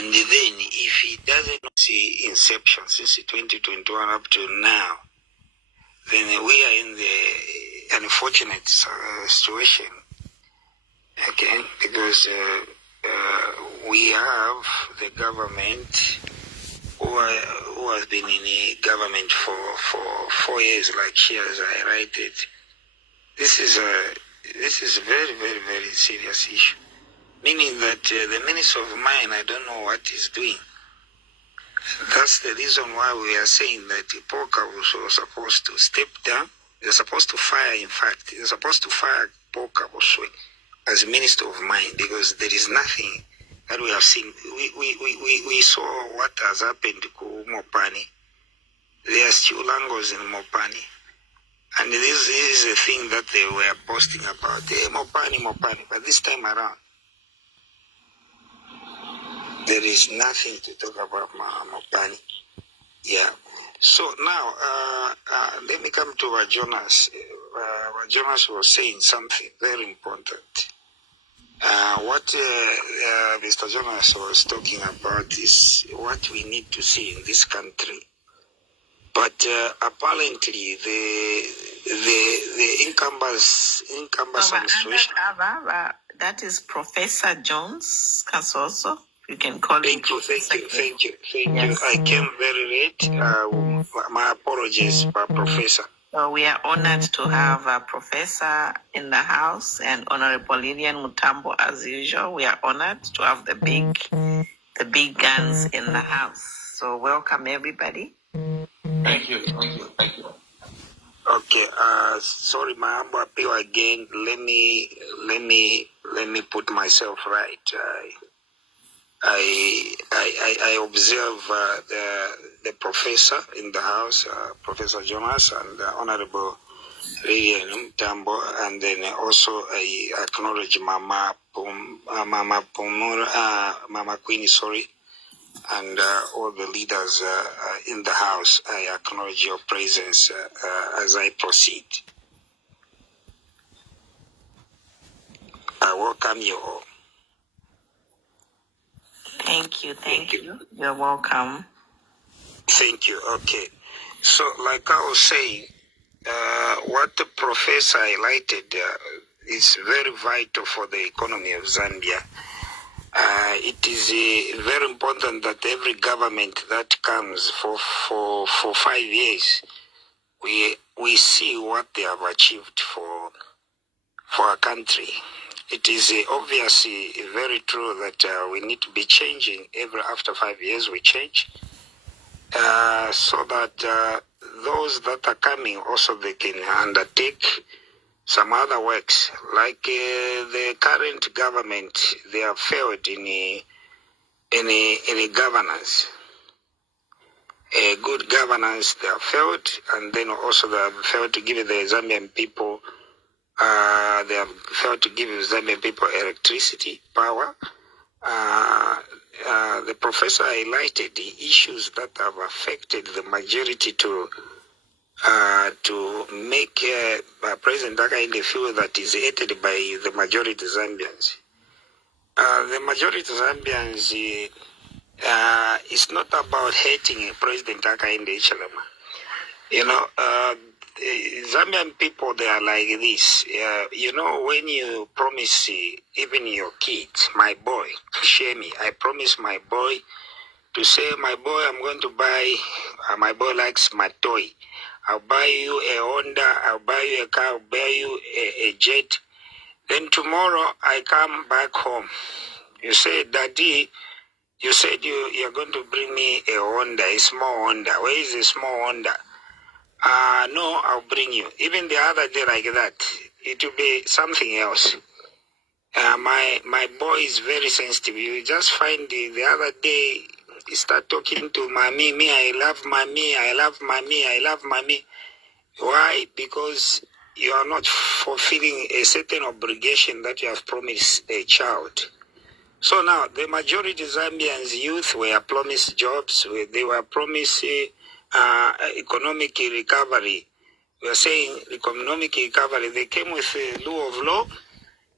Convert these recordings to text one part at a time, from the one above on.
And then if he doesn't see inception since 2021 up to now, then we are in the unfortunate situation, okay? Because we have the government who has been in the government for 4 years, like here as I write it. This is a very, very, very serious issue. Meaning that the Minister of Mine, I don't know what he's doing. That's the reason why we are saying that Poka was supposed to step down. They're supposed to fire, in fact, they're supposed to fire Poka also as Minister of Mine, because there is nothing that we have seen. We saw what has happened to Mopani. There are still angles in Mopani. And this is a thing that they were posting about. Mopani. But this time around, there is nothing to talk about Mopani. Yeah. So now, let me come to what Jonas. Jonas was saying something very important. What Mr. Jonas was talking about is what we need to see in this country. But apparently, the incumbents administration. That is Professor Jones Kasoso. You can call him. Thank you. I came very late. My apologies, Professor. So we are honored to have a professor in the house and Honorable Lilian Mutambo as usual. We are honored to have the big guns in the house. So welcome everybody. Thank you. Okay. Sorry, my appeal again. Let me put myself right. I observe the professor in the house, Professor Jonas, and Honorable Lilian Mutambo, and then also I acknowledge Mama Queenie, sorry, and all the leaders in the house. I acknowledge your presence as I proceed. I welcome you all. Thank you. You're welcome. Thank you. Okay. So, like I was saying, what the professor highlighted is very vital for the economy of Zambia. It is very important that every government that comes for 5 years, we see what they have achieved for our country. It is obviously very true that we need to be changing after 5 years. We change so that those that are coming also they can undertake some other works. Like the current government, they have failed in governance. Good governance, they have failed, and then also they have failed to give the Zambian people. They have failed to give Zambian people electricity, power. The professor highlighted the issues that have affected the majority to make President Hakainde feel that is hated by the majority Zambians. The majority Zambians, it's not about hating President Hakainde Hichilema. You know, Zambian people, they are like this. You know, when you promise even your kids, my boy, Shemi, I promise my boy to say, my boy, I'm going to buy, my boy likes my toy. I'll buy you a Honda, I'll buy you a car, I'll buy you a jet. Then tomorrow I come back home. You say, Daddy, you said you're going to bring me a Honda, a small Honda. Where is the small Honda? No, I'll bring you. Even the other day like that, it will be something else. My boy is very sensitive. You just find the other day, he start talking to mommy, me, I love mommy, I love mommy, I love mommy. Why? Because you are not fulfilling a certain obligation that you have promised a child. So now, the majority of Zambians youth were promised jobs, they were promised economic recovery. We are saying economic recovery. They came with a rule of law,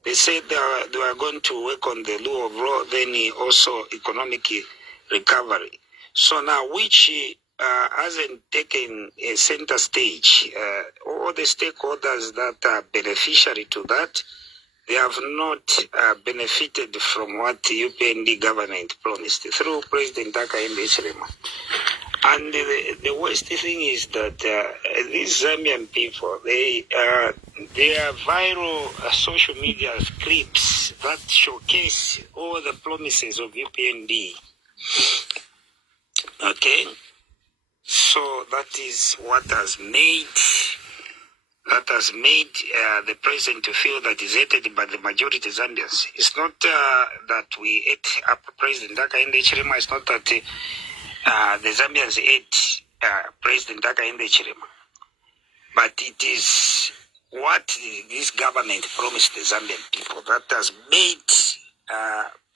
They said they were going to work on the rule of law, then also economic recovery. So now, which hasn't taken a center stage, all the stakeholders that are beneficiary to that, they have not benefited from what the UPND government promised through President Hakainde Hichilema. And the worst thing is that these Zambian people, they are viral social media clips that showcase all the promises of UPND. Okay, so that is what has made the president to feel that is hated by the majority Zambians. It's not that we hate up President Hakainde Hichilema. It's not that the Zambians hate President Hakainde Hichilema, but it is what this government promised the Zambian people that has made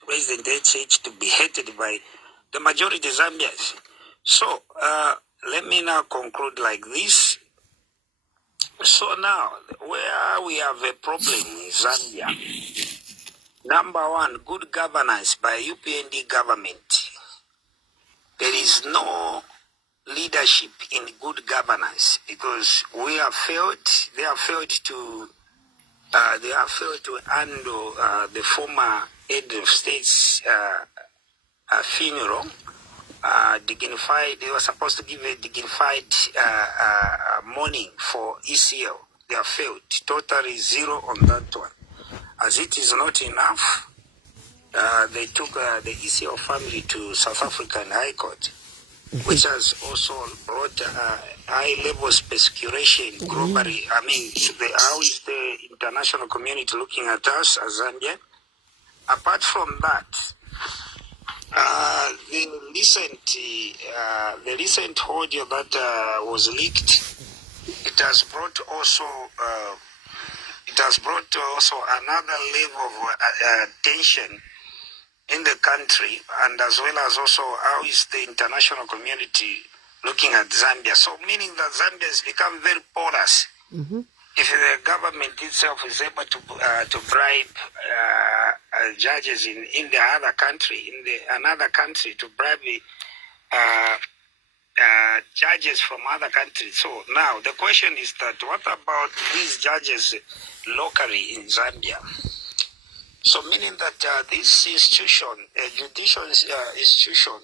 President HH to be hated by the majority Zambians. So let me now conclude like this. So now, where we have a problem in Zambia, number one, good governance by UPND government. There is no leadership in good governance because we have failed. They have failed to handle the former head of state's funeral. Dignified. They were supposed to give a dignified mourning for ECL. They have failed. Totally zero on that one. As it is not enough, they took the ECL family to South African High Court, which has also brought high-level speculation globally. I mean, how is the international community looking at us as Zambia? Apart from that, the recent audio that was leaked, it has brought also another level of tension in the country, and as well as also how is the international community looking at Zambia. So meaning that Zambia has become very porous. If the government itself is able to bribe judges in the other country, another country to bribe judges from other countries. So now the question is that what about these judges locally in Zambia? So meaning that this institution, judicial institution,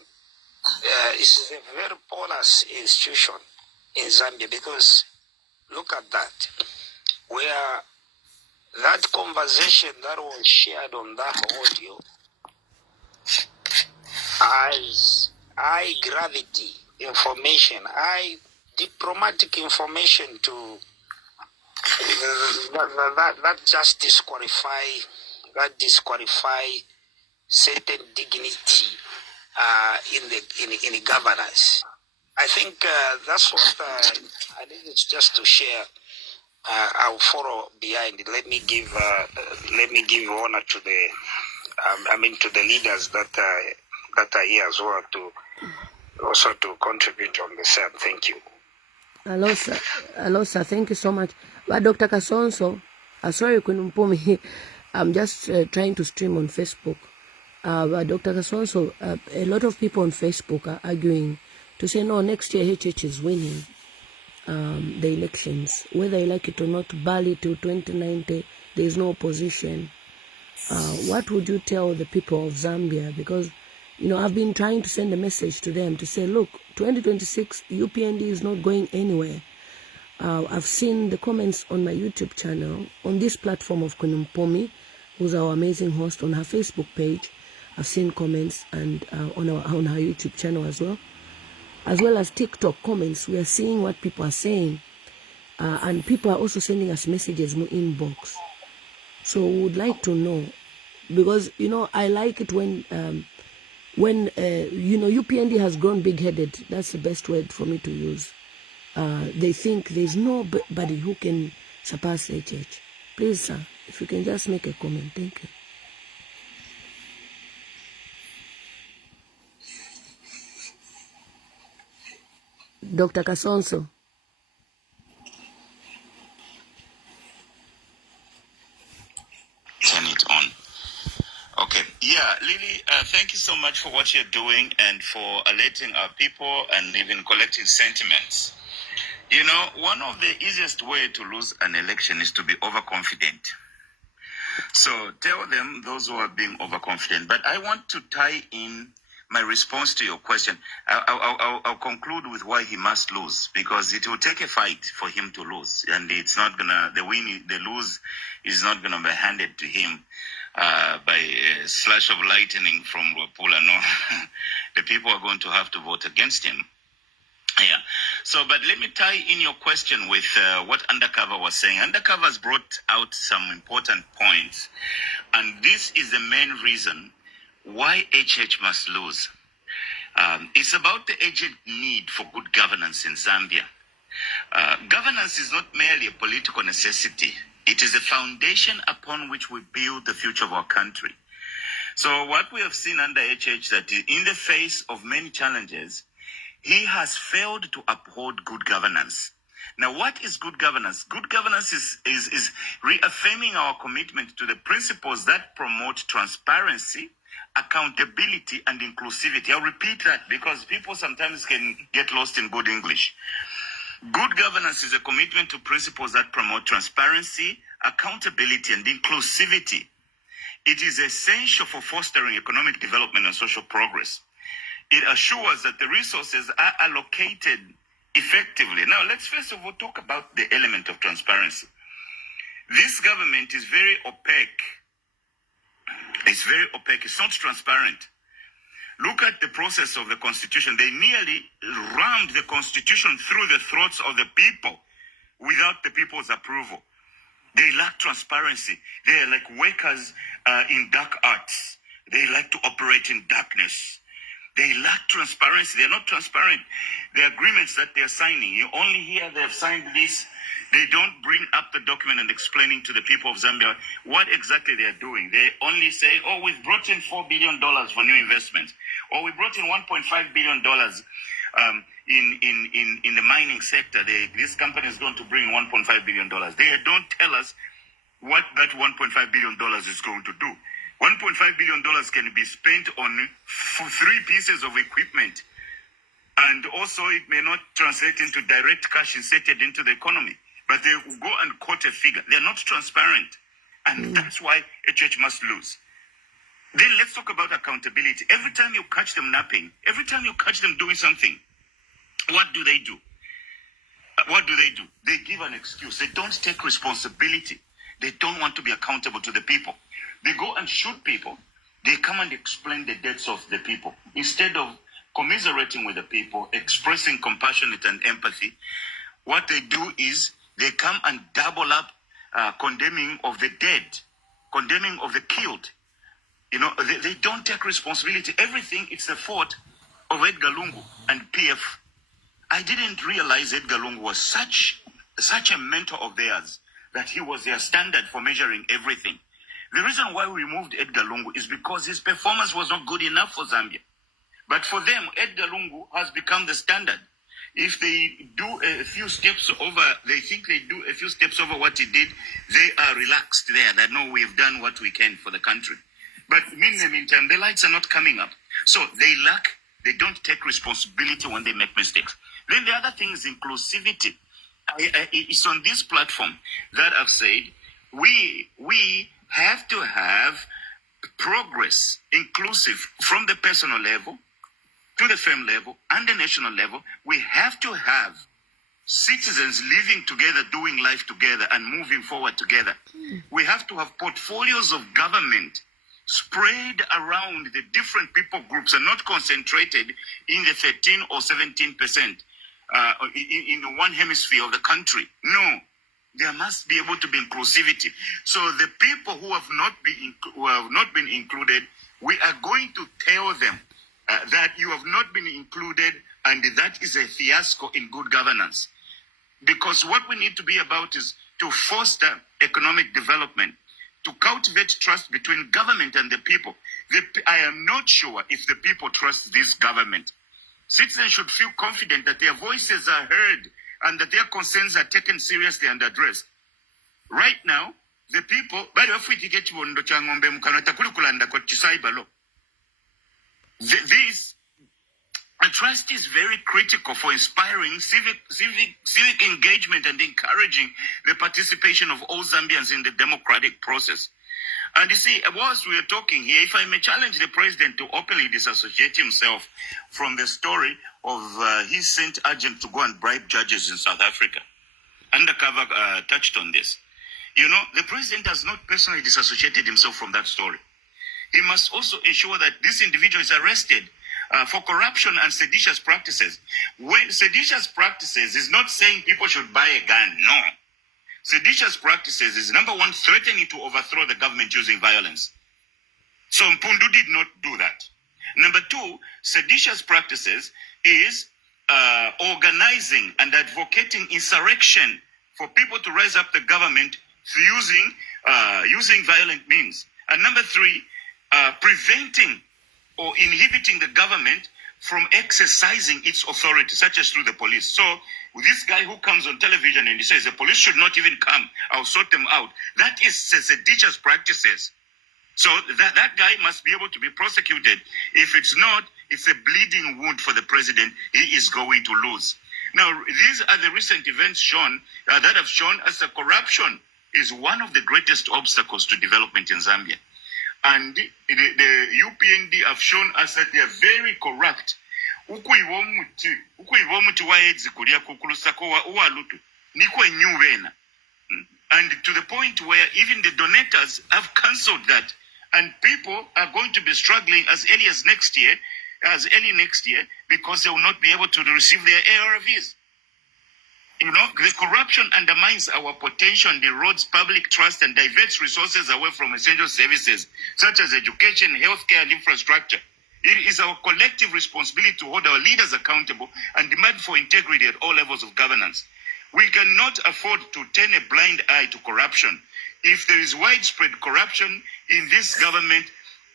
is a very porous institution in Zambia, because look at that, where that conversation that was shared on that audio has high gravity information, high diplomatic information to that just disqualify certain dignity in the governance. I think that's what I think it's just to share. I'll follow behind. Let me give honor to the leaders that are here as well to also to contribute on the same. Thank you. Hello, sir. Thank you so much. But Dr. Kasonso, sorry, couldn't pull me. I'm just trying to stream on Facebook. But Dr. Kasonso, a lot of people on Facebook are arguing to say, no, next year HH is winning the elections. Whether you like it or not, Bali till 2090, there is no opposition. What would you tell the people of Zambia? Because, you know, I've been trying to send a message to them to say, look, 2026, UPND is not going anywhere. I've seen the comments on my YouTube channel, on this platform of Kunumpomi, who's our amazing host, on her Facebook page. I've seen comments and on her YouTube channel as well as TikTok comments. We are seeing what people are saying, and people are also sending us messages in inbox. So we would like to know, because you know I like it when you know UPND has grown big-headed. That's the best word for me to use. They think there's nobody who can surpass HH. Please, sir, if you can just make a comment. Thank you. Dr. Kasonso. much for what you're doing and for alerting our people and even collecting sentiments. You know, one of the easiest way to lose an election is to be overconfident. So tell them, those who are being overconfident. But I want to tie in my response to your question. I'll conclude with why he must lose, because it will take a fight for him to lose, and it's not gonna, the lose is not gonna be handed to him by a slash of lightning from Wapula. No, the people are going to have to vote against him. Yeah. So, but let me tie in your question with what Undercover was saying. Undercover has brought out some important points, and this is the main reason why HH must lose. It's about the urgent need for good governance in Zambia. Governance is not merely a political necessity. It is a foundation upon which we build the future of our country. So what we have seen under HH, that in the face of many challenges, he has failed to uphold good governance. Now, what is good governance? Good governance is reaffirming our commitment to the principles that promote transparency, accountability, and inclusivity. I'll repeat that because people sometimes can get lost in good English. Good governance is a commitment to principles that promote transparency, accountability, and inclusivity. It is essential for fostering economic development and social progress. It assures that the resources are allocated effectively. Now, let's first of all talk about the element of transparency. This government is very opaque. It's very opaque. It's not transparent. Look at the process of the constitution. They nearly rammed the constitution through the throats of the people without the people's approval. They lack transparency. They are like workers in dark arts. They like to operate in darkness. They lack transparency. They're not transparent. The agreements that they're signing, you only hear they've signed this. They don't bring up the document and explaining to the people of Zambia what exactly they're doing. They only say, oh, we've brought in $4 billion for new investments. Or we brought in $1.5 billion in the mining sector. This company is going to bring $1.5 billion. They don't tell us what that $1.5 billion is going to do. $1.5 billion can be spent on 3 pieces of equipment. And also it may not translate into direct cash inserted into the economy. But they will go and quote a figure. They're not transparent. And that's why HH must lose. Then let's talk about accountability. Every time you catch them napping, every time you catch them doing something, what do they do? What do? They give an excuse. They don't take responsibility. They don't want to be accountable to the people. They go and shoot people. They come and explain the deaths of the people. Instead of commiserating with the people, expressing compassion and empathy, what they do is they come and double up condemning of the dead, condemning of the killed. You know, they don't take responsibility. Everything, it's the fault of Edgar Lungu and PF. I didn't realize Edgar Lungu was such a mentor of theirs, that he was their standard for measuring everything. The reason why we removed Edgar Lungu is because his performance was not good enough for Zambia. But for them, Edgar Lungu has become the standard. If they do a few steps over, they think they do a few steps over what he did, they are relaxed there, that no, we've done what we can for the country. But in the meantime, the lights are not coming up. So they don't take responsibility when they make mistakes. Then the other thing is inclusivity. It's on this platform that I've said, we have to have progress, inclusive from the personal level to the firm level and the national level. We have to have citizens living together, doing life together and moving forward together. We have to have portfolios of government spread around the different people groups and not concentrated in the 13 or 17% in one hemisphere of the country. No, there must be able to be inclusivity. So the people who have not been included, we are going to tell them that you have not been included, and that is a fiasco in good governance. Because what we need to be about is to foster economic development, to cultivate trust between government and the people. I am not sure if the people trust this government. Citizens should feel confident that their voices are heard and that their concerns are taken seriously and addressed. Right now, the people, This trust is very critical for inspiring civic engagement and encouraging the participation of all Zambians in the democratic process. And you see, whilst we are talking here, if I may challenge the president to openly disassociate himself from the story of his sent agent to go and bribe judges in South Africa. Undercover touched on this. You know, the president has not personally disassociated himself from that story. He must also ensure that this individual is arrested for corruption and seditious practices. When seditious practices is not saying people should buy a gun, no. Seditious practices is, number one, threatening to overthrow the government using violence. So Mpundu did not do that. Number two, seditious practices is organizing and advocating insurrection for people to rise up the government using violent means. And number three, preventing or inhibiting the government from exercising its authority, such as through the police. So this guy who comes on television and he says the police should not even come, I'll sort them out. That is seditious practices. So that guy must be able to be prosecuted. If it's not, it's a bleeding wound for the president. He is going to lose. Now, these are the recent events shown that have shown us that corruption is one of the greatest obstacles to development in Zambia. And the UPND have shown us that they are very corrupt. And to the point where even the donators have cancelled that. And people are going to be struggling as early next year, because they will not be able to receive their ARVs. You know, the corruption undermines our potential and erodes public trust and diverts resources away from essential services, such as education, healthcare, and infrastructure. It is our collective responsibility to hold our leaders accountable and demand for integrity at all levels of governance. We cannot afford to turn a blind eye to corruption. If there is widespread corruption in this government,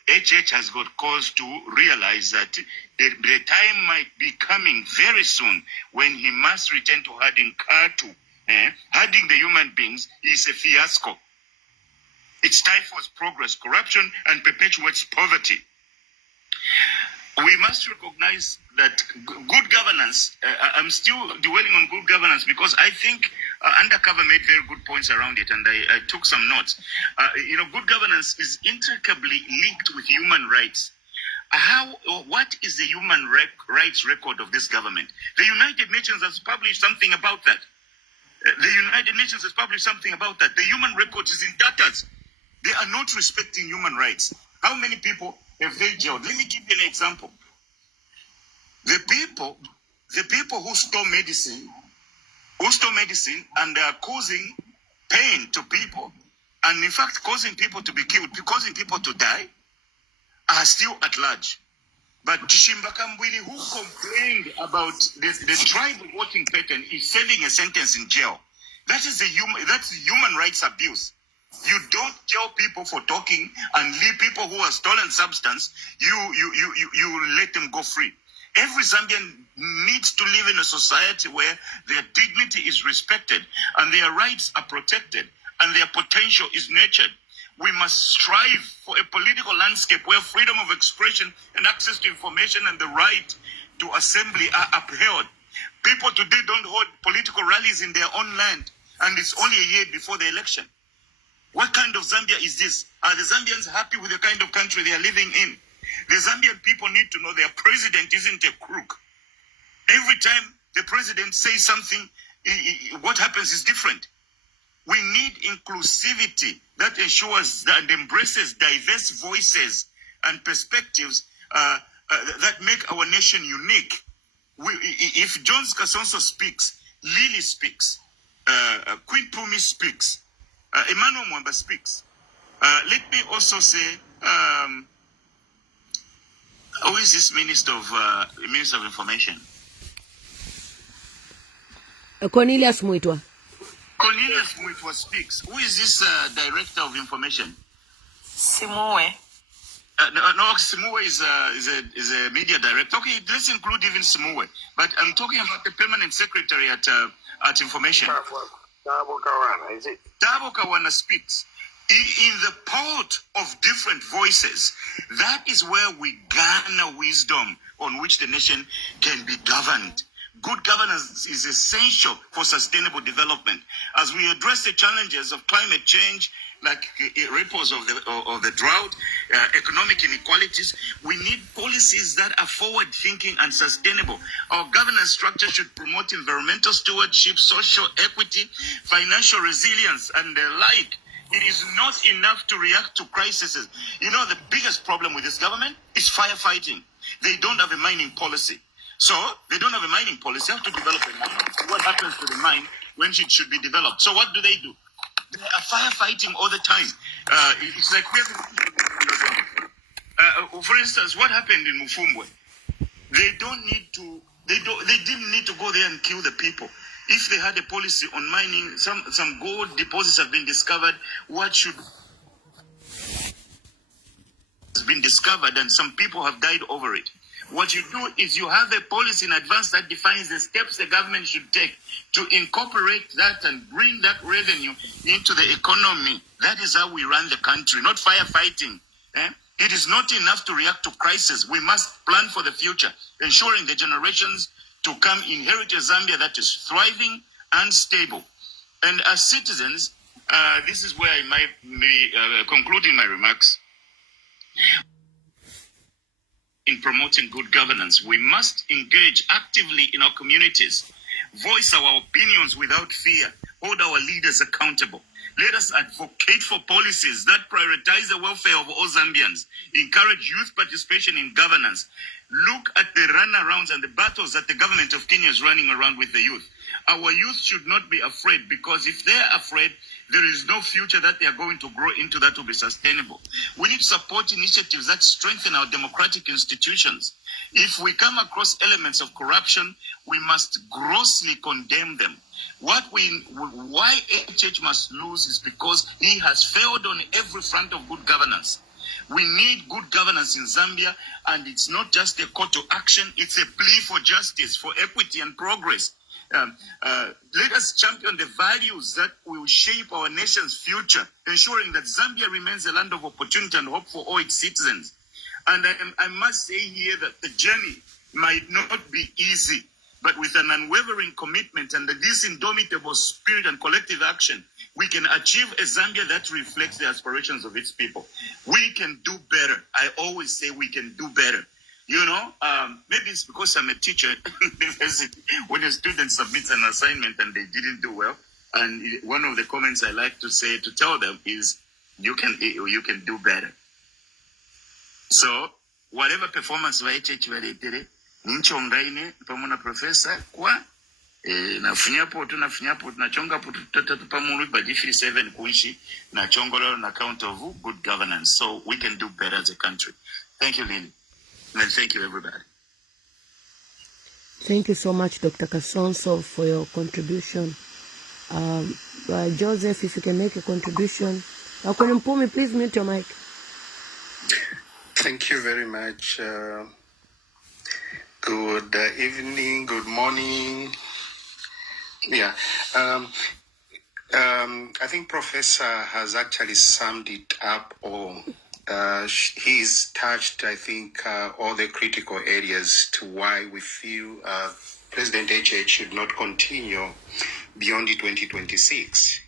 HH has got cause to realize that the time might be coming very soon when he must return to herding cattle. Herding the human beings is a fiasco. It stifles progress, corruption, and perpetuates poverty. We must recognize that good governance, I'm still dwelling on good governance because I think Undercover made very good points around it, and I took some notes. Good governance is intricately linked with human rights. What is the human rights record of this government? The United Nations has published something about that. The human record is in tatters. They are not respecting human rights. How many people have they jailed? Let me give you an example. The people who store medicine and are causing pain to people, and in fact causing people to be killed, causing people to die, are still at large. But Tshimbakambwili, who complained about the tribal voting pattern, is serving a sentence in jail. That's human rights abuse. You don't jail people for talking and leave people who have stolen substance. You let them go free. Every Zambian needs to live in a society where their dignity is respected and their rights are protected and their potential is nurtured. We must strive for a political landscape where freedom of expression and access to information and the right to assembly are upheld. People today don't hold political rallies in their own land, and it's only a year before the election. What kind of Zambia is this? Are the Zambians happy with the kind of country they are living in? The Zambian people need to know their president isn't a crook. Every time the president says something, what happens is different. We need inclusivity that ensures and embraces diverse voices and perspectives that make our nation unique. If John Kasonso speaks, Lily speaks, Queen Pumi speaks, Emmanuel Mwamba speaks. Let me also say, who is this Minister of Information? Cornelius Muitwa. Cornelius Muitwa speaks. Who is this Director of Information? Simue. No, Simue is a media director. Okay, let's include even Simue. But I'm talking about the permanent secretary at Information. Tabo Kawana, is it? Tabo Kawana speaks. In the pot of different voices, that is where we garner wisdom on which the nation can be governed. Good governance is essential for sustainable development. As we address the challenges of climate change, like ripples of the drought, economic inequalities, we need policies that are forward-thinking and sustainable. Our governance structure should promote environmental stewardship, social equity, financial resilience, and the like. It is not enough to react to crises. You know, the biggest problem with this government is firefighting. They don't have a mining policy. So, they don't have a mining policy. They have to develop a mine. What happens to the mine when it should be developed? So, what do? They are firefighting all the time. It's like, for instance, what happened in Mumbwa? They didn't need to go there and kill the people. If they had a policy on mining, some gold deposits have been discovered. What should has been discovered, and some people have died over it. What you do is you have a policy in advance that defines the steps the government should take to incorporate that and bring that revenue into the economy. That is how we run the country, not firefighting. It is not enough to react to crisis. We must plan for the future, ensuring the generations to come inherit a Zambia that is thriving and stable. And as citizens, this is where I might be concluding my remarks. In promoting good governance, we must engage actively in our communities, voice our opinions without fear, hold our leaders accountable. Let us advocate for policies that prioritize the welfare of all Zambians, encourage youth participation in governance. Look at the runarounds and the battles that the government of Kenya is running around with the youth. Our youth should not be afraid, because if they're afraid, there is no future that they are going to grow into that will be sustainable. We need to support initiatives that strengthen our democratic institutions. If we come across elements of corruption, we must grossly condemn them. Why HH must lose is because he has failed on every front of good governance. We need good governance in Zambia, and it's not just a call to action, it's a plea for justice, for equity and progress. Let us champion the values that will shape our nation's future, ensuring that Zambia remains a land of opportunity and hope for all its citizens. And I must say here that the journey might not be easy, but with an unwavering commitment and this indomitable spirit and collective action, we can achieve a Zambia that reflects the aspirations of its people. We can do better. I always say we can do better. You know, maybe it's because I'm a teacher. When a student submits an assignment and they didn't do well, and one of the comments I like to say to tell them is, you can do better. So whatever performance wa HH waletere, ninchongaine pamoja na professor kwa nafunyapo tunachonga tutatu pamulu badifi 7 kunshi na chongolo na count of good governance, so we can do better as a country. Thank you, Lily. And thank you, everybody. Thank you so much, Dr. Kasonso, for your contribution. Joseph, if you can make a contribution. Mpumi, please mute your mic. Thank you very much. Good evening, good morning. Yeah. I think Professor has actually summed it up all. He's touched, I think, all the critical areas to why we feel President HH should not continue beyond the 2026.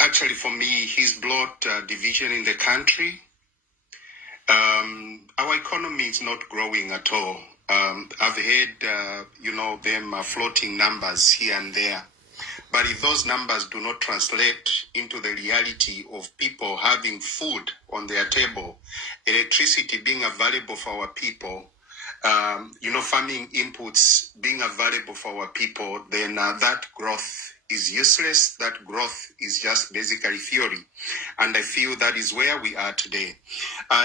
Actually, for me, he's brought division in the country. Our economy is not growing at all. I've heard, them floating numbers here and there. But if those numbers do not translate into the reality of people having food on their table, electricity being available for our people, farming inputs being available for our people, then that growth is useless. That growth is just basically theory. And I feel that is where we are today.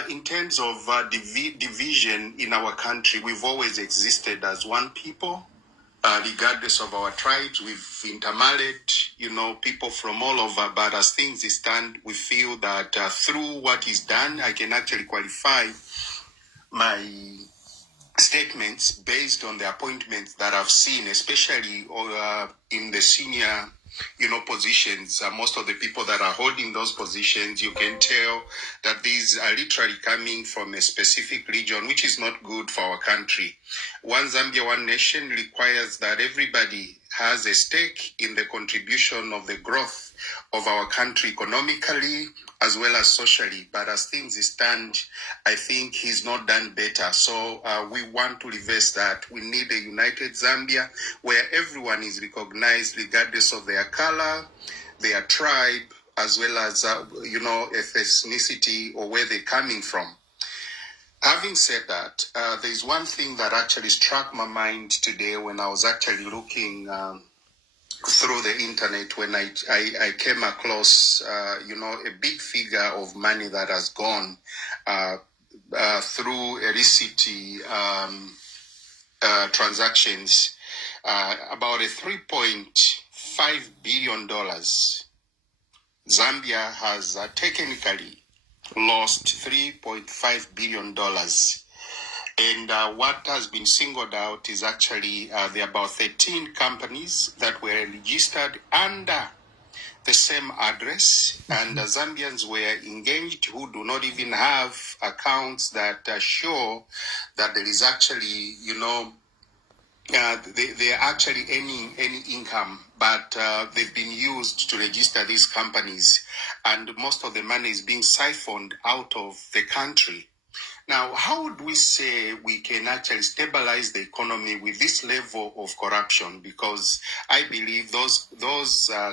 In terms of division in our country, we've always existed as one people. Regardless of our tribes, we've intermarried, people from all over, but as things stand, we feel that through what is done, I can actually qualify my statements based on the appointments that I've seen, especially in the senior positions. Most of the people that are holding those positions, you can tell that these are literally coming from a specific region, which is not good for our country. One Zambia, one nation requires that everybody has a stake in the contribution of the growth of our country economically as well as socially. But as things stand, I think he's not done better. So we want to reverse that. We need a united Zambia where everyone is recognized regardless of their color, their tribe, as well as, ethnicity or where they're coming from. Having said that, there's one thing that actually struck my mind today when I was actually looking through the internet, when I came across, a big figure of money that has gone through illicit transactions, about a $3.5 billion. Zambia has technically lost $3.5 billion. And what has been singled out is actually there are about 13 companies that were registered under the same address, and Zambians were engaged who do not even have accounts that show that there is actually, they are actually any income, but they've been used to register these companies, and most of the money is being siphoned out of the country. Now, how would we say we can actually stabilize the economy with this level of corruption? Because I believe those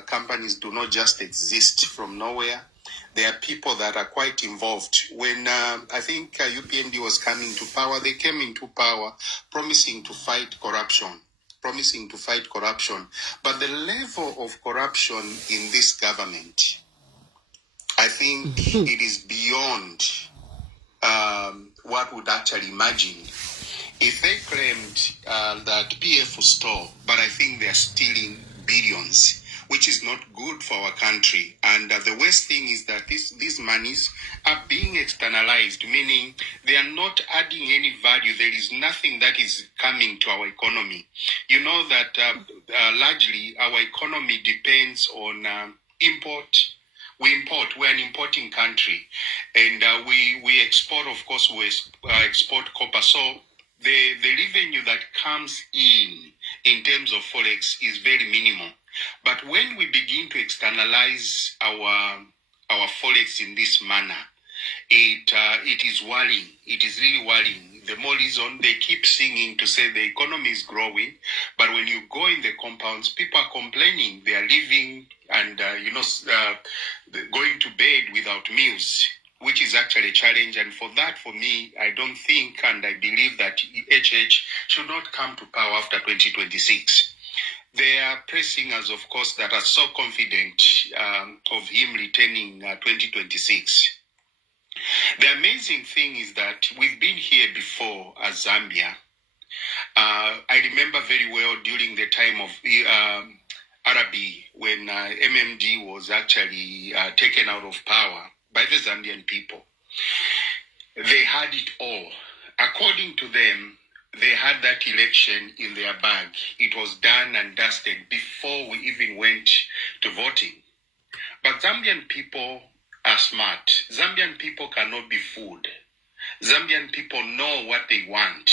companies do not just exist from nowhere. There are people that are quite involved. When I think UPND was coming to power, they came into power promising to fight corruption. But the level of corruption in this government, I think it is beyond what would actually imagine. If they claimed that PF will store, but I think they're stealing billions, which is not good for our country. And the worst thing is that these monies are being externalized, meaning they are not adding any value. There is nothing that is coming to our economy. You know that largely our economy depends on import. We import. We're an importing country, and we export. Of course, we export copper. So the revenue that comes in terms of forex is very minimal. But when we begin to externalize our forex in this manner, it is worrying. It is really worrying. The more reason they keep singing to say the economy is growing, but when you go in the compounds, people are complaining. They are living and going to bed without meals, which is actually a challenge. And for that, for me, I don't think and I believe that HH should not come to power after 2026. They are pressing us, of course, that are so confident of him returning 2026. The amazing thing is that we've been here before as Zambia. I remember very well during the time of Arabi, when MMD was actually taken out of power by the Zambian people. They had it all. According to them, they had that election in their bag. It was done and dusted before we even went to voting. But Zambian people are smart. Zambian people cannot be fooled. Zambian people know what they want.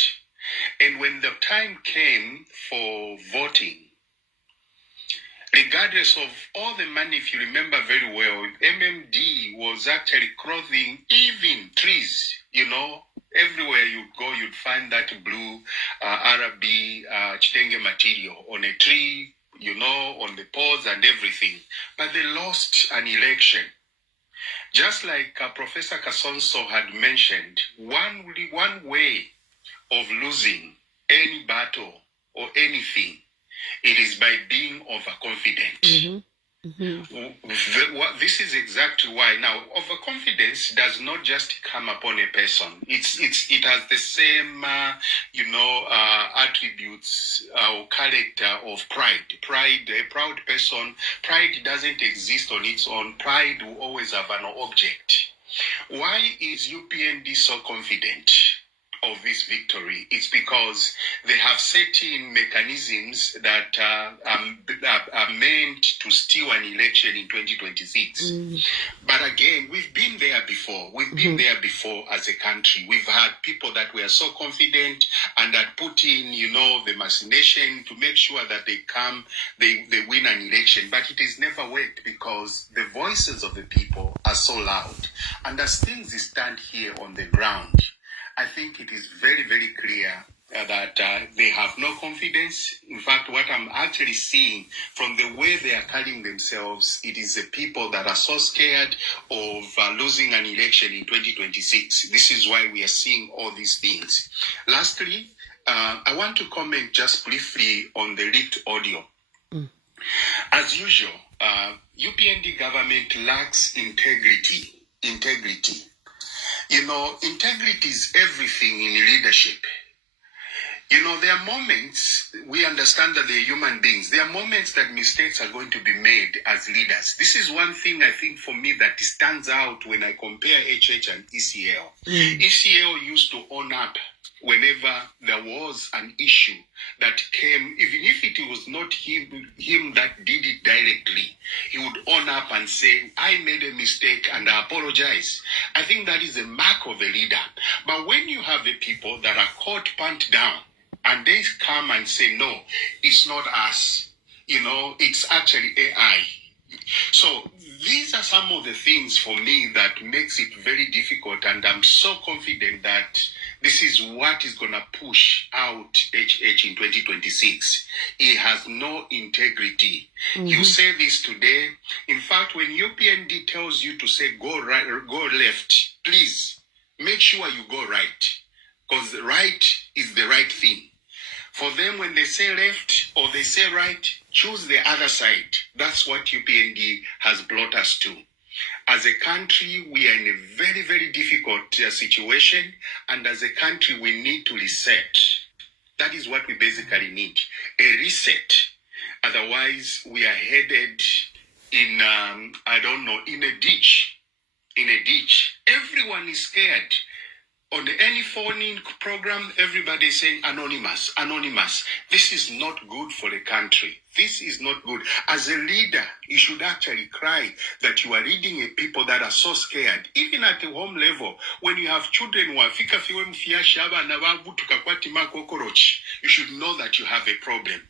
And when the time came for voting, regardless of all the money, if you remember very well, MMD was actually clothing even trees, Everywhere you go, you'd find that blue Arabi Chitenge material on a tree, on the poles and everything. But they lost an election. Just like Professor Kasonso had mentioned, one way of losing any battle or anything, it is by being overconfident. Mm-hmm. Mm-hmm. This is exactly why. Now, overconfidence does not just come upon a person. It has the same, attributes or character of pride. A proud person, pride doesn't exist on its own. Pride will always have an object. Why is UPND so confident of this victory. It's because they have set in mechanisms that are meant to steal an election in 2026. But again, we've been there before. We've been there before as a country. We've had people that were so confident and had put in, the machination to make sure that they win an election. But it has never worked because the voices of the people are so loud. And as things stand here on the ground, I think it is very, very clear that they have no confidence. In fact, what I'm actually seeing from the way they are carrying themselves, it is the people that are so scared of losing an election in 2026. This is why we are seeing all these things. Lastly, I want to comment just briefly on the leaked audio. As usual, UPND government lacks integrity. Integrity is everything in leadership. There are moments, we understand that they're human beings. There are moments that mistakes are going to be made as leaders. This is one thing I think for me that stands out when I compare HH and ECL. ECL used to own up whenever there was an issue that came, even if it was not him that did it directly, he would own up and say, I made a mistake and I apologize. I think that is a mark of a leader. But when you have the people that are caught pant down and they come and say, no, it's not us, it's actually AI. So these are some of the things for me that makes it very difficult, and I'm so confident that this is what is going to push out HH in 2026. He has no integrity. You say this today. In fact, when UPND tells you to say go right or go left, please make sure you go right, because right is the right thing. For them, when they say left or they say right, choose the other side. That's what UPND has brought us to. As a country, we are in a very, very difficult situation. And as a country, we need to reset. That is what we basically need. A reset. Otherwise, we are headed in, in a ditch. In a ditch. Everyone is scared. On any phone-in program, everybody is saying anonymous, anonymous. This is not good for the country. This is not good. As a leader, you should actually cry that you are leading a people that are so scared. Even at the home level, when you have children who are you should know that you have a problem.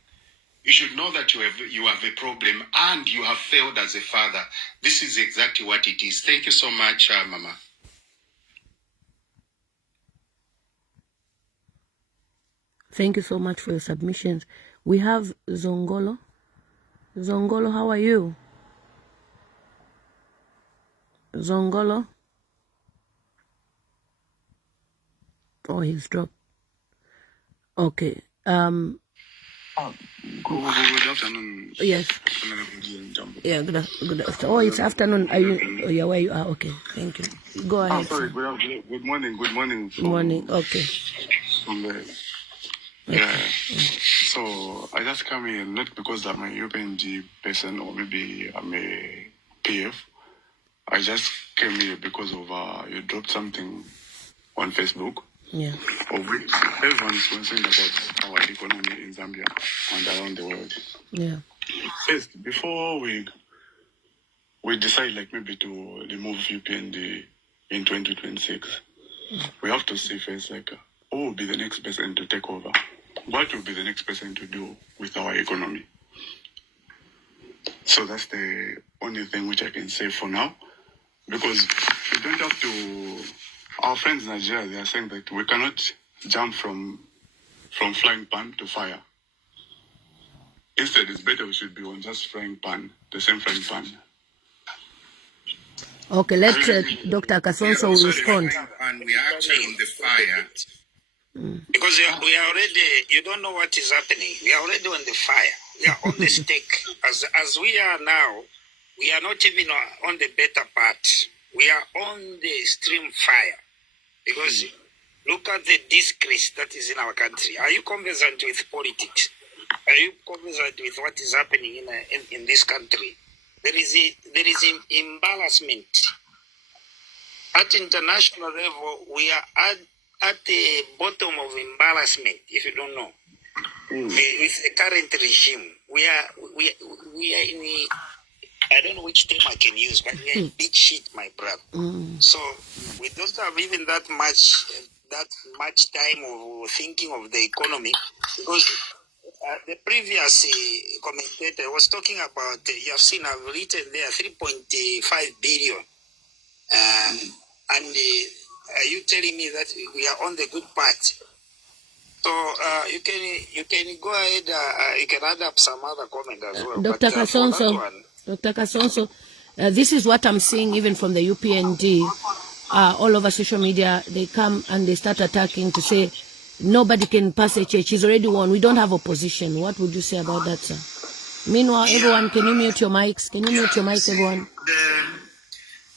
You should know that you have a problem and you have failed as a father. This is exactly what it is. Thank you so much, Mama. Thank you so much for your submissions. We have Zongolo. Zongolo, how are you? Zongolo? Oh, he's dropped. Okay. Good afternoon. Yes. Yeah, good afternoon. Oh, it's afternoon. Are you? Oh, yeah, where you are? Okay, thank you. Go ahead. Sorry. Good morning. Good morning. Morning. Okay. Yeah. So I just come here not because I'm a UPNG person or maybe I'm a PF. I just came here because of you dropped something on Facebook. Yeah. Of which everyone is concerned about our economy in Zambia and around the world. Yeah. First, before we decide maybe to remove UPND in 2026, we have to see first who will be the next person to take over? What will be the next person to do with our economy? So that's the only thing which I can say for now. Because we don't have to... Our friends in Nigeria, they are saying that we cannot jump from frying pan to fire. Instead, it's better we should be on just frying pan, the same frying pan. Okay, let Dr. Kasonso respond. And we are actually in the fire. Because we are already, you don't know what is happening. We are already on the fire. We are on the stake. As we are now, we are not even on the better part. We are on the extreme fire. Because look at the disgrace that is in our country. Are you conversant with politics? Are you conversant with what is happening in this country? There is imbalancement. At international level, we are at the bottom of embarrassment, if you don't know. With the current regime, we are in the, I don't know which term I can use, but we are in big shit, my brother. So we don't have even that much time of thinking of the economy, because the previous commentator was talking about, you have seen, I've written there 3.5 billion. And you telling me that we are on the good path. So you can go ahead, you can add up some other comment as well. Dr. Kasonso, this is what I'm seeing even from the UPND. All over social media, they come and they start attacking to say, nobody can pass HH. He's already won. We don't have opposition. What would you say about that, sir? Meanwhile, everyone, can you mute your mics? Can you mute your mics, everyone?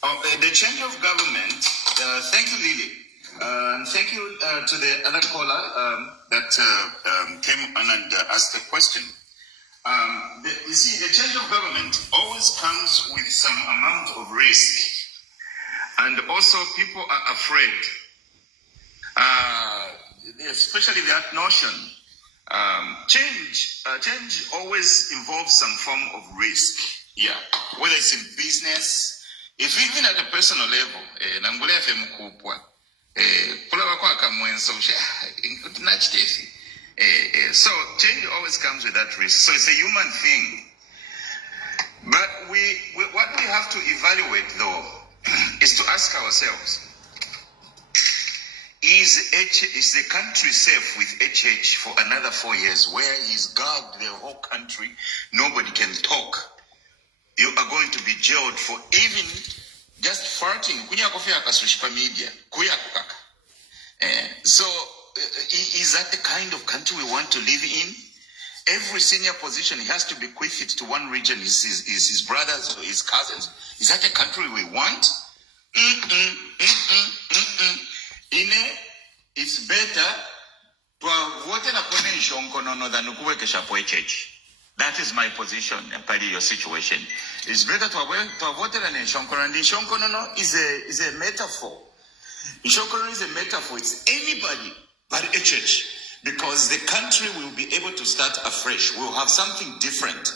The change of government, thank you, Lily. And thank you to the other caller that came on and asked the question. You see, the change of government always comes with some amount of risk. And also, people are afraid. Especially that notion. Change always involves some form of risk. Yeah. Whether it's in business, if even at a personal level, so change always comes with that risk. So it's a human thing. But what we have to evaluate though is to ask ourselves, is the country safe with HH for another 4 years, where he's gagged the whole country, nobody can talk? You are going to be jailed for even just farting. So is that the kind of country we want to live in? Every senior position has to bequeath it to one region, his brothers or his cousins. Is that the country we want? It's better to vote in a convention than to work a church. That is my position, and part of your situation. It's better to vote in a shonkono, and shonkono is a metaphor. Shonkono is a metaphor. It's anybody but a church, because the country will be able to start afresh. We'll have something different.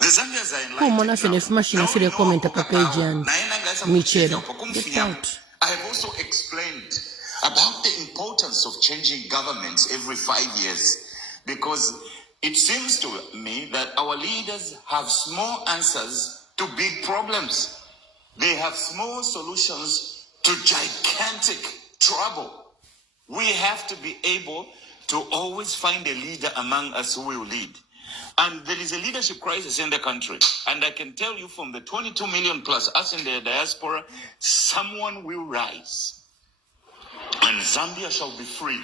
The Zambians are enlightened. I have also explained about the importance of changing governments every 5 years, because it seems to me that our leaders have small answers to big problems. They have small solutions to gigantic trouble. We have to be able to always find a leader among us who will lead. And there is a leadership crisis in the country. And I can tell you, from the 22 million plus us in the diaspora, someone will rise. And Zambia shall be free.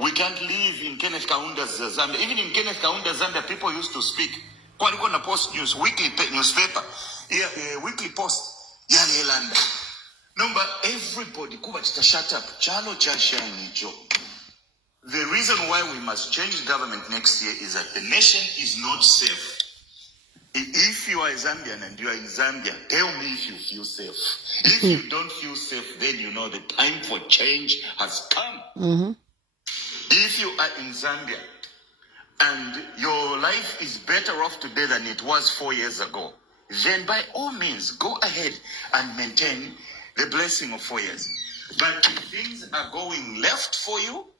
We can't live in Kenneth Kaunda's Zambia. Even in Kenneth Kaunda's Zambia, people used to speak. Kwani kuna post news, weekly newspaper, weekly post. No, but everybody, shut up. The reason why we must change government next year is that the nation is not safe. If you are a Zambian and you are in Zambia, tell me if you feel safe. If you don't feel safe, then you know the time for change has come. If you are in Zambia and your life is better off today than it was 4 years ago, then by all means, go ahead and maintain the blessing of 4 years. But if things are going left for you,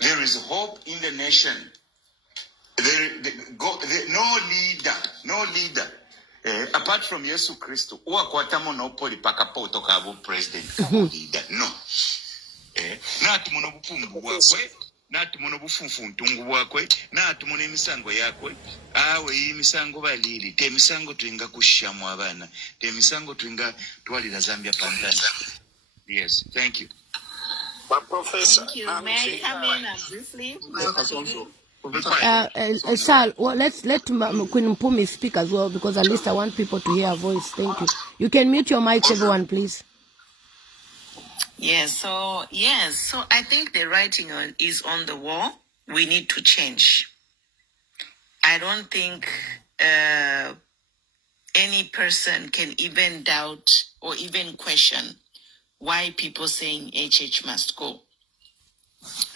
there is hope in the nation. No leader, apart from Yesu Christo, who akwata monopoli pakapoto kabu president leader. No. Not monobufungu wakwe, not monobufunfu ntungu wakwe, not monemisango yakwe. Awe yi misango balili, te misango tuinga kushamu abana, te misango tuinga tuwali na Zambia pantana. Yes, thank you. But Professor, Thank you. May I come in briefly? Sal, well, let Queen Mpumi speak as well, because at least I want people to hear her voice. Thank you. You can mute your mics, everyone, please. Yes. So I think the writing is on the wall. We need to change. I don't think any person can even doubt or even question why people saying HH must go.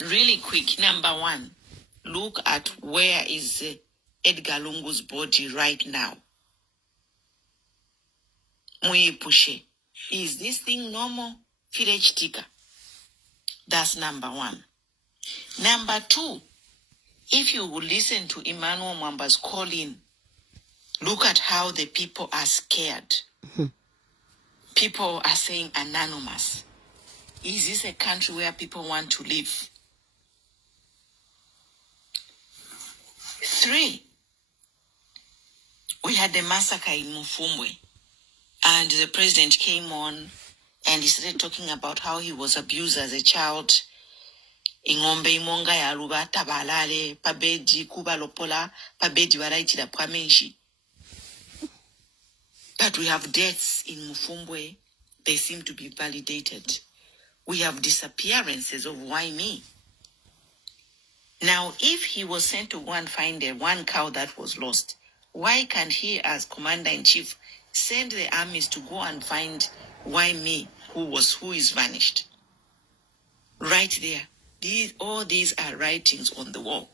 Really quick, number one, look at where is Edgar Lungu's body right now. Muyipushe. Is this thing normal? Village ticker. That's number one. Number two, if you would listen to Emmanuel Mwamba's call-in, look at how the people are scared. People are saying anonymous. Is this a country where people want to live? 3, we had the massacre in Mufumbwe, and the president came on and he started talking about how he was abused as a child. Ingombe imonga ya ruba tabalale, pabedi kuba lopola, pabedi waraitida pamenshi. But we have deaths in Mufumbwe, they seem to be validated. We have disappearances of why me? Now, if he was sent to go and find one cow that was lost, why can't he, as commander-in-chief, send the armies to go and find why me, who is vanished? Right there. All these are writings on the wall.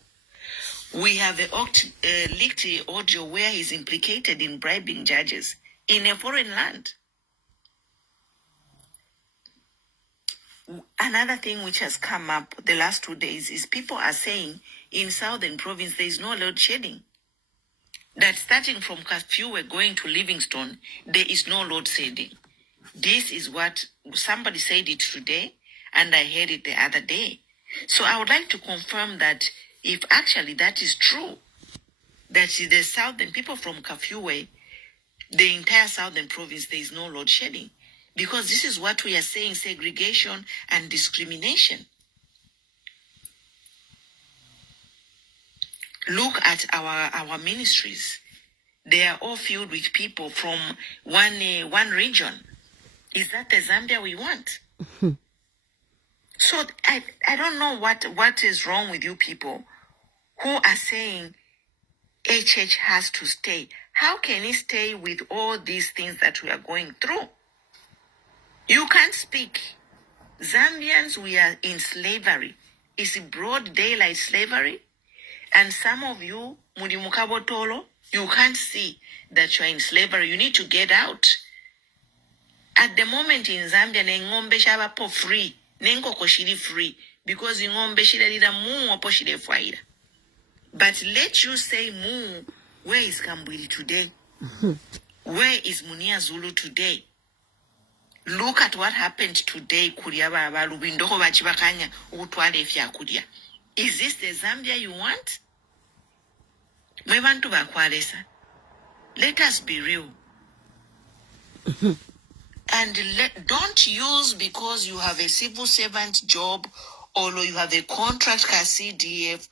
We have a leaked audio where he's implicated in bribing judges in a foreign land. Another thing which has come up the last 2 days is people are saying in southern province there is no load shedding. That starting from curfew we're going to Livingstone, there is no load shedding. This is what somebody said it today, and I heard it the other day. So I would like to confirm that if actually that is true, that the southern people from Kafue, the entire southern province, there is no load shedding. Because this is what we are saying, segregation and discrimination. Look at our ministries. They are all filled with people from one region. Is that the Zambia we want? So I don't know what is wrong with you people who are saying HH has to stay. How can he stay with all these things that we are going through? You can't speak. Zambians, we are in slavery. It's broad daylight slavery. And some of you, Mudimukabotolo, you can't see that you are in slavery. You need to get out. At the moment in Zambia, ngombe shaba po free. Nengo koshiri free. Because ngombe shida mu opo shide faida. But let you say mu, where is Kambwili today? Where is Munia Zulu today? Look at what happened today, Kuria Baba, Lubindoko Bachibakanya, Utwale Fia Kuria. Is this the Zambia you want? Mwebantu bakwalesa. Let us be real. And don't use because you have a civil servant job or you have a contract as CDF.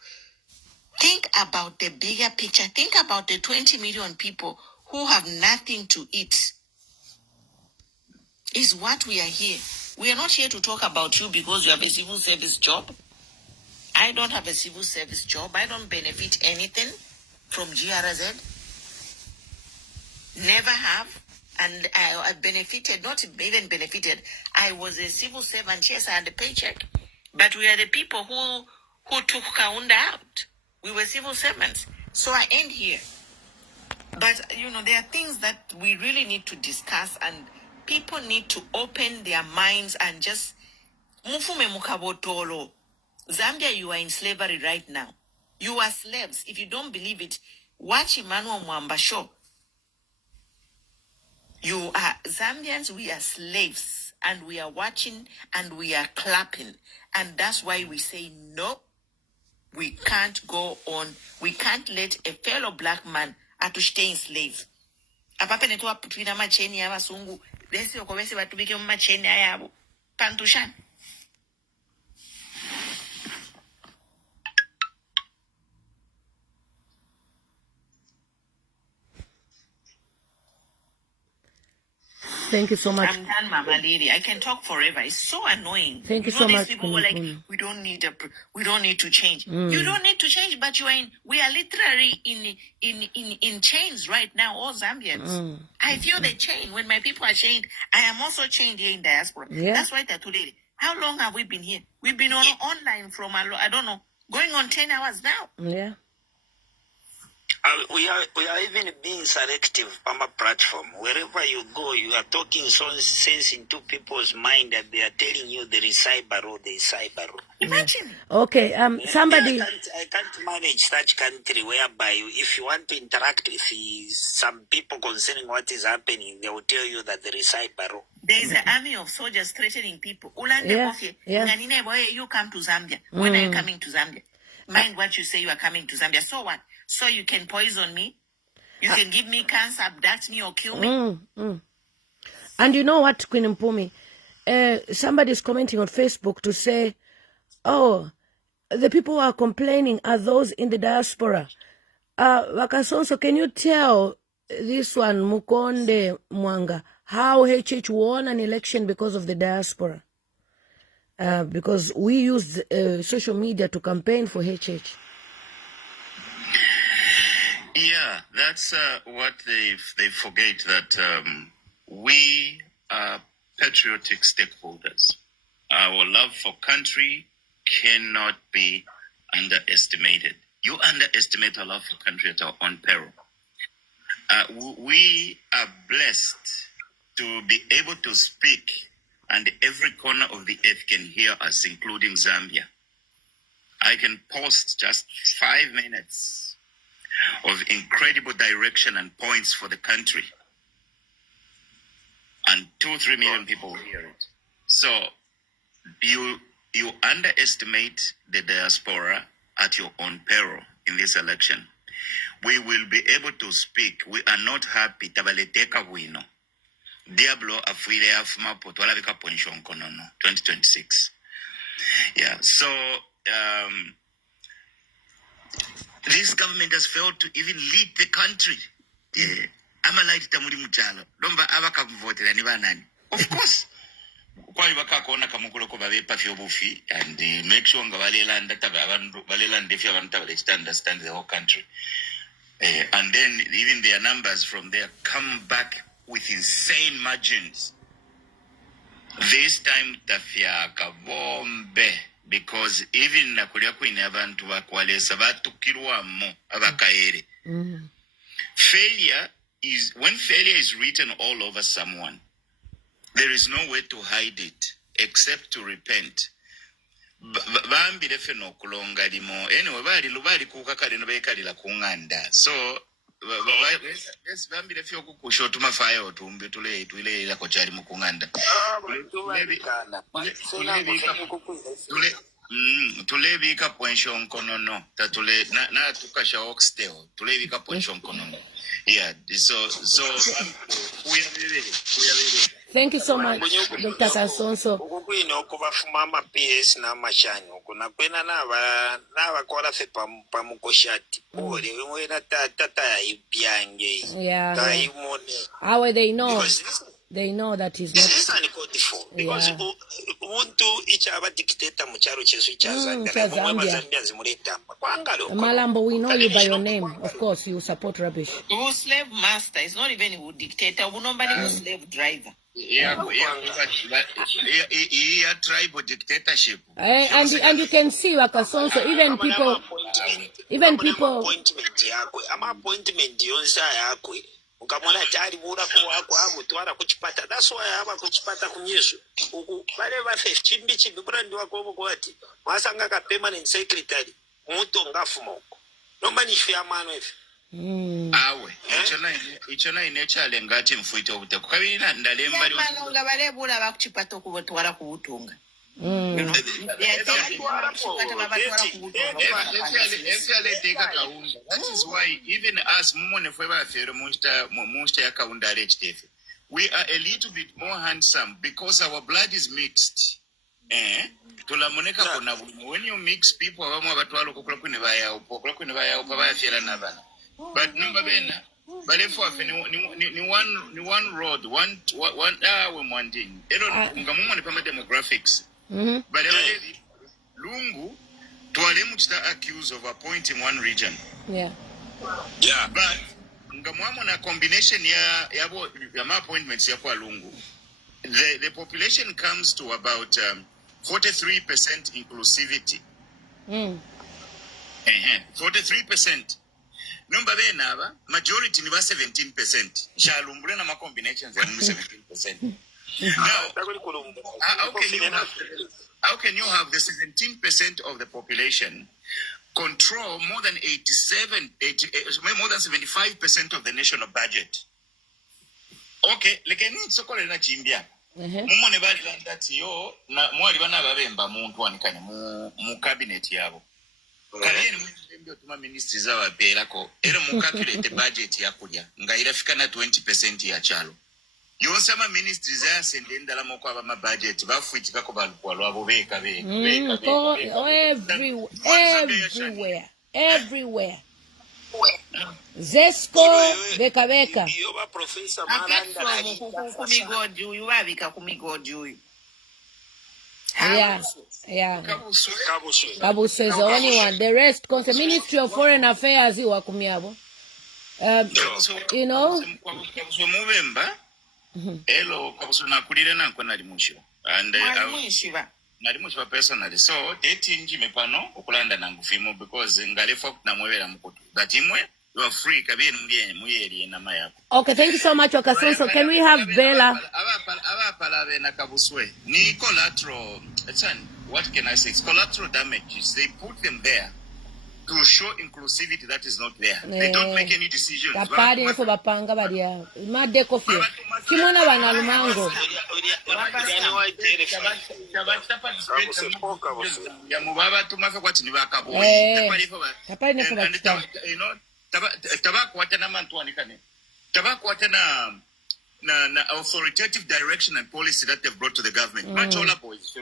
Think about the bigger picture. Think about the 20 million people who have nothing to eat. Is what we are here. We are not here to talk about you because you have a civil service job. I don't have a civil service job. I don't benefit anything from GRZ. Never have. And I benefited, not even benefited. I was a civil servant. Yes, I had a paycheck. But we are the people who took Kaunda out. We were civil servants. So I end here. But, there are things that we really need to discuss, and people need to open their minds and just mufume mukabotolo. Zambia, you are in slavery right now. You are slaves. If you don't believe it, watch Emmanuel Mwamba show. You are Zambians, we are slaves, and we are watching and we are clapping. And that's why we say, no, we can't go on. We can't let a fellow black man stay enslaved. Apape netuwa putwina macheni ya wasungu. Desi okobesi watubike macheni ya yabo. Pantushan. Thank you so much. I'm done, Mama Lady. I can talk forever. It's so annoying. Thank you so much. These people were like, we don't need to change. You don't need to change, but we are literally in chains right now, all Zambians. I feel the chain. When my people are chained, I am also chained here in diaspora. Yeah. That's why today. How long have we been here? We've been online from, I don't know, going on 10 hours now. Yeah. We are even being selective on a platform. Wherever you go, you are talking so sense into people's mind that they are telling you there is cyber law, there is cyber law. Imagine. Okay, somebody... I can't manage such country whereby if you want to interact with some people concerning what is happening, they will tell you that there is cyber law. There is an army of soldiers threatening people. Yeah. You come to Zambia. When are you coming to Zambia? Mind what you say you are coming to Zambia. So what? So you can poison me? You can give me cancer, abduct me, or kill me? And you know what, Queen Mpumi? Somebody is commenting on Facebook to say, oh, the people who are complaining are those in the diaspora. Wakasonso, can you tell this one, Mukonde Mwanga, how HH won an election because of the diaspora? Because we used social media to campaign for HH. Yeah, that's what they forget, that we are patriotic stakeholders. Our love for country cannot be underestimated. You underestimate our love for country at our own peril. We are blessed to be able to speak, and every corner of the earth can hear us, including Zambia. I can post just 5 minutes of incredible direction and points for the country, and 2-3 million people hear it. So you underestimate the diaspora at your own peril in this election. We will be able to speak. We are not happy. Tabaleteka wino. Diablo afuile afuma potwala vika ponshon konono 2026. Yeah. So this government has failed to even lead the country. Yeah. Amalaiti tamuri mutalo. Domba abaka votera ni banani. Of course. Kwa ibaka kona kamukolo ko babe pafi obufi, and make sure nga balela ndata abantu balela ndefi abantu understand the whole country. And then even their numbers from there come back with insane margins. This time tafia kabombe, because even nakulia kwine abantu bakwalesa batukirwamo abakaere. Failure is, when failure is written all over someone, there is no way to hide it except to repent. Bambire feno kulonga limo anyway bali kukakali no bekalira kunganda. So yes, bambire fyo kukusho tumafaye otumbe tule ila ko cyari mu kunganda. Tulebika pension konono tatule na tukasha oxtail tulebika pension konono. Yeah, so we are Thank you so much, Dr. Kasonso. Kukwino kubafuma PS na machanyo kuna kwena na kola fe pamukoshati pole wena tata ibyange. Yeah. How they know? They know that he's not. This is uncalled because Ubuntu each other dictator mucharo chesu cha Zambia. Malambo, we know you by your name. Of course, you support rubbish. Who slave master? It's not even a dictator. Who nobody was slave driver. Yeah, tribal dictatorship. And you can see Wakasonso, even people. Appointment yonsa yakwe. Ukamona tari bura ko wako amutwara kuchipata. That's why aba kuchipata kunyesu. Bale ba 15 bichi brand wako bogwati. Masanga ka permanent secretary. Muntu ngafuma uko. Nomba ni fia mano hivi. Awe ichona inechale ngati mfuite obute kukabirina ndalemba bali malonga bale bura bakuchipata kubotwara kubutunga. That is why even us we are a little bit more handsome because our blood is mixed. When you mix people, but number bena But if ni one road, one one thing. Ngamuma ni pama demographics. But Lungu twale muchita accused of appointing one region. Yeah. But ngamwamo na combination ya appointments ya kwa Lungu. The population comes to about 43% inclusivity. 43%. Number benaba majority ni ba 17%. Shalumbule na ma combinations ya 17%. Now, how can you have the 17% of the population control more than 75% of the national budget? Okay, lekeni sokole na chimbia. Mumone bali landati yo na mwali bana babemba muntu wanikane mu cabinet yabo. Kalieni mwembyo tuma ministries za belako era mu calculate budget yakulya nga irafika na 20% ya chalo. Yonsama ministries za sendenda la moko aba budget bafuitika ko balukwa lwabo beka everywhere. Zesco beka. Yoba Professor Yeah. Kabuso is the only one. The rest, because the Ministry of Foreign Affairs, you are kumiabo. You know. Hello, Kabuso na kulire na kwa nalimusho. And nalimusho personally. So dating mepano okulanda na ngufimo because ngalefa na mwewera mkutu. That imwe you are free kabiri ndiye muyeri na mayako. Okay, thank you so much, Okasonso. Can we have Bella? Abapala na kabuswe. Ni collateral. What can I say? It's collateral damages. They put them there to show inclusivity that is not there. They don't make any decisions. Kapari nefo bapanga badia. Made kofi. Kimona bana lumango. Ya mubaba tumafe kwati ni bakabo. Kapari nefo bakita. You know, tabako watana mantu wanikane. Tabako watana na authoritative direction and policy that they've brought to the government. Machola boys.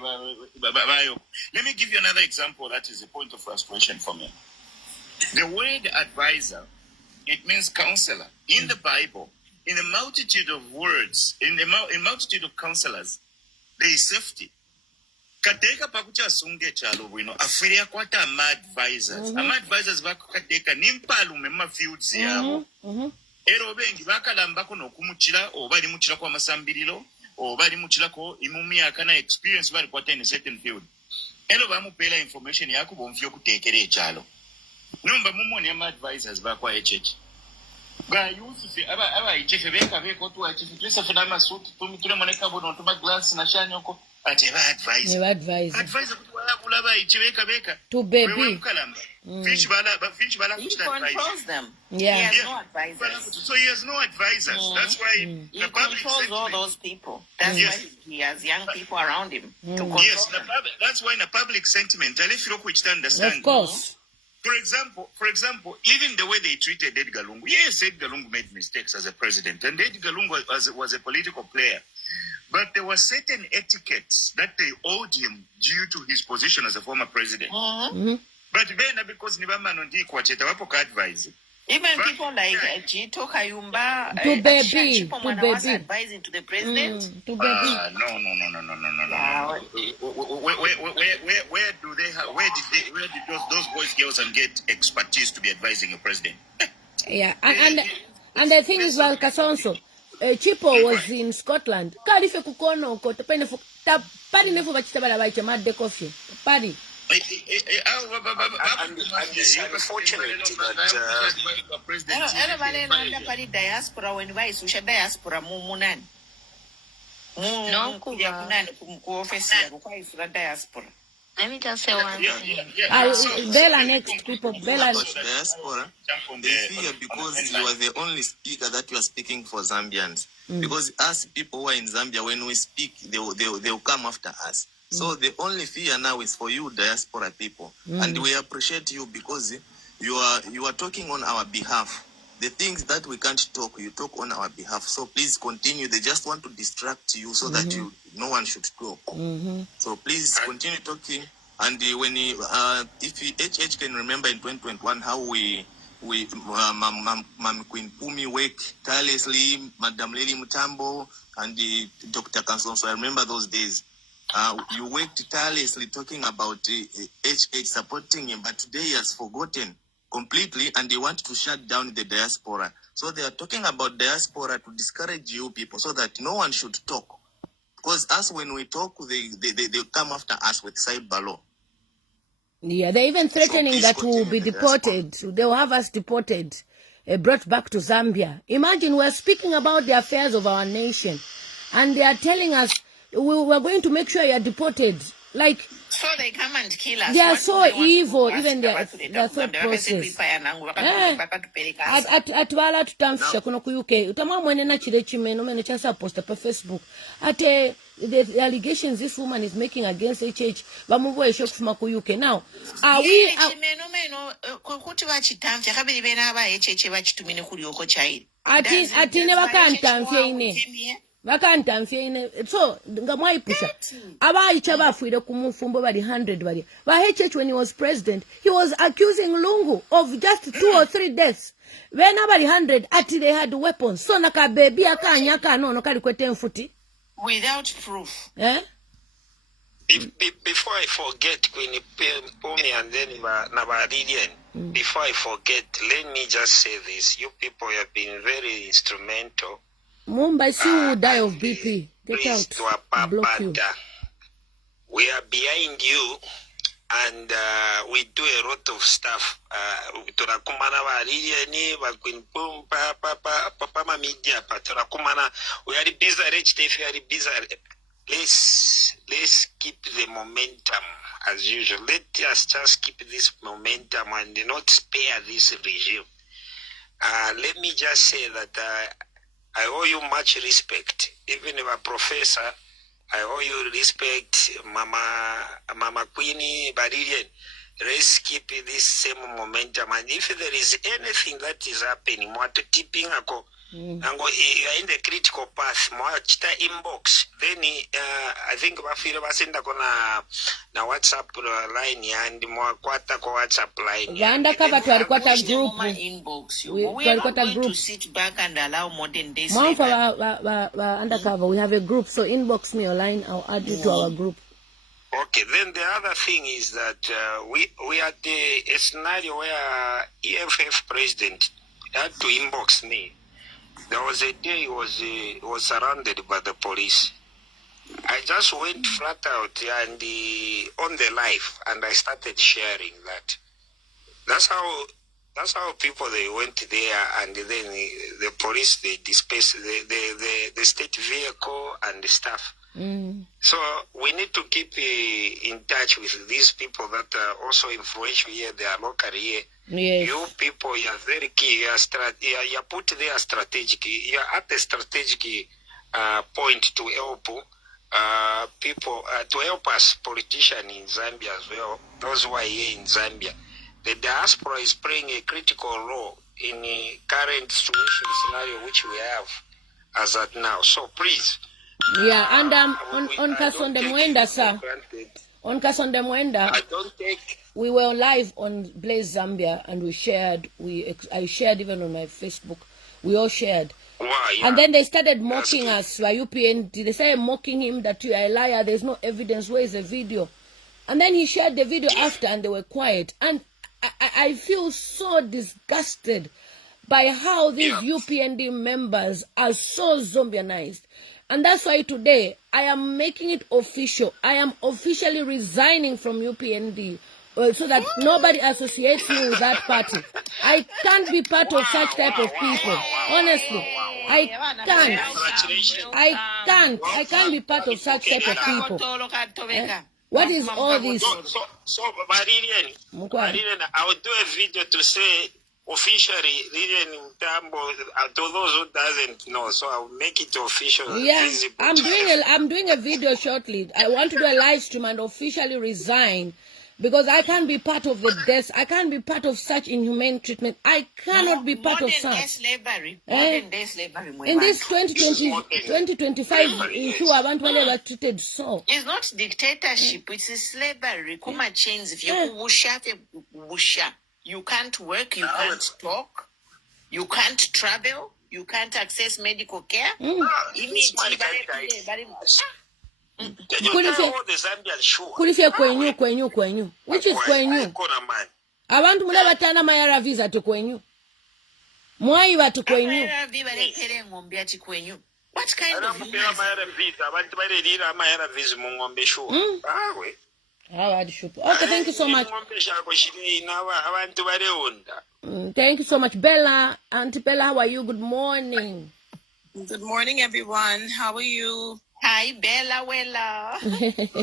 Let me give you another example that is a point of frustration for me. The word advisor, it means counselor. In the Bible, in a multitude of words, in a multitude of counselors, there is safety. Kateka pakucha sunge chalo wino afiria kwata ama advisors. Ama advisors bako kateka nimpalu mema fields yabo. Ero bengi bakalambako n'okumuchira obali muchira kwa masambiriro obali muchira ko imumia kana experience bali kwata in a certain field. Ero bamupela information yako bomfyo kutekere echalo. Numba mumoni ama advisors bakwa HH. Ba yusufi aba ichefe beko tu ichefe twesa funa masuti tumitule moneka bono tuma glass na shanyoko ate ba advisor. Ne advisor. Advisor kutwala kulaba icheweka beka. To baby. Finch bala he controls them. Yeah. He has no advisors. So he has no advisors. That's why he controls all those people. That's why he has young people around him to control them. That's why in a public sentiment, which understand. Of course. For example, even the way they treated Edgar Lungu. Yes, Edgar Lungu made mistakes as a president, and Edgar Lungu was a political player. But there were certain etiquettes that they owed him due to his position as a former president. But then, because Nibama Nondi Kwacheta Wapoka advise. Even people like Jito Kayumba, to baby, was advising to the president. To baby. No. Where do they have? Where did those boys, girls, and get expertise to be advising a president? Yeah, and the thing is, well, Kasonso, Chipo was in Scotland. Karife kukono ko tapene fu tapani nefu bachita bala baicha mad de coffee. Padi. And it's unfortunate that diaspora when we susha diaspora mumunani. No, diaspora. Let me just say one thing. Bella next people. Bella diaspora. They fear because you are the only speaker that you are speaking for Zambians. Because us people who are in Zambia, when we speak, they will come after us. So the only fear now is for you diaspora people. And we appreciate you because you are talking on our behalf. The things that we can't talk, you talk on our behalf. So please continue. They just want to distract you so that no one should talk. So please continue talking. And when if HH can remember in 2021 how we Mam Queen Pumi worked tirelessly, Madam Lily Mutambo, and Dr. Kansonso. I remember those days. You worked tirelessly talking about HH supporting him, but today he has forgotten completely, and they want to shut down the diaspora. So they are talking about diaspora to discourage you people so that no one should talk. Because us, when we talk, they come after us with cyber law. Yeah, they're even threatening that we'll be deported. They will have us deported, brought back to Zambia. Imagine we're speaking about the affairs of our nation, and they are telling us we're going to make sure you're deported. Like, so they come and kill us. They are so evil, even their thought process. Atwala tutamfisha kuno ku UK. Utama mwene na chile chimeno mene chasa posta pa Facebook. Ate the allegations this woman is making against HH bamuvo esho kufuma ku UK. Now, are we chimeno kuti vachitamfya kabiri bena aba HH vachitumine kuri oko chairi. Ati ne bakantamfya ine. So ngamwaipusha abaicha bafuire kumufumbo bali 100 bali ba HH when he was president he was accusing Lungu of just 2 or 3 deaths when abali 100 ati they had weapons so naka baby akanya kanono kali kwete mfuti without proof. Before I forget, Queen Pumi and then Liberian, before I forget, let me just say this: you people have been very instrumental. Mumbwa, see who die of BP. Get out. Block you. We are behind you, and we do a lot of stuff. Turakumana Liberian, Queen Pum, Papa Media, Turakumana. We are busy. We are busy. Let's keep the momentum as usual. Let us just keep this momentum and not spare this regime. Let me just say that. I owe you much respect. Even if a professor, I owe you respect, Mama Queenie, Liberian. Let's keep this same momentum. And if there is anything that is happening, more tipping, and you are in the critical path, more inbox. Then I think Mafia was in the WhatsApp line and more quarter WhatsApp line. The undercover to a quarter group. We are not going to sit back and allow modern day slavery. Undercover, we have a group, so inbox me online. I'll add you to our group. Okay, then the other thing is that we had a scenario where EFF president had to inbox me. There was a day he was surrounded by the police. I just went flat out and on the live, and I started sharing that. That's how people they went there, and then the police they dispersed the state vehicle and the stuff. So we need to keep in touch with these people that are also influential here. They are local here. Yes. You people, you are very key. You are put there strategic. You are at the strategic point to help people, to help us politicians in Zambia as well. Those who are here in Zambia. The diaspora is playing a critical role in the current situation scenario which we have as at now. So please. Yeah, and on Kasonde Mwenda, sir. On Kasonde Mwenda, we were live on Blaze Zambia, and we shared. I shared even on my Facebook. We all shared. Wow, yeah. And then they started mocking us. UPN, they started mocking him that you are a liar. There's no evidence. Where is the video? And then he shared the video after, and they were quiet. And I feel so disgusted by how these UPND members are so Zambianized. And that's why today I am making it official. I am officially resigning from UPND so that nobody associates me with that party. I can't be part of such type of people. Honestly, I can't be part of such type of people. What is all this? So Liberian, I will do a video to say officially, Liberian Mutambo, to those who doesn't know, so I will make it official. Yeah, I'm doing a video shortly. I want to do a live stream and officially resign because I can't be part of the death. I can't be part of such inhumane treatment. I cannot be part of such. Modern day slavery. In this 2025 issue, I want to be treated so. It's not dictatorship. It's slavery. Kuma chains if you wusha. You can't work, you can't talk, you can't travel, you can't access medical care. Kulifia kwenyu. Which is kwenyu? Abantu muna batana mayara visa to kwenyu. Mwai watu kwenyu. What kind of visa? Okay, thank you so much. Thank you so much. Bella, Auntie Bella, how are you? Good morning. Good morning, everyone. How are you? Hi, Bella Wella.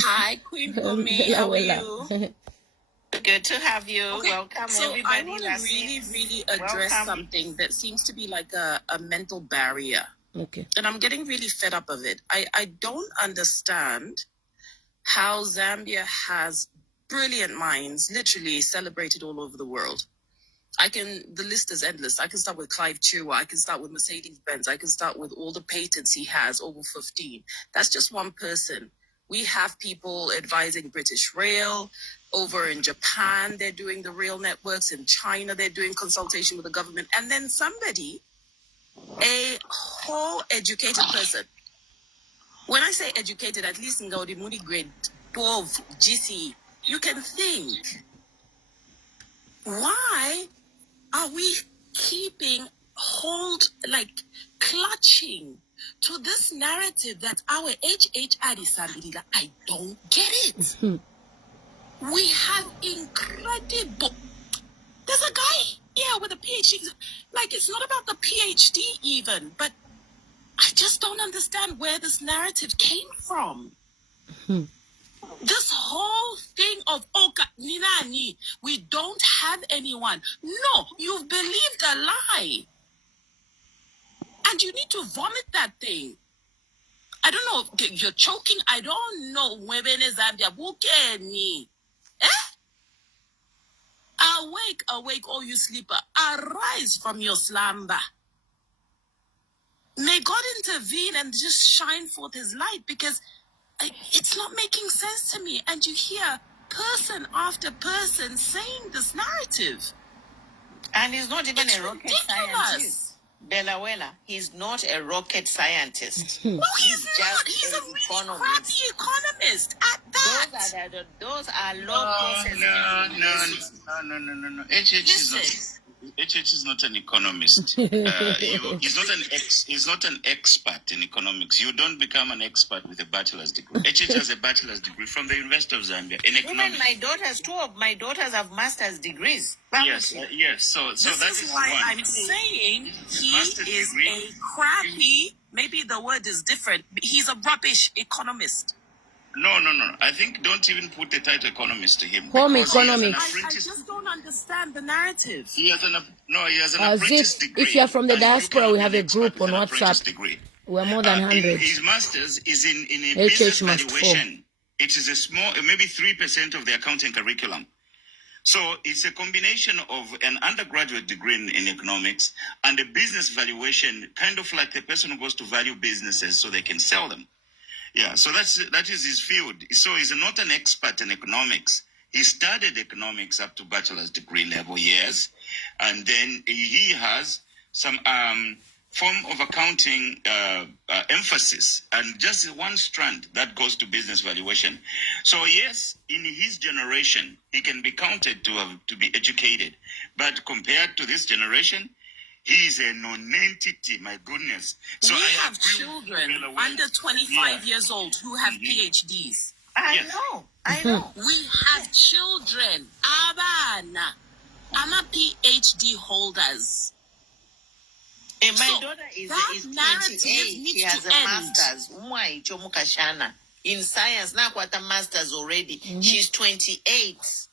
Hi, Queen Bumi. How are you? Good to have you. Okay, Welcome, so everybody. I want to really address something that seems to be like a mental barrier. Okay. And I'm getting really fed up of it. I don't understand how Zambia has brilliant minds, literally celebrated all over the world. The list is endless. I can start with Clive Chua. I can start with Mercedes-Benz. I can start with all the patents he has, over 15. That's just one person. We have people advising British Rail. Over in Japan, they're doing the rail networks. In China, they're doing consultation with the government. And then somebody, a whole educated person. When I say educated, at least in Gaudi Moody grade 12, GC, you can think, why are we clutching to this narrative that our HHR is Sambirila? I don't get it. We have incredible... There's a guy here with a PhD. Like, it's not about the PhD even, but I just don't understand where this narrative came from. This whole thing of Ninani, we don't have anyone. No, you've believed a lie. And you need to vomit that thing. I don't know, you're choking. I don't know. Awake, oh you sleeper. Arise from your slumber. May God intervene and just shine forth his light, because it's not making sense to me. And you hear person after person saying this narrative. And he's not even a rocket scientist. Belawela, he's not a rocket scientist. No, he's not. He's a really crappy economist at that. Those are low process. No. HH is not an economist. He's not an expert in economics. You don't become an expert with a bachelor's degree. HH has a bachelor's degree from the University of Zambia in economics. Even two of my daughters have master's degrees. Yes. So this that is why one. I'm saying he is a crappy. Maybe the word is different. He's a rubbish economist. No. I think don't even put the title economist to him. Home economics. I just don't understand the narrative. He has an apprentice degree. If you're from the diaspora, we have a group on WhatsApp. We're more than 100. His master's is in a business valuation. It is a small, maybe 3% of the accounting curriculum. So it's a combination of an undergraduate degree in economics and a business valuation, kind of like the person who goes to value businesses so they can sell them. Yeah, so that is his field. So he's not an expert in economics. He studied economics up to bachelor's degree level, yes. And then he has some form of accounting emphasis and just one strand that goes to business valuation. So yes, in his generation, he can be counted to be educated. But compared to this generation, he is a non-entity, my goodness. So we have children under 25 years old who have PhDs. I know. We have children, abana, ama PhD holders. And my daughter is 28. She has a master's. In science, now got a master's already. She's 28.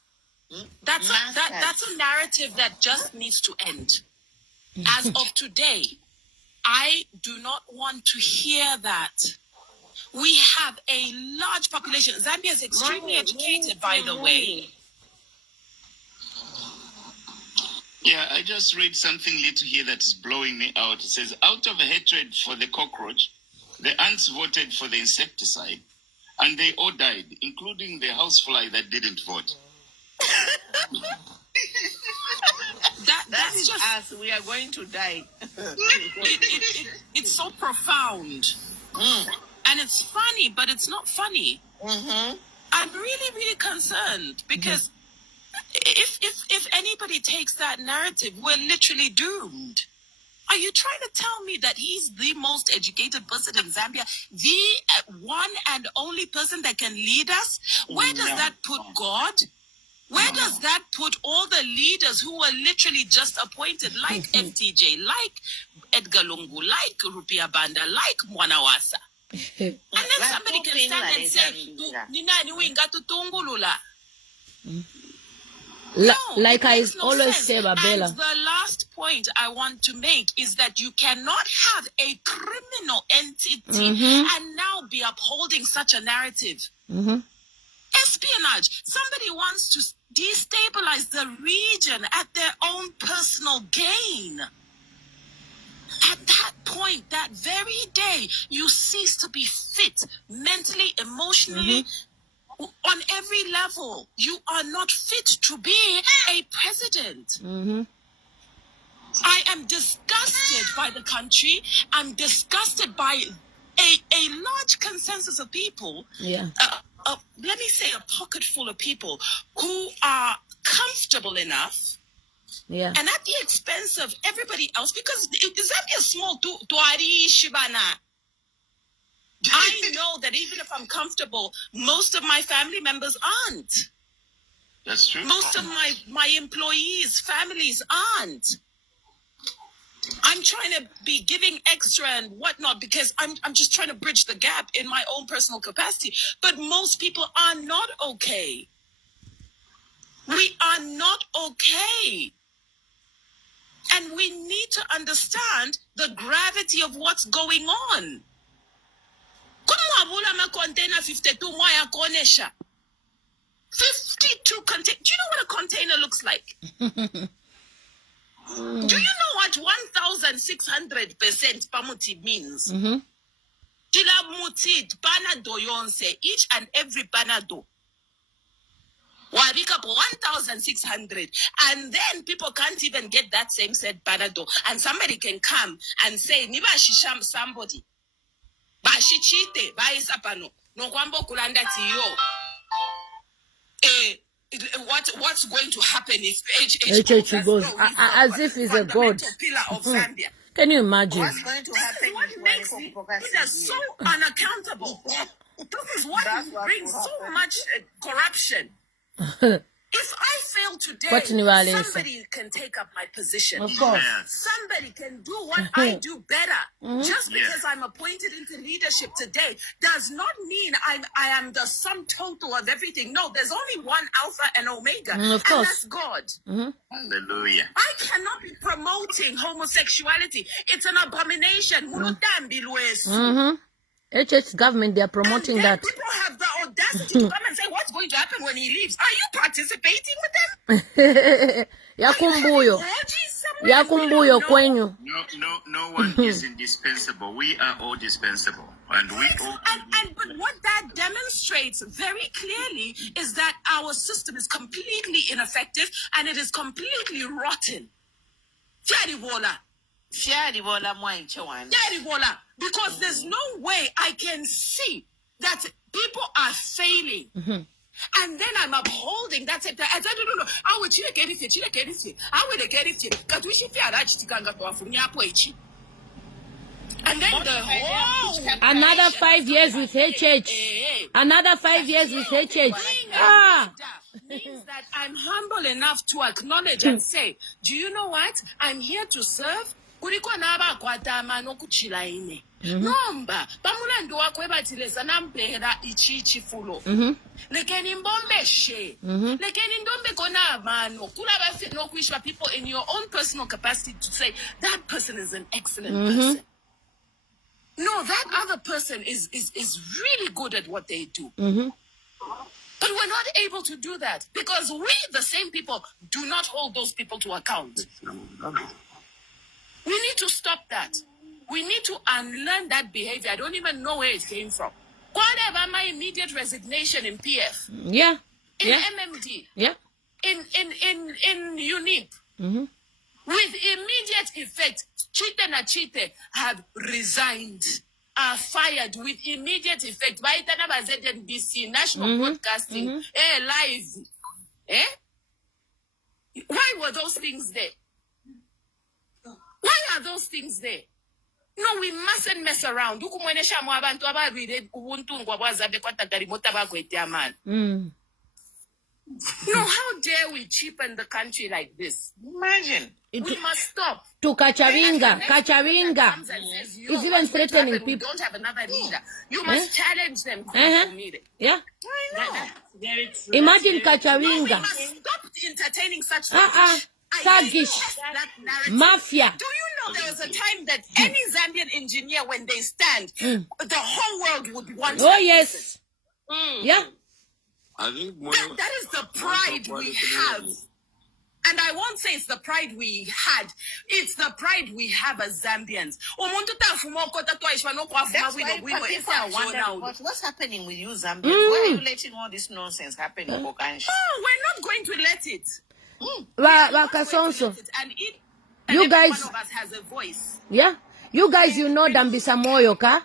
That's a narrative that just needs to end. As of today, I do not want to hear that. We have a large population. Zambia is extremely educated, by the way. Yeah, I just read something little here that is blowing me out. It says, out of hatred for the cockroach, the ants voted for the insecticide, and they all died, including the housefly that didn't vote. us, we are going to die. It's so profound. And it's funny, but it's not funny. I'm really, really concerned because if anybody takes that narrative, we're literally doomed. Are you trying to tell me that he's the most educated person in Zambia, the one and only person that can lead us? Where does that put God? Where does that put all the leaders who were literally just appointed, like FTJ, like Edgar Lungu, like Rupia Banda, like Mwanawasa? And then somebody can stand and say, Ninani winga tutungulula. Like I always say, Babella. And the last point I want to make is that you cannot have a criminal entity and now be upholding such a narrative. Espionage. Somebody wants to destabilize the region at their own personal gain. At that point, that very day, you cease to be fit mentally, emotionally, on every level. You are not fit to be a president. I am disgusted by the country. I'm disgusted by a large consensus of people. Let me say a pocket full of people who are comfortable enough. And at the expense of everybody else, because Zambia is small. I know that even if I'm comfortable, most of my family members aren't. That's true. Most of my employees' families aren't. I'm trying to be giving extra and whatnot because I'm just trying to bridge the gap in my own personal capacity. But most people are not okay. We are not okay. And we need to understand the gravity of what's going on. 52 containers. Do you know what a container looks like? Do you know what 1,600% pamuti means? Kila muti panado yonse, each and every panado. Warika 1,600, and then people can't even get that same said panado, and somebody can come and say, "Niba shisham somebody, bashichite, baisapano, no kwambo kulanda tiyo." What's going to happen if HH goes as if he's a god? Pillar of Zambia. Can you imagine? What's going to happen? What makes it so unaccountable? This is what brings so much corruption. If I fail today, somebody can take up my position. Of course. Somebody can do what I do better. Just because I'm appointed into leadership today does not mean I am the sum total of everything. No, there's only one Alpha and Omega, of course. and that's God. Hallelujah. I cannot be promoting homosexuality. It's an abomination. HH government, they are promoting and that. People have the audacity to come and say, what's going to happen when he leaves? Are you participating with them? Yakumbuyo. Yakumbuyo kwenyu. No one is indispensable. We are all dispensable. And we all but what that demonstrates very clearly is that our system is completely ineffective and it is completely rotten. Because there's no way I can see that people are failing. And then I'm upholding that. I don't know. I would get it. I would get it. And then the whole another 5 years with HH. Another 5 years with HH. Means that I'm humble enough to acknowledge and say, do you know what? I'm here to serve. Nomba pamulando wakwebatileza nampera ichichi fulo lekeni mbombeshe lekeni ndombe kona abantu kulaba no kuishwa people in your own personal capacity to say that person is an excellent person. No, that other person is really good at what they do. But we're not able to do that because we, the same people, do not hold those people to account. We need to stop that. We need to unlearn that behavior. I don't even know where it came from. Whatever my immediate resignation in PF. In MMD. In UNIP. With immediate effect, Chite na Chite have resigned, are fired with immediate effect. By ZNBC, National Broadcasting, live. Why were those things there? Why are those things there? No, we mustn't mess around. No, how dare we cheapen the country like this? Imagine. We must stop. To Kacharinga. It's even threatening people. We don't have another leader. You must challenge them. Yeah. I know. Very true. Imagine No, we Kacharinga. must stop entertaining such rubbish. Sagish. That narrative. Mafia. Do you know there was a time that any Zambian engineer, when they stand, the whole world would want Oh, yes. Yeah. I think that is the pride we have. And I won't say it's the pride we had. It's the pride we have as Zambians. That's why people are wondering what's happening with you, Zambians? Why are you letting all this nonsense happen in Bokanshi? Oh, we're not going to let it. And you guys, one of us has a voice. Yeah. You guys, you know Dambisa Moyo, ka?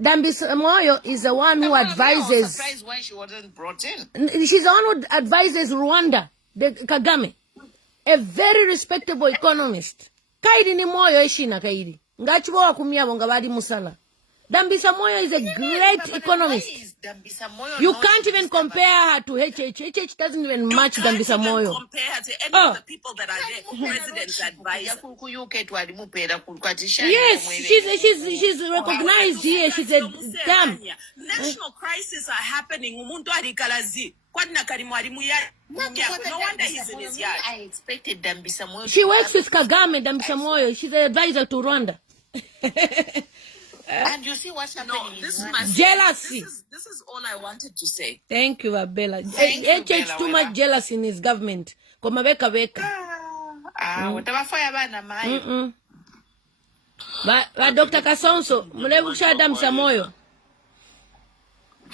Dambisa Moyo is the one who advises. I was surprised why she wasn't brought in. She's the one who advises Rwanda, the Kagame, a very respectable economist. Kaidi ni Moyo eshina kaidi. Ngachibo wa kumiabo ngabadi musala. Dambisa Moyo is a great economist. You can't even compare her to HH. HH doesn't even match Dambisa Moyo. Compare her to any of the people that are there. President's advisor. Yes, she's recognized here. She's a damn. National crises are happening. No wonder he's in his yard. I expected Dambisa Moyo. She works with Kagame, Dambisa Moyo. She's an advisor to Rwanda. And you see what's happening jealousy. This is all I wanted to say. Thank you, Abella. HH too much jealous in his government. Komabeka beka. But Dr. Kasonso, mulebu shada msamoyo.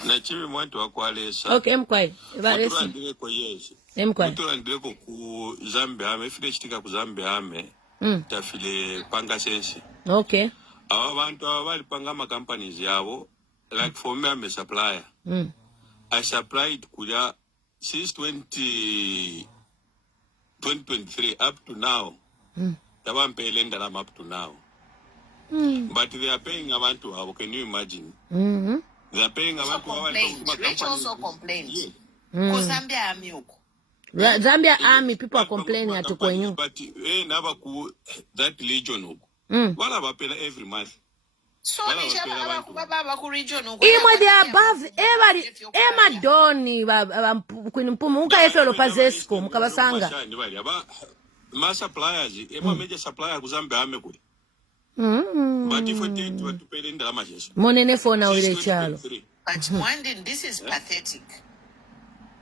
Na chimi mwantu wakwalesa. Okay, mkwai. Mutulandile kwa yeshi. Mutulandile ku Zambia hame. File chitika ku Zambia hame. Tafile panga sensi. Okay. Abantu abalipanga ma companies yabo, like for me I'm a supplier. I supplied kuya since 2023 up to now. Tabam paying them up to now. But they are paying abantu abo. Can you imagine? They are paying abantu abo. Rachel also complains. Because Zambia Army. Zambia Army people are complaining at Ukwenyu. But never ku that legion. What about paying every month? So they are above every Emma Doni Quinpum Muka Pazesco Mukabasanga. My suppliers, Emma major supplier was Zambia. But if we take to pay in the damages. Monene for now with a child. But Mwandin, this is pathetic.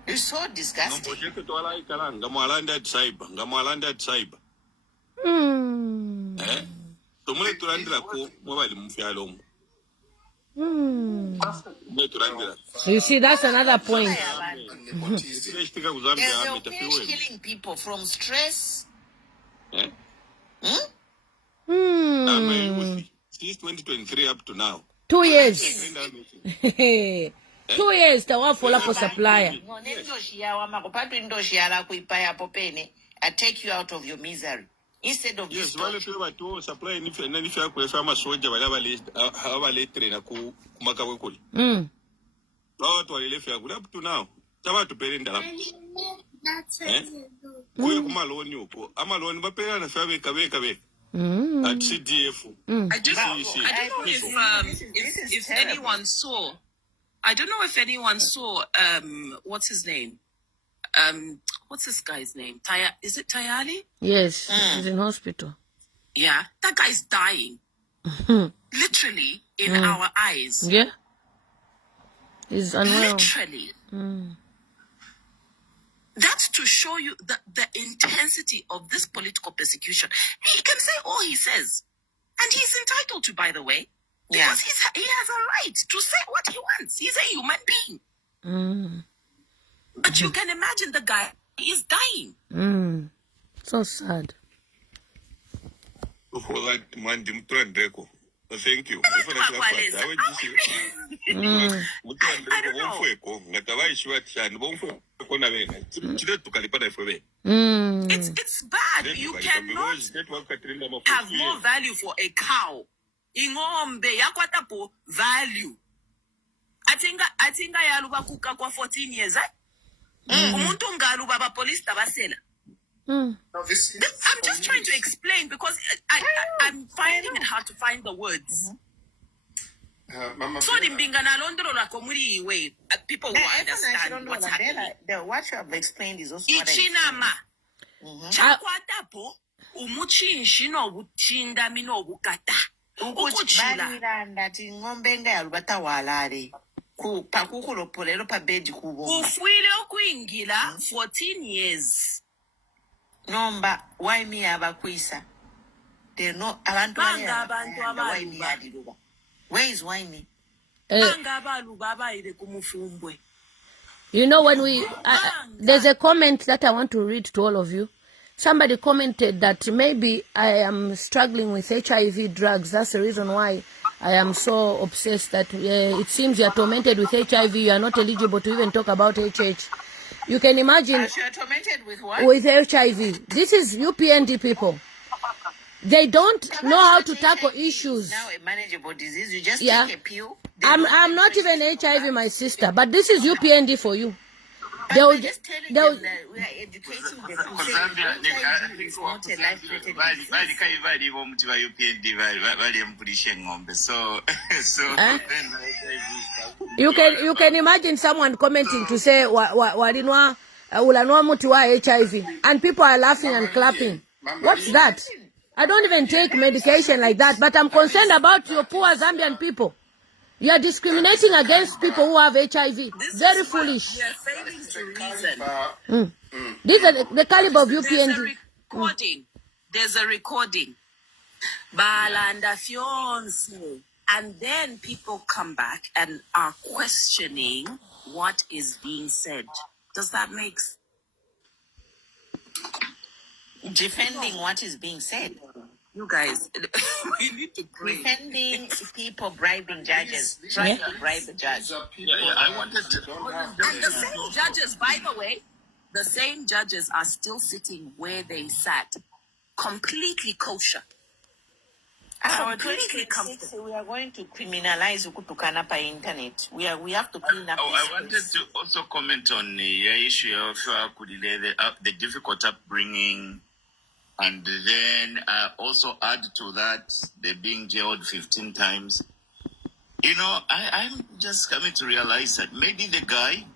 It's so disgusting. Gamalanda cyber. You see, that's another point. They're killing people from stress. Since 2023 up to now. 2 years. 2 years to work for Supplier. I take you out of your misery. Instead of yes, wale pia watu supply ni fia kulesa masoja wale hawalete na kumaka wekuli. Watu walilefia kule up to now. Chama tupelenda hapo. Kuye kumaloni huko. Amaloni bapela na fia beka. At CDF. I don't know if anyone saw. I don't know if anyone saw what's his name? What's this guy's name? Is it Tayali? Yes, he's in hospital. Yeah, that guy's dying. Literally in our eyes. Yeah. He's unwell. Literally. That's to show you the intensity of this political persecution. He can say all he says. And he's entitled to, by the way. Because he has a right to say what he wants. He's a human being. But you can imagine the guy is dying. So sad. for that Mandi Mtrandeko. Thank you. I don't know. It's bad. You cannot have more value for a cow. Ingombe yakwatapo value. I think I aluba kuka kwa 14 years. Umuntu ngaluba ba police tabasela. I'm just trying to explain because I'm finding it hard to find the words. So people who understand what's happening. What you have explained is also what Ichinama. Chakwatapo umuchinshi no buchinda mino bukata. Ukuchila ngombe nga yalubata walare. Pakukulo polelo pa bedi kubo. Ufuile okuingila 14 years. Nomba why me abakwisa. They know abantu why me adiluba. Where is why me? You know, when we there's a comment that I want to read to all of you. Somebody commented that maybe I am struggling with HIV drugs. That's the reason why I am so obsessed that it seems you are tormented with HIV. You are not eligible to even talk about HH. You can imagine. You are tormented with what? With HIV. This is UPND people. They don't know how to tackle issues. Now a manageable disease. You just take a pill. I'm not even HIV, my sister, but this is UPND for you. They'll just telling them that we are educating them to say HIV is not a life-threatening disease. You can imagine someone commenting to say walinwa ulanwa muti wa HIV, and people are laughing and clapping. What's that? I don't even take medication like that, but I'm concerned about your poor Zambian people. You are discriminating against people who have HIV. Very foolish. We are failing to reason. These are the caliber of UPND. There's a recording. Balanda fiance. And then people come back and are questioning what is being said. Does that make sense? Defending what is being said. You guys, we need to pray. Defending people bribing judges, trying to bribe the judge. I wanted to. And the same judges, by the way, the same judges are still sitting where they sat, completely kosher. Completely comfortable. We are going to criminalize ukutukana pa internet. We have to clean up. I wanted to also comment on the issue of the difficult upbringing. And then also add to that, they're being jailed 15 times. You know, I'm just coming to realize that maybe the guy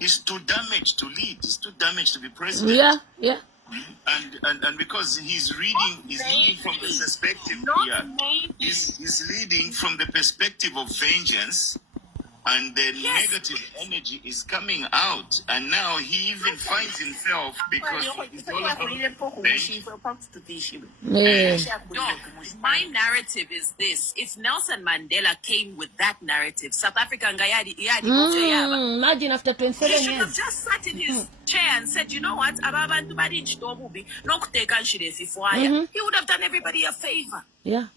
is too damaged to lead. He's too damaged to be president. Yeah. And because he's leading from the perspective. He's leading from the perspective of vengeance. And the negative energy is coming out, and now he even finds himself because it's all about my narrative is this: if Nelson Mandela came with that narrative, South Africa imagine after 27 years. He should have just sat in his chair and said, you know what, he would have done everybody a favor. Yeah.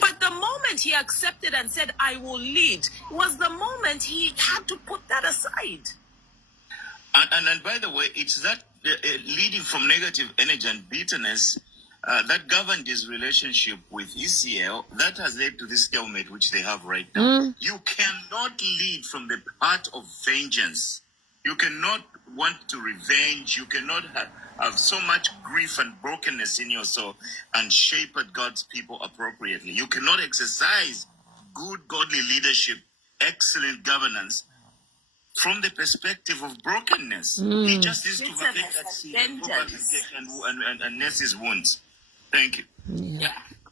But the moment he accepted and said, I will lead, was the moment he had to put that aside. And by the way, it's that leading from negative energy and bitterness that governed his relationship with ECL that has led to this stalemate which they have right now. You cannot lead from the heart of vengeance. You cannot want to revenge. You cannot have so much grief and brokenness in your soul and shepherd God's people appropriately. You cannot exercise good godly leadership, excellent governance from the perspective of brokenness. He just needs to vacate that seat and nurse his wounds. Thank you.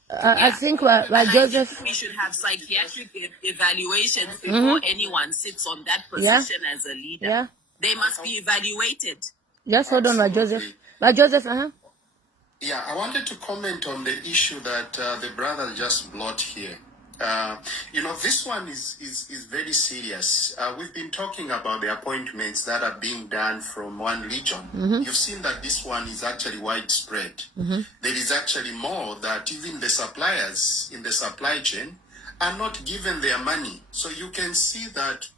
I think Joseph, we should have psychiatric evaluations before anyone sits on that position as a leader. They must be evaluated. Just hold on, Joseph. Yeah, I wanted to comment on the issue that the brother just brought here. This one is very serious. We've been talking about the appointments that are being done from one region. You've seen that this one is actually widespread. There is actually more that even the suppliers in the supply chain are not given their money. So you can see that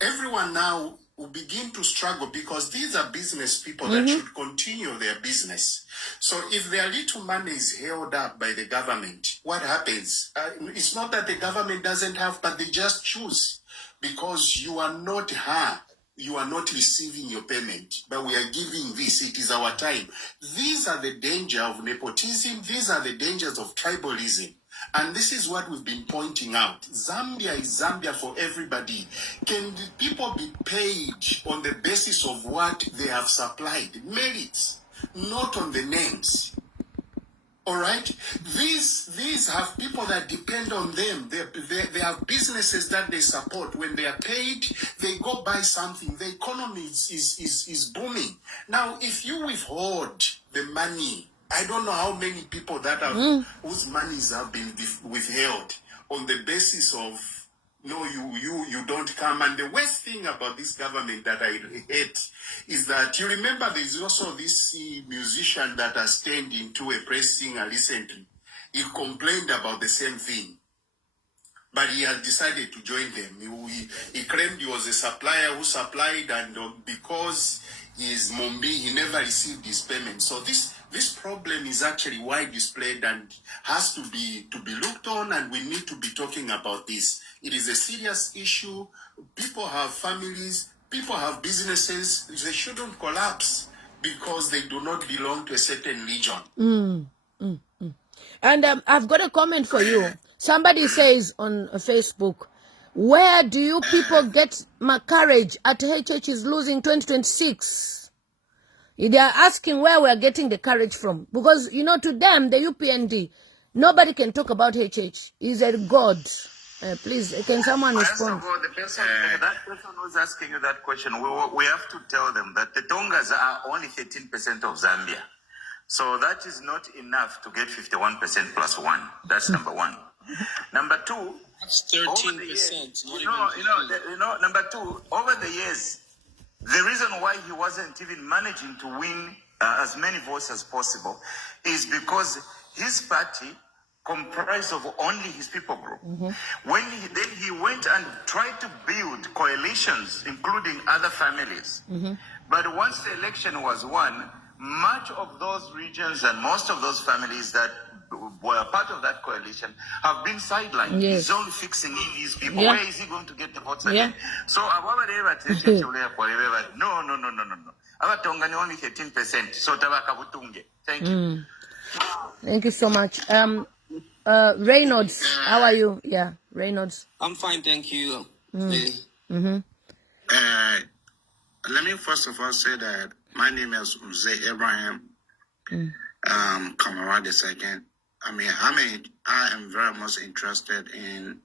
everyone now will begin to struggle because these are business people that should continue their business. So if their little money is held up by the government, what happens? It's not that the government doesn't have, but they just choose because you are not her. You are not receiving your payment, but we are giving this. It is our time. These are the dangers of nepotism. These are the dangers of tribalism. And this is what we've been pointing out. Zambia is Zambia for everybody. Can the people be paid on the basis of what they have supplied? Merits, not on the names. All right? These have people that depend on them. They have businesses that they support. When they are paid, they go buy something. The economy is booming. Now, if you withhold the money, I don't know how many people that have whose monies have been withheld on the basis of no, you don't come. And the worst thing about this government that I hate is that you remember there's also this musician that has turned into a press singer recently. He complained about the same thing, but he has decided to join them. He claimed he was a supplier who supplied, and because he is Mumbi, he never received his payment. So this problem is actually widespread and has to be looked on, and we need to be talking about this. It is a serious issue. People have families, people have businesses. They shouldn't collapse because they do not belong to a certain region. And I've got a comment for you. Somebody says on Facebook, where do you people get my courage at HH is losing 2026? They are asking where we are getting the courage from. Because, to them, the UPND, nobody can talk about HH. He's a god. Please, can someone respond? First of all, that person who's asking you that question, we have to tell them that the Tongas are only 13% of Zambia. So that is not enough to get 51% plus 1. That's number one. Number two, that's 13%. Number two, over the years, the reason why he wasn't even managing to win as many votes as possible is because his party comprised of only his people group. When he went and tried to build coalitions, including other families. But once the election was won, much of those regions and most of those families that were part of that coalition have been sidelined. Yes. He's only fixing in his people. Yeah. Where is he going to get the votes again? So, no. Abatongani only 13%. So, tabakabutunge. Thank you. Thank you so much. Reynolds, how are you? Yeah, Reynolds. I'm fine, thank you. Let me first of all say that my name is Mzee Abraham, Kamara II. I am very much interested in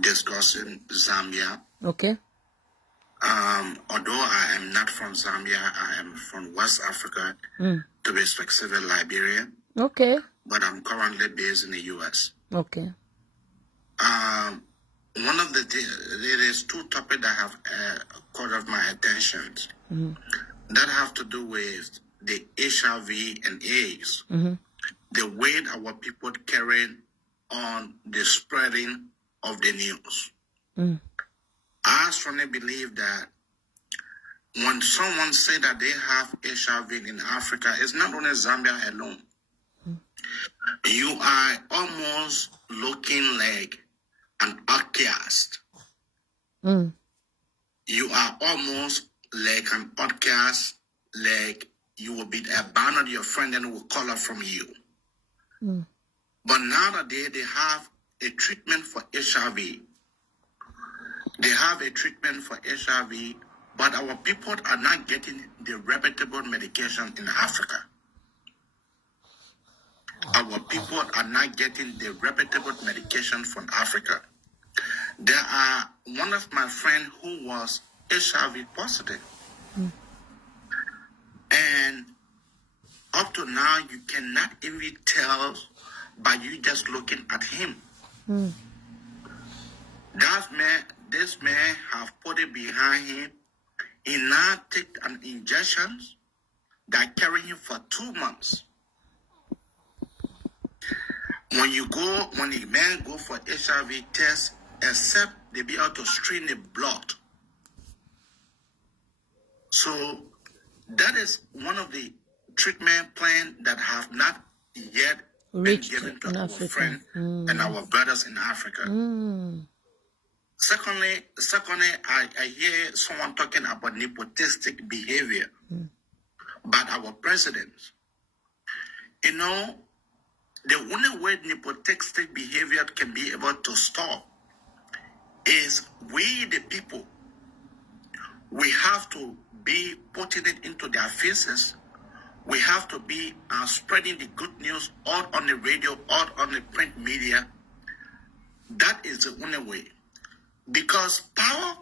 discussing Zambia. Okay. Although I am not from Zambia, I am from West Africa, to be specific, Liberian. Okay. But I'm currently based in the U.S. Okay. One of there is two topics that have caught of my attention that have to do with the HIV and AIDS. The way our people carry on the spreading of the news. I strongly believe that when someone say that they have HIV in Africa, it's not only Zambia alone. You are almost looking like an outcast. You are almost like an outcast, like you will be abandoned your friend and will call up from you. But nowadays they have a treatment for HIV. They have a treatment for HIV, but our people are not getting the reputable medication in Africa. Our people are not getting the reputable medication from Africa. There are one of my friends who was HIV positive. And up to now, you cannot even tell by you just looking at him This man have put it behind him. He now take an injections that carry him for 2 months. When the man go for HIV test, except they be able to strain the blood. So that is one of the treatment plans that have not yet been given to our friends and our brothers in Africa. Secondly, I hear someone talking about nepotistic behavior by our presidents. You know, the only way nepotistic behavior can be able to stop is we, the people, we have to be putting it into their faces. We have to be spreading the good news all on the radio, all on the print media. That is the only way. Because power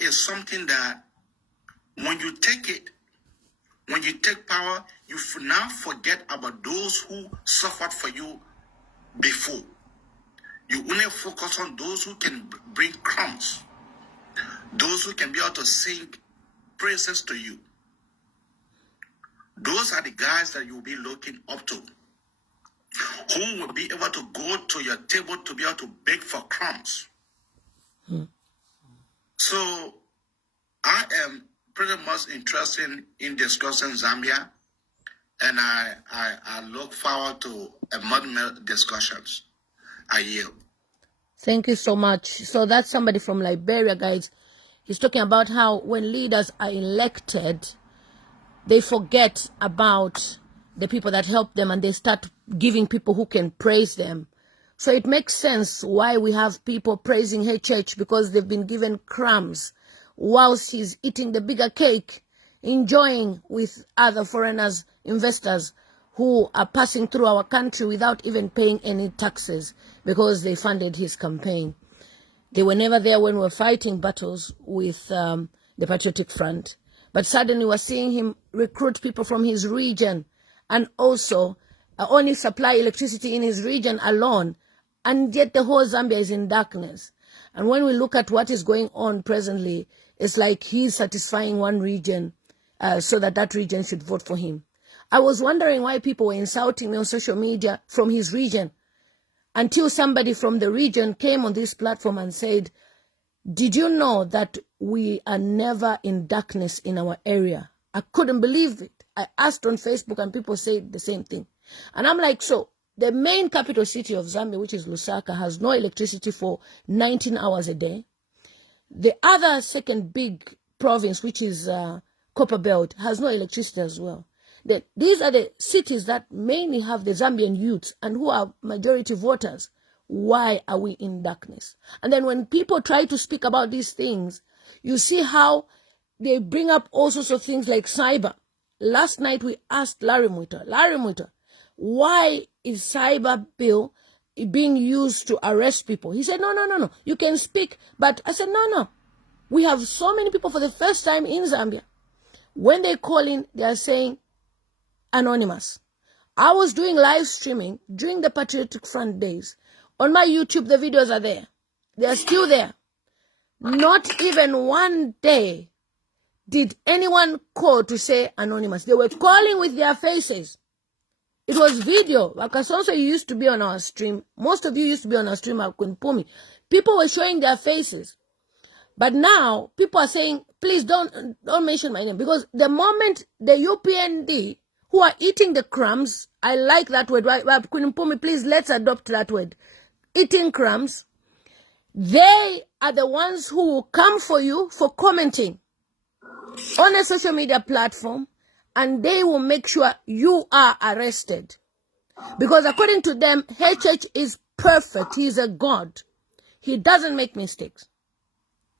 is something that when you take power, you now forget about those who suffered for you before. You only focus on those who can bring crumbs, those who can be able to sing praises to you. Those are the guys that you'll be looking up to, who will be able to go to your table to be able to beg for crumbs. So I am pretty much interested in discussing Zambia, and I look forward to more discussions. I yield. Thank you so much. So that's somebody from Liberia, guys. He's talking about how when leaders are elected, they forget about the people that help them and they start giving people who can praise them. So it makes sense why we have people praising HH, because they've been given crumbs whilst he's eating the bigger cake, enjoying with other foreigners, investors who are passing through our country without even paying any taxes because they funded his campaign. They were never there when we were fighting battles with the Patriotic Front. But suddenly we're seeing him recruit people from his region and also only supply electricity in his region alone. And yet the whole Zambia is in darkness. And when we look at what is going on presently, it's like he's satisfying one region so that region should vote for him. I was wondering why people were insulting me on social media from his region until somebody from the region came on this platform and said, did you know that we are never in darkness in our area? I couldn't believe it. I asked on Facebook and people said the same thing. And I'm like, so the main capital city of Zambia, which is Lusaka, has no electricity for 19 hours a day. The other second big province, which is Copperbelt, has no electricity as well. These are the cities that mainly have the Zambian youths and who are majority voters. Why are we in darkness? And then when people try to speak about these things, you see how they bring up all sorts of things like cyber. Last night we asked Larry Muita, why is cyber bill being used to arrest people? He said, no, you can speak. But I said, no. We have so many people for the first time in Zambia. When they call in, they are saying anonymous. I was doing live streaming during the Patriotic Front days. On my YouTube, the videos are there. They are still there. Not even one day did anyone call to say anonymous. They were calling with their faces. It was video. Wakasonso used to be on our stream. Most of you used to be on our stream at Kunpumi. People were showing their faces. But now, people are saying, please don't mention my name. Because the moment the UPND, who are eating the crumbs, I like that word. Kunpumi, please, let's adopt that word. Eating crumbs. They are the ones who will come for you for commenting on a social media platform, and they will make sure you are arrested. Because according to them, HH is perfect. He is a god. He doesn't make mistakes.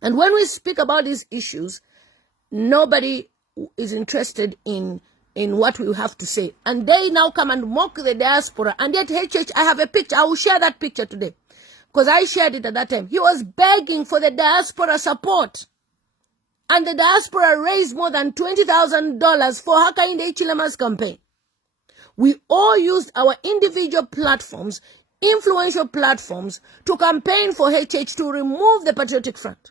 And when we speak about these issues, nobody is interested in what we have to say. And they now come and mock the diaspora. And yet HH, I have a picture. I will share that picture today. Because I shared it at that time. He was begging for the diaspora support. And the diaspora raised more than $20,000 for Hakainde Hichilema's campaign. We all used our individual platforms influential platforms to campaign for HH to remove the Patriotic Front.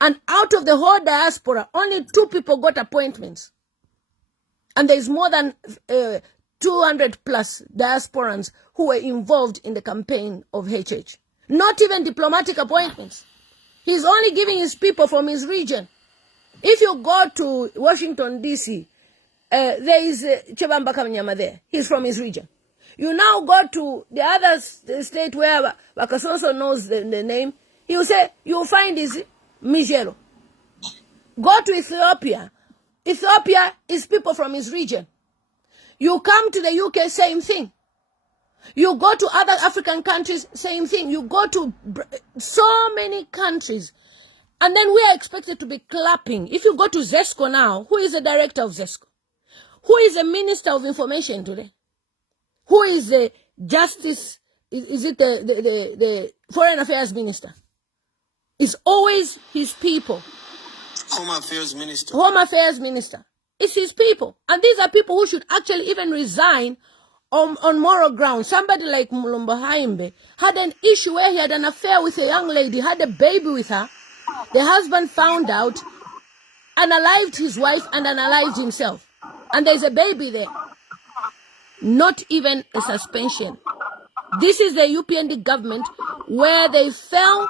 And out of the whole diaspora, only 2 people got appointments. And there's more than 200 plus diasporans who were involved in the campaign of HH. Not even diplomatic appointments. He's only giving his people from his region. If you go to Washington, D.C., there is Chebamba Kamnyama there. He's from his region. You now go to the other state where Bakasonso knows the name. He'll say, you'll find is Mijelo. Go to Ethiopia. Ethiopia is people from his region. You come to the UK, same thing. You go to other African countries, same thing. You go to so many countries. And then we are expected to be clapping. If you go to ZESCO now, who is the director of ZESCO? Who is the Minister of Information today? Who is the Justice? Is it the Foreign Affairs Minister? It's always his people. Home Affairs Minister. Home Affairs Minister. It's his people. And these are people who should actually even resign on moral grounds. Somebody like Mulumba Haimbe had an issue where he had an affair with a young lady, had a baby with her. The husband found out, unalived his wife and unalived himself. And there's a baby there. Not even a suspension. This is the UPND government where they fail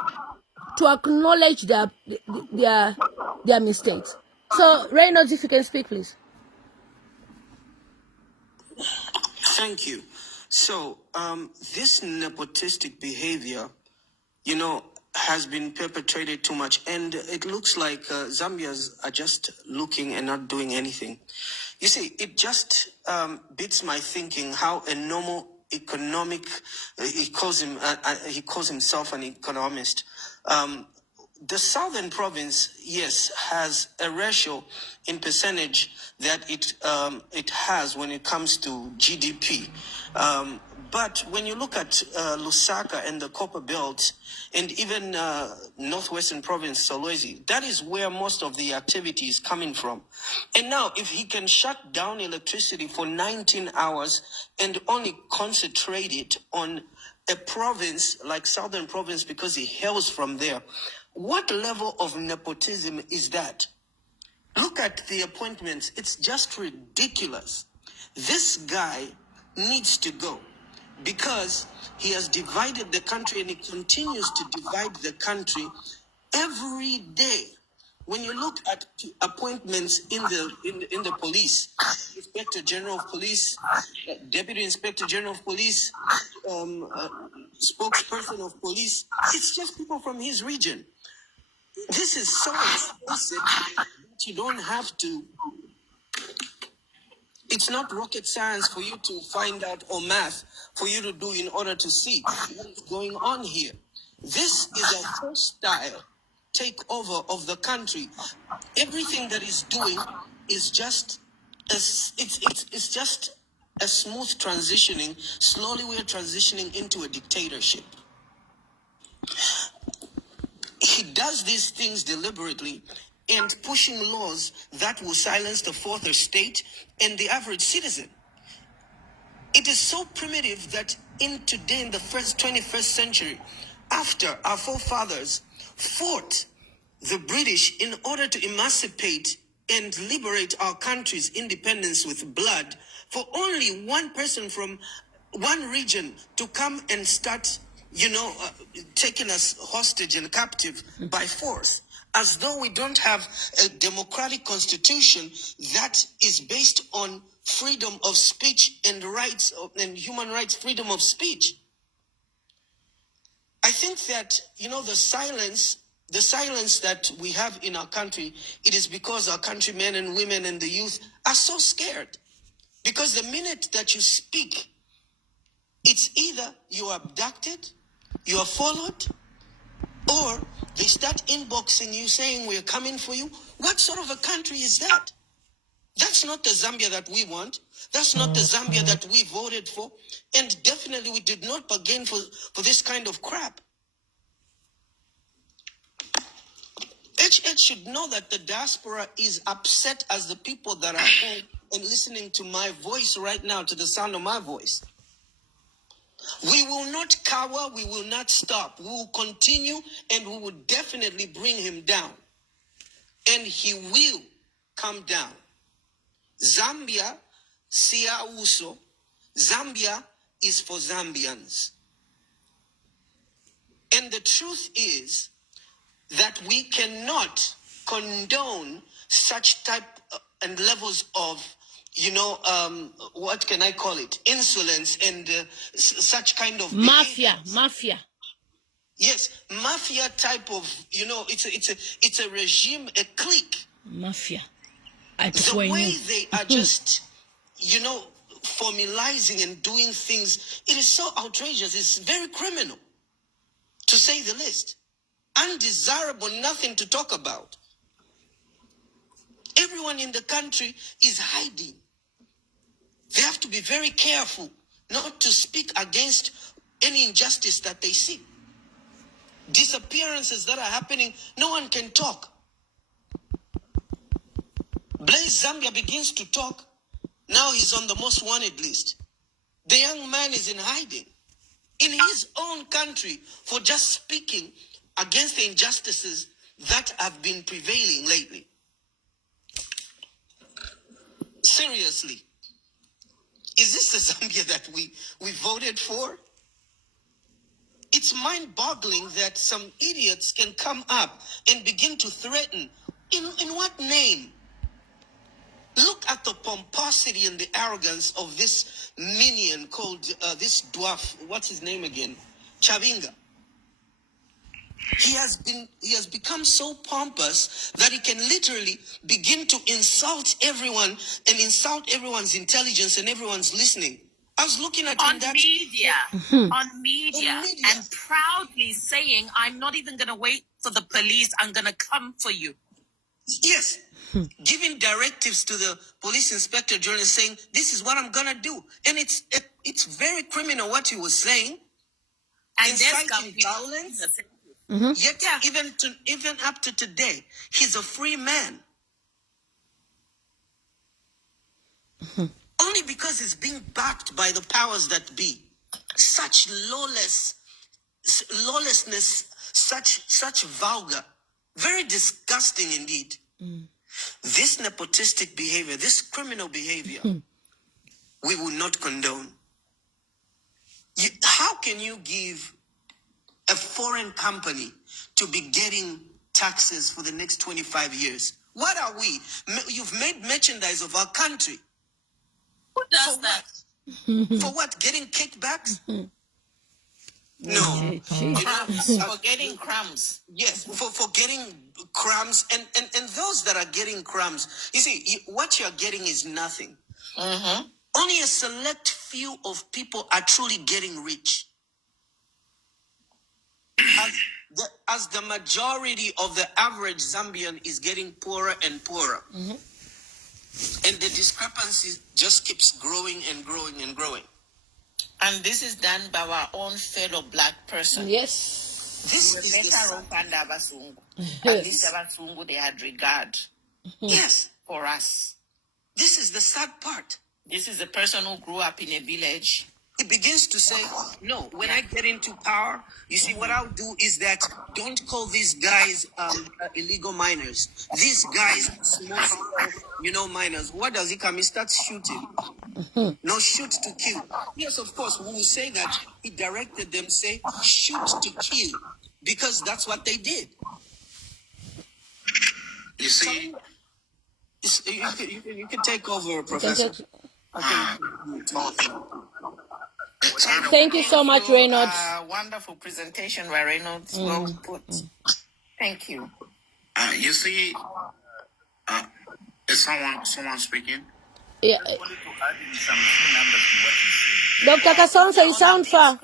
to acknowledge their mistakes. So, Reynolds, if you can speak, please. Thank you. So, this nepotistic behavior, has been perpetrated too much, and it looks like Zambians are just looking and not doing anything. You see, it just beats my thinking how a normal economic, he calls himself an economist. The southern province, yes, has a ratio in percentage that it has when it comes to GDP. But when you look at Lusaka and the Copper Belt, and even northwestern province, Solwezi, that is where most of the activity is coming from. And now, if he can shut down electricity for 19 hours and only concentrate it on a province like southern province because he hails from there, what level of nepotism is that? Look at the appointments. It's just ridiculous. This guy needs to go because he has divided the country and he continues to divide the country every day. When you look at appointments in the police, Inspector General of Police, Deputy Inspector General of Police, spokesperson of police, it's just people from his region. This is so expensive that you don't have to. It's not rocket science for you to find out, or math for you to do in order to see what is going on here. This is a hostile takeover of the country. Everything that he's doing is just it's just a smooth transitioning. Slowly we are transitioning into a dictatorship. He does these things deliberately and pushing laws that will silence the fourth estate and the average citizen. It is so primitive that in the 21st century, after our forefathers fought the British in order to emancipate and liberate our country's independence with blood, for only one person from one region to come and start taking us hostage and captive by force, as though we don't have a democratic constitution that is based on freedom of speech and rights and human rights, freedom of speech. I think that, the silence that we have in our country, it is because our countrymen and women and the youth are so scared. Because the minute that you speak, it's either you're abducted, you are followed, or they start inboxing you saying we're coming for you. What sort of a country is that? That's not the Zambia that we want. That's not the Zambia that we voted for. And definitely we did not bargain for this kind of crap. HH should know that the diaspora is upset as the people that are home and listening to my voice right now, to the sound of my voice. We will not cower, we will not stop. We will continue, and we will definitely bring him down. And he will come down. Zambia, Sia Uso, Zambia is for Zambians. And the truth is that we cannot condone such type and levels of, what can I call it? Insolence and such kind of Mafia. Yes, mafia type of, it's a regime, a clique. Mafia. The way they are just, formalizing and doing things, it is so outrageous. It's very criminal, to say the least. Undesirable, nothing to talk about. Everyone in the country is hiding. They have to be very careful not to speak against any injustice that they see. Disappearances that are happening, no one can talk. Blaise Zambia begins to talk. Now he's on the most wanted list. The young man is in hiding in his own country for just speaking against the injustices that have been prevailing lately. Seriously, is this the Zambia that we voted for? It's mind-boggling that some idiots can come up and begin to threaten. In what name? Look at the pomposity and the arrogance of this minion called, this dwarf, what's his name again? Chavinga. He has become so pompous that he can literally begin to insult everyone and insult everyone's intelligence and everyone's listening. I was looking at on media, on media, and proudly saying, I'm not even going to wait for the police. I'm going to come for you. Yes. Giving directives to the police inspector general saying, this is what I'm going to do. And it's very criminal what he was saying. And inciting violence. Yet, even up to today, he's a free man. Only because he's being backed by the powers that be. Such lawlessness, such vulgar, very disgusting indeed. This nepotistic behavior, this criminal behavior, we will not condone. How can you give a foreign company to be getting taxes for the next 25 years? What are we? You've made merchandise of our country. Who does that? For what? Getting kickbacks? No. For getting crumbs. Yes, for getting crumbs. And those that are getting crumbs, you see, what you're getting is nothing. Only a select few of people are truly getting rich. As the majority of the average Zambian is getting poorer and poorer. And the discrepancy just keeps growing and growing and growing. And this is done by our own fellow black person. Yes. This is At least Abasungu, they had regard. Yes. For us. This is the sad part. This is a person who grew up in a village. He begins to say, no, when I get into power, you see, what I'll do is that don't call these guys illegal miners. These guys, small, miners. What does he come? He starts shooting. No, shoot to kill. Yes, of course, we will say that he directed them, say, shoot to kill, because that's what they did. You see? You can take over, Professor. Thank you so much, Reynolds. Wonderful presentation by Reynolds. Well put. Thank you. You see, is someone speaking? Yeah. I wanted to add in some few numbers to what you said. Dr. Kasonso, you sound far.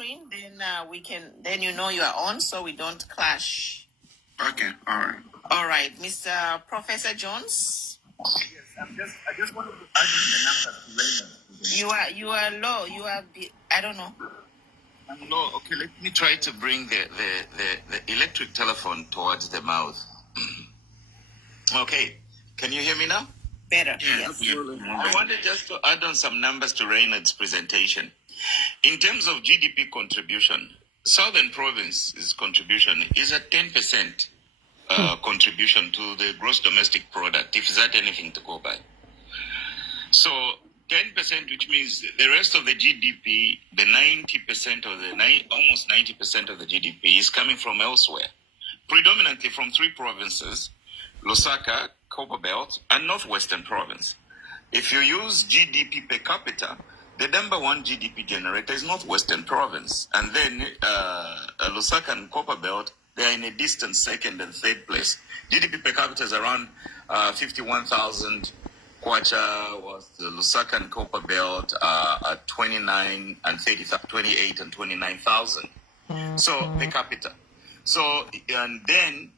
Then you know you are on, so we don't clash. Okay, all right. All right, Mr. Professor Jones. Yes, I just wanted to add in the numbers to Reynolds. You are low. I don't know. I'm low. Okay, let me try to bring the electric telephone towards the mouth. Okay, can you hear me now? better. Yeah, Yes. I wanted just to add on some numbers to Reynard's presentation. In terms of GDP contribution, Southern Province's contribution is at 10% contribution to the gross domestic product, if that anything to go by. So 10%, which means the rest of the GDP, the 90% of almost 90% of the GDP is coming from elsewhere, predominantly from three provinces: Lusaka, Copperbelt, and Northwestern Province. If you use GDP per capita, the number one GDP generator is Northwestern Province, and then Lusaka and Copperbelt, they are in a distant second and third place. GDP per capita is around 51,000. Kwacha was the Lusaka and Copperbelt at 29 and 30, 28 and 29,000. So per capita. So and then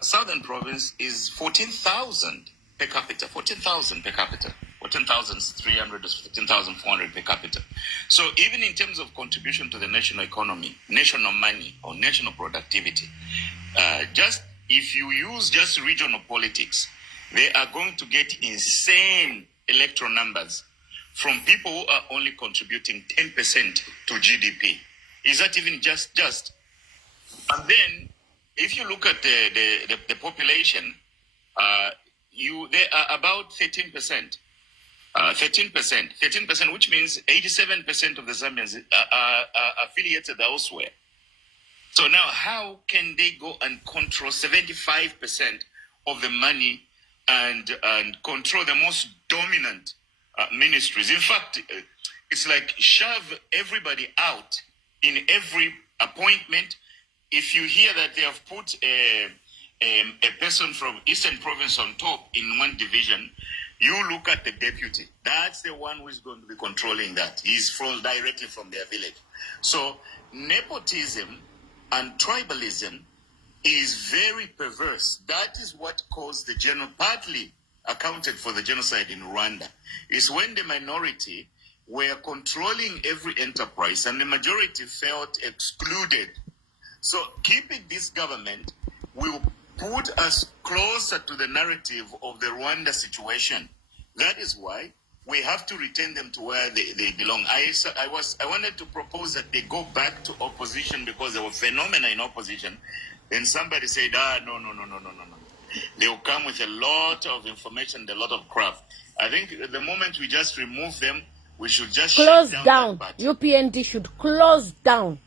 Southern Province is 14,000 per capita. 14,000 per capita. 14,300 to 14,400 per capita. So even in terms of contribution to the national economy, national money or national productivity, just if you use just regional politics, they are going to get insane electoral numbers from people who are only contributing 10% to GDP. Is that even just? And then, if you look at the population, they are about 13%. 13%, which means 87% of the Zambians are affiliated elsewhere. So now, how can they go and control 75% of the money and control the most dominant ministries? In fact, it's like shove everybody out in every appointment. If you hear that they have put a person from Eastern Province on top in one division, you look at the deputy. That's the one who is going to be controlling that. He's directly from their village. So nepotism and tribalism is very perverse. That is what caused partly accounted for the genocide in Rwanda. Is when the minority were controlling every enterprise and the majority felt excluded. So keeping this government will put us closer to the narrative of the Rwanda situation. That is why we have to return them to where they belong. I wanted to propose that they go back to opposition because there were phenomena in opposition. Then somebody said, no. They will come with a lot of information, a lot of crap. I think the moment we just remove them, we should just close shut down. that party. UPND should close down.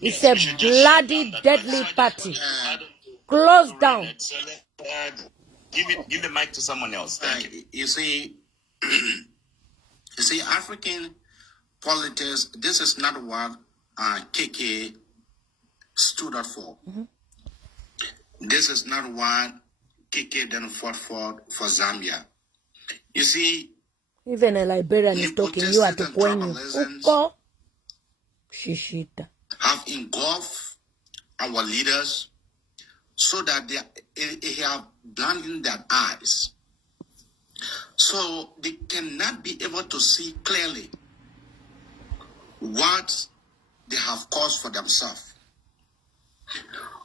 It's Yes, we a should just shut down bloody, that deadly party. party. Close down. Renate, so give the mic to someone else. Thank you. You see, African politics, this is not what KK stood up for. This is not what KK then fought for Zambia. You see, even a Liberian is talking. You are to point you. Shishita have engulfed our leaders so that they have blinded their eyes. So they cannot be able to see clearly what they have caused for themselves.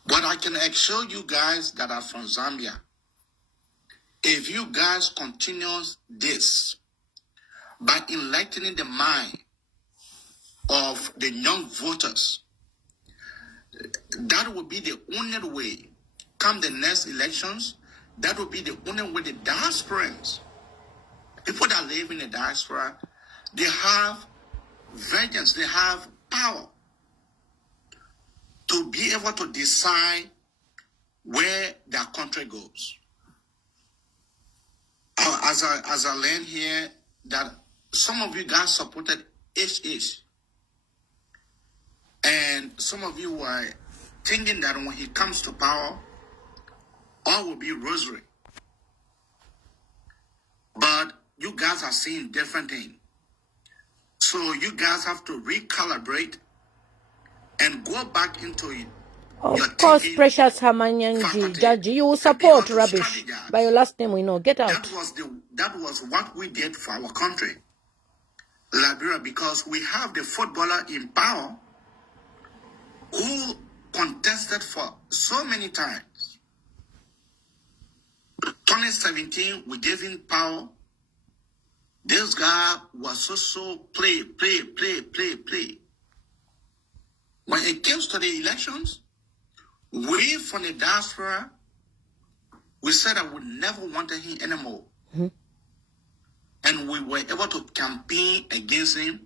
But I can assure you guys that are from Zambia, if you guys continue this by enlightening the mind of the young voters, that will be the only way. Come the next elections, that will be the only way the diasporans, people that live in the diaspora, they have vengeance, they have power to be able to decide where their country goes. As I learned here, that some of you guys supported HH. And some of you were thinking that when he comes to power, all will be rosary. But you guys are seeing different things. So you guys have to recalibrate and go back into it. of course, Precious Hamanyanji, Judge, you will support rubbish. By your last name, we know. Get out. That was what we did for our country, Liberia, because we have the footballer in power who contested for so many times 2017, we gave him power. This guy was so play. When it comes to the elections, we from the diaspora, we said that we never wanted him anymore. And we were able to campaign against him,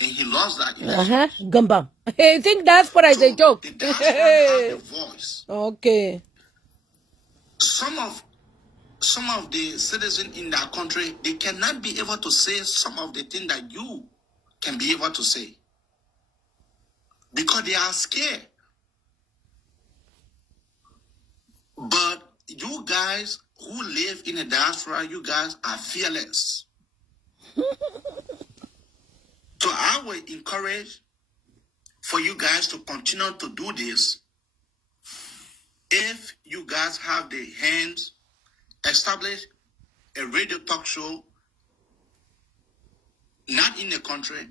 and he lost that election. Gamba. I think diaspora is a joke. The diaspora has the voice. Okay. Some of the citizens in that country, they cannot be able to say some of the things that you can be able to say. Because they are scared. But you guys who live in the diaspora, you guys are fearless. So I will encourage for you guys to continue to do this. If you guys have the hands, establish a radio talk show, not in the country,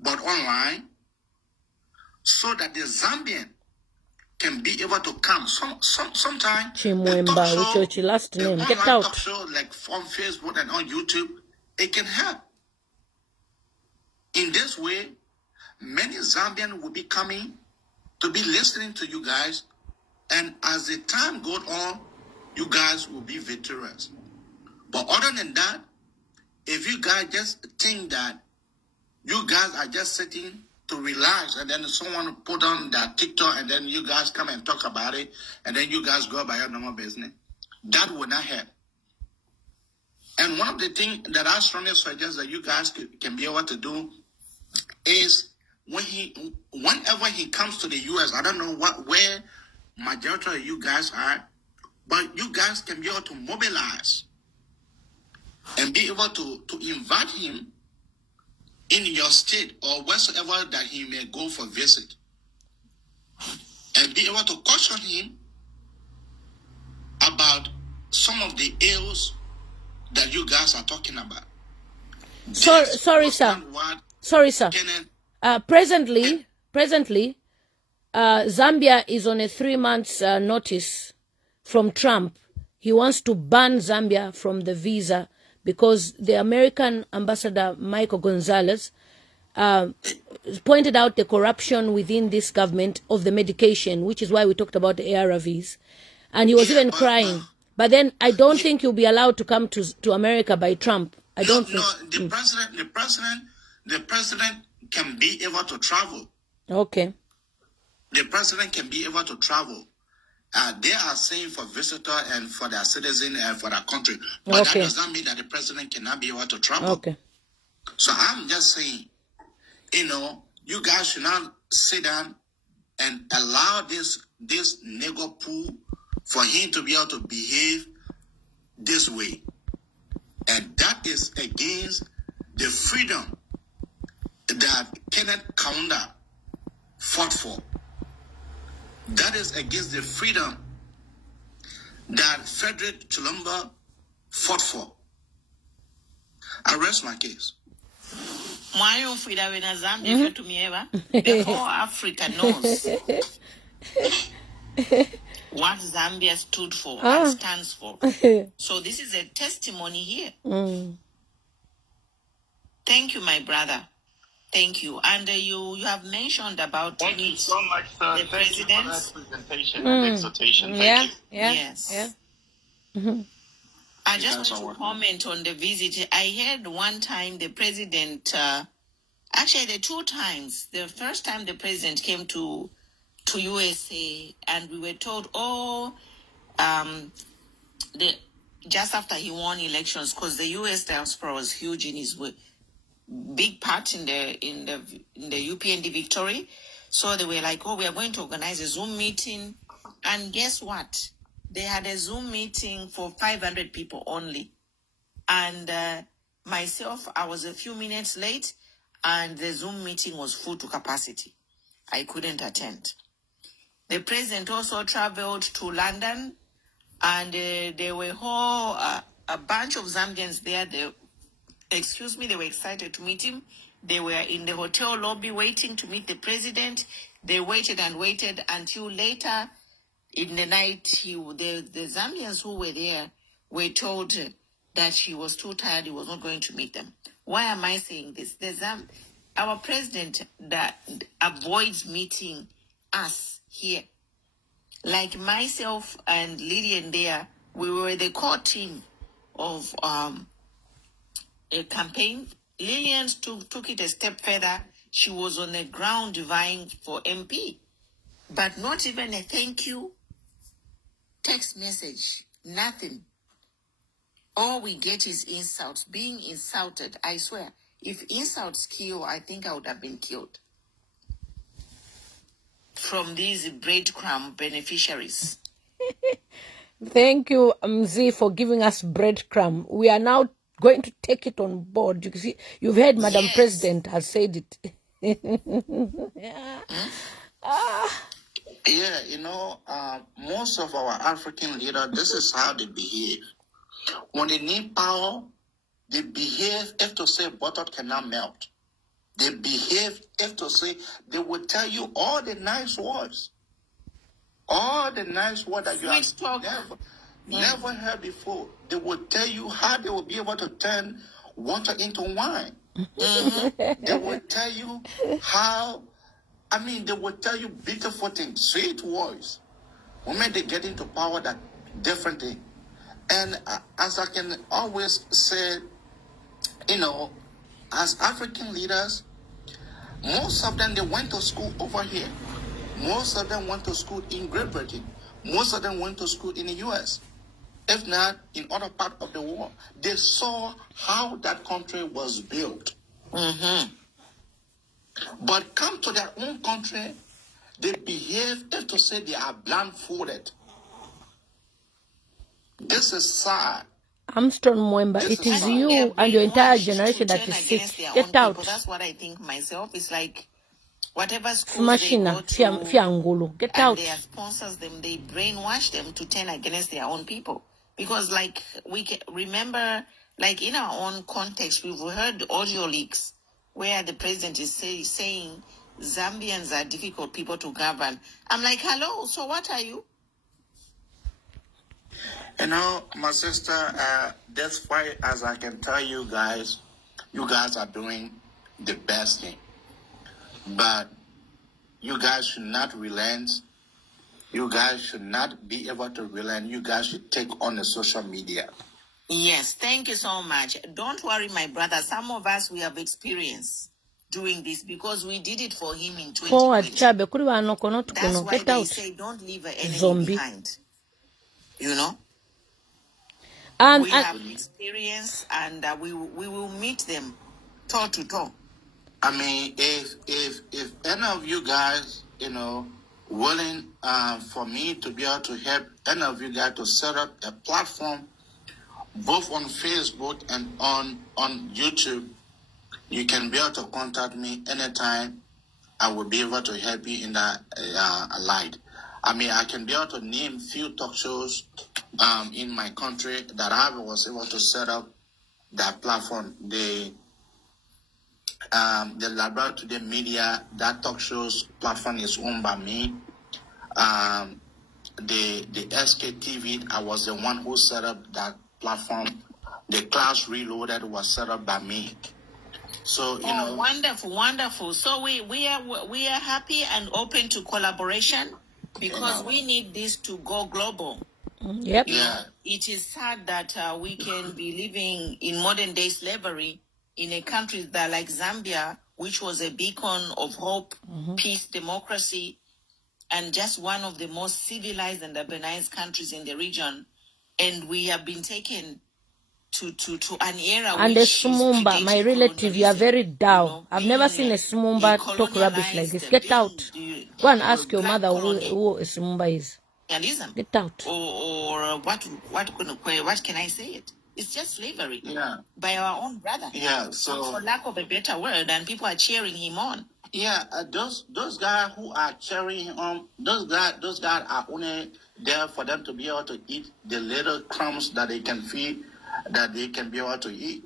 but online, so that the Zambian can be able to come. Sometime Chimwemba, which your last name. Get out. Talk show like on Facebook and on YouTube, it can help. In this way, many Zambians will be coming to be listening to you guys, and as the time goes on, you guys will be victorious. But other than that, if you guys just think that you guys are just sitting to relax, and then someone put on that TikTok, and then you guys come and talk about it, and then you guys go about your normal business, that will not help. And one of the things that I strongly suggest that you guys can be able to do is whenever he comes to the U.S., I don't know where majority of you guys are, but you guys can be able to mobilize and be able to invite him in your state or wheresoever that he may go for visit, and be able to caution him about some of the ills that you guys are talking about. Sorry, sir. Presently, Zambia is on a 3 months notice from Trump. He wants to ban Zambia from the visa because the American ambassador, Michael Gonzalez, pointed out the corruption within this government of the medication, which is why we talked about the ARVs. And he was even crying. But then I don't think you'll be allowed to come to America by Trump. I don't think. The president can be able to travel. Okay. The president can be able to travel. They are saying for visitor and for their citizen and for their country. But that does not mean that the president cannot be able to travel. Okay. So I'm just saying, you guys should not sit down and allow this nego pool for him to be able to behave this way. And that is against the freedom that Kenneth Kaunda fought for. That is against the freedom that Frederick Chilumba fought for. I rest my case. Mwayo Frida wena Zambia to me ever. The whole Africa knows what Zambia stood for and stands for. So this is a testimony here. Thank you, my brother. Thank you. And you have mentioned about Thank you so much, sir. the president. You for that presentation and exhortation. Thank you. Yes. I just want to comment on the visit. I heard one time the president, actually the 2 times. The first time the president came to USA, and we were told, just after he won elections, because the US diaspora was huge in his big part in the UPND victory. So they were like, we are going to organize a Zoom meeting. And guess what? They had a Zoom meeting for 500 people only. And myself, I was a few minutes late, and the Zoom meeting was full to capacity. I couldn't attend. The president also traveled to London, and there were a bunch of Zambians there. They were excited to meet him. They were in the hotel lobby waiting to meet the president. They waited and waited until later in the night. The Zambians who were there were told that he was too tired, he was not going to meet them. Why am I saying this? Our president that avoids meeting us here. Like myself and Lillian there, we were the core team of a campaign. Lillian took it a step further. She was on the ground vying for MP. But not even a thank you, text message, nothing. All we get is insults, being insulted. I swear, if insults kill, I think I would have been killed. From these breadcrumb beneficiaries. Thank you, Mzi, for giving us breadcrumb. We are now going to take it on board. You see, you've heard Madam President has said it. Yeah, you know, most of our African leaders, this is how they behave. When they need power, they behave if to say butter cannot melt. They behave if to say, they will tell you all the nice words. All the nice words that you have never heard before. They will tell you how they will be able to turn water into wine. They will tell you how, they will tell you beautiful things, sweet words. When they get into power, that different thing. And as I can always say, you know, as African leaders, most of them, they went to school over here. Most of them went to school in Great Britain. Most of them went to school in the US. If not, in other parts of the world. They saw how that country was built. But come to their own country, they behave as to say they are blindfolded. This is sad. Armstrong Mwemba, it is you and your entire generation that is sick. Get out. That's what I think myself. It's like whatever schools they go to, get and out. their sponsors them, they brainwash them to turn against their own people. Because like we can remember, like in our own context, we've heard audio leaks where the president is saying Zambians are difficult people to govern. I'm like, hello, so what are you? You know, my sister, that's why, as I can tell you guys are doing the best thing. But you guys should not relent. You guys should not be able to relent. You guys should take on the social media. Yes, thank you so much. Don't worry, my brother. Some of us, we have experience doing this because we did it for him in 2020. That's why they say don't leave an enemy behind. You know? We have experience, and we will meet them toe to toe. If any of you guys, you know, willing for me to be able to help any of you guys to set up a platform, both on Facebook and on YouTube, you can be able to contact me anytime. I will be able to help you in that light. I can be able to name few talk shows in my country that I was able to set up that platform. The Liberian Today Media, that talk shows platform is owned by me. The SKTV, I was the one who set up that platform. The Class Reloaded was set up by me. So you know, wonderful. So we are happy and open to collaboration because we need this to go global. Yep. Yeah. It is sad that we can be living in modern day slavery in a country that like Zambia, which was a beacon of hope, peace, democracy, and just one of the most civilized and urbanized countries in the region. And we have been taken to an era and a Sumumba, my relative, you are very down. I've never seen a Sumumba talk rubbish like this. Get out. Go and ask your mother who a Sumumba is. Get out. Or what can I say it? It's just slavery by our own brother. Yeah, so for lack of a better word, and people are cheering him on. Yeah, those guys who are cheering him on, those guys are only there for them to be able to eat the little crumbs that they can feed, that they can be able to eat.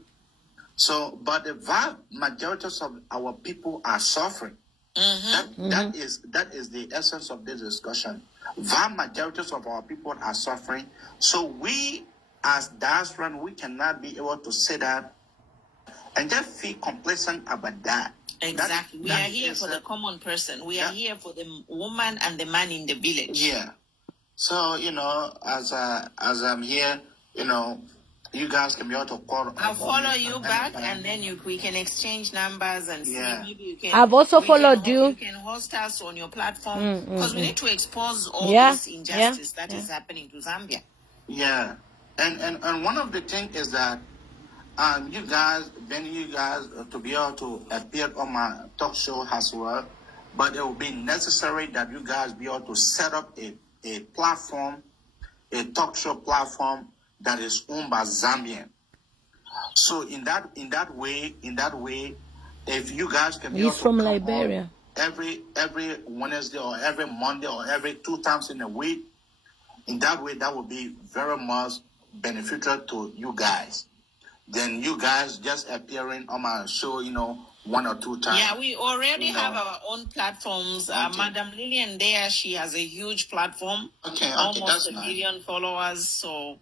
So, but the vast majority of our people are suffering. That is the essence of this discussion. Vast majority of our people are suffering. So we as diaspora, we cannot be able to say that and just feel complacent about that. Exactly. We are here for the common person. We are here for the woman and the man in the village. Yeah. So, as I'm here, you guys can be able to call. I'll follow you back, and then we can exchange numbers and see. Maybe you can. I've also followed you. You can host us on your platform because we need to expose all this injustice that is happening to Zambia. Yeah, and one of the things is that you guys to be able to appear on my talk show as well, but it will be necessary that you guys be able to set up a platform, a talk show platform that is owned by Zambian. So in that way, if you guys can be He's from Liberia. Every Wednesday or every Monday or every 2 times in a week, in that way, that would be very much beneficial to you guys. Then you guys just appearing on my show, 1 or 2 times. Yeah, we already have our own platforms. Madam Lillian there, she has a huge platform. Almost 1 million followers. So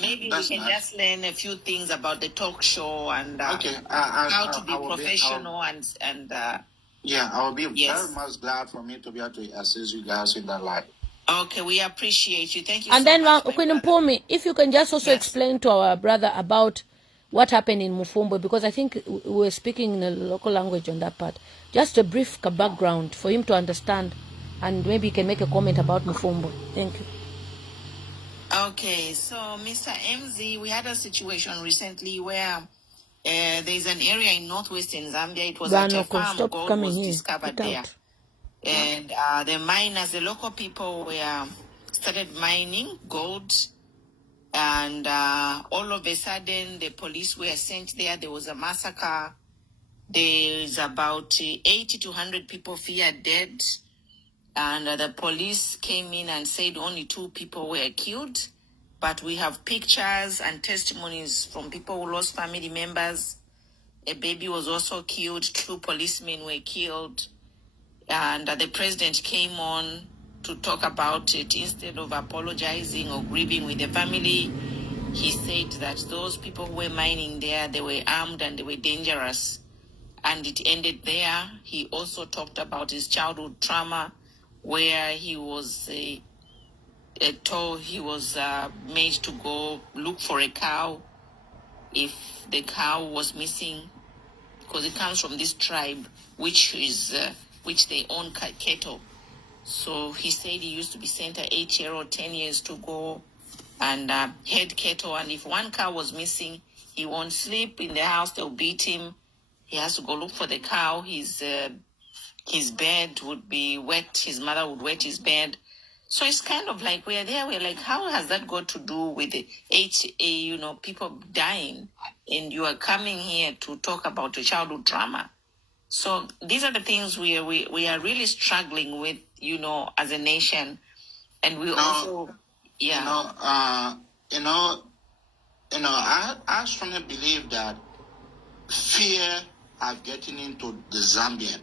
maybe we can just learn a few things about the talk show and how to be professional and I will be very much glad for me to be able to assist you guys in that life. Okay, we appreciate you. Thank you and so then, much. Queen Mpumi, if you can just also explain to our brother about what happened in Mufumbwe, because I think we were speaking in a local language on that part. Just a brief background for him to understand, and maybe he can make a comment about Mufumbwe. Thank you. Okay, so Mr. MZ, we had a situation recently where there's an area in northwestern Zambia. It was at a farm. Gold was discovered there. And the miners, the local people started mining gold. And all of a sudden, the police were sent there. There was a massacre. There's about 80 to 100 people feared dead. And the police came in and said only 2 people were killed. But we have pictures and testimonies from people who lost family members. A baby was also killed. 2 policemen were killed. And the president came on to talk about it. Instead of apologizing or grieving with the family, he said that those people who were mining there, they were armed and they were dangerous. And it ended there. He also talked about his childhood trauma, where he was told he was made to go look for a cow if the cow was missing, because it comes from this tribe which they own cattle. So he said he used to be sent at 8-year-old, 10 years to go and head cattle. And if one cow was missing, he won't sleep in the house. They'll beat him. He has to go look for the cow. His bed would be wet. His mother would wet his bed. So it's kind of like we're there. We're like, how has that got to do with the people dying? And you are coming here to talk about your childhood trauma. So these are the things we are really struggling with, as a nation. And we also, I strongly believe that fear has gotten into the Zambian.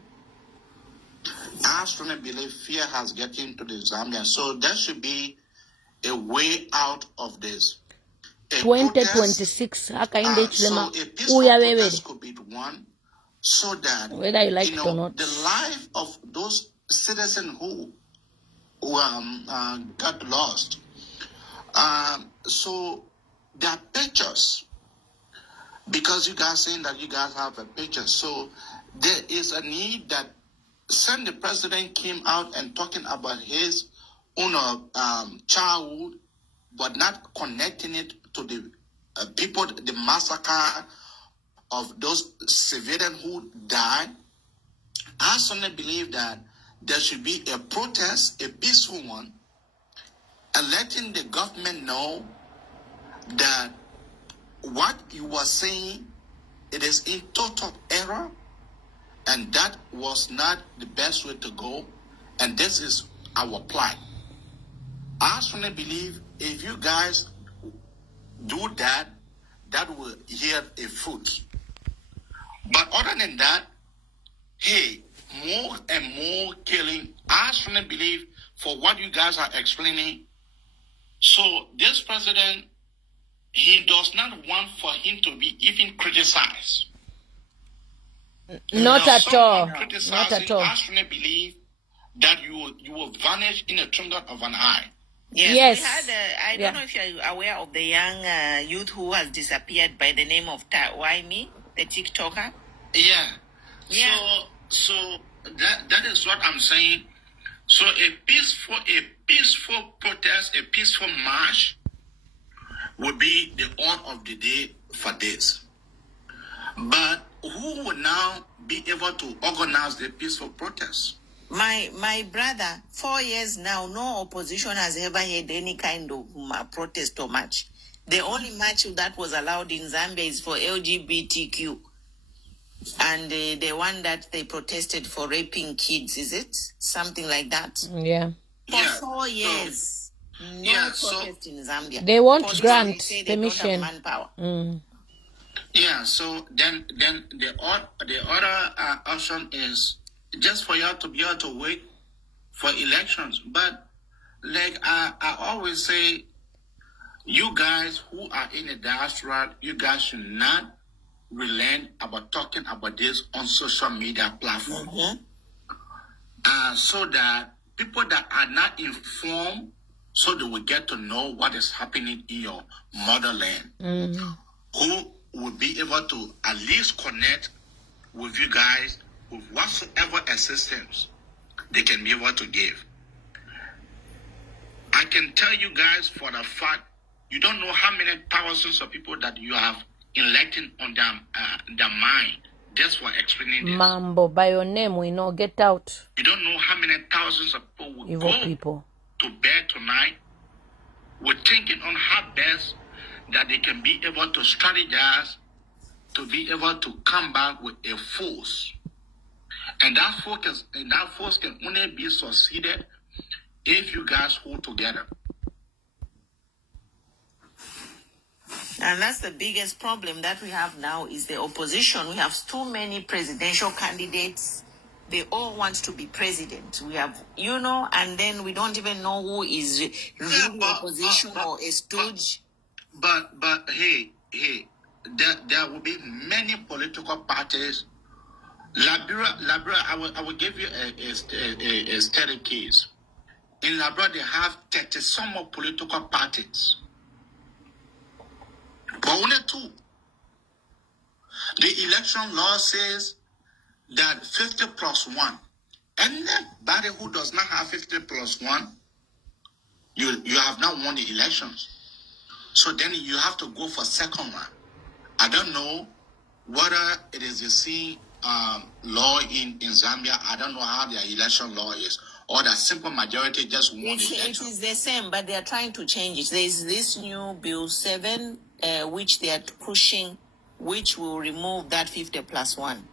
I strongly believe fear has gotten into the Zambian. So there should be a way out of this. 2026, Hakainde Hichilema, protest could be one, so that whether you like it or not, the life of those citizens who got lost. So there are pictures, because you guys saying that you guys have a picture. So there is a need that since the president came out and talking about his own childhood, but not connecting it to the people, the massacre of those civilians who died. I certainly believe that there should be a protest, a peaceful one, and letting the government know that what you were saying, it is in total error, and that was not the best way to go, and this is our plight. I certainly believe if you guys do that, that will yield a fruit. But other than that, hey, more and more killing. I strongly believe for what you guys are explaining. So this president, he does not want for him to be even criticized. Not at all. Criticizing, Not at all. I strongly believe that you will vanish in a twinkle of an eye. Yes. We had, I don't know if you're aware of the young youth who has disappeared by the name of Waimi, the TikToker. Yeah. So that is what I'm saying. So a peaceful protest, a peaceful march will be the order of the day for this. But who will now be able to organize the peaceful protest? My brother, 4 years now, no opposition has ever had any kind of protest or march. The only march that was allowed in Zambia is for LGBTQ. And the one that they protested for raping kids, is it? Something like that. Yeah. For 4 years, no protest in Zambia. They won't Police grant say they permission. don't have manpower. Yeah, so then the other option is just for you to be able to wait for elections. But like I always say, you guys who are in the diaspora, you guys should not relent about talking about this on social media platforms. So that people that are not informed, so they will get to know what is happening in your motherland. Who will be able to at least connect with you guys with whatsoever assistance they can be able to give. I can tell you guys for the fact, you don't know how many thousands of people that you have elected on their mind just for explaining this. Mambo, by your name, we know, get out. You don't know how many thousands of people will Evil go people to bed tonight with thinking on how best that they can be able to strategize to be able to come back with a force. And that force can only be succeeded if you guys hold together. And that's the biggest problem that we have now is the opposition. We have too many presidential candidates. They all want to be president. We have, and then we don't even know who is really opposition or a stooge. But hey, there will be many political parties. Liberia, I will give you a study case. In Liberia, they have 30 some more political parties. But only 2. The election law says that 50 plus 1. Anybody who does not have 50 plus 1, you have not won the elections. So then you have to go for second one. I don't know whether it is the same law in Zambia. I don't know how their election law is. Or the simple majority just won the election. It is the same, but they are trying to change it. There is this new Bill 7, which they are pushing, which will remove that 50 plus 1.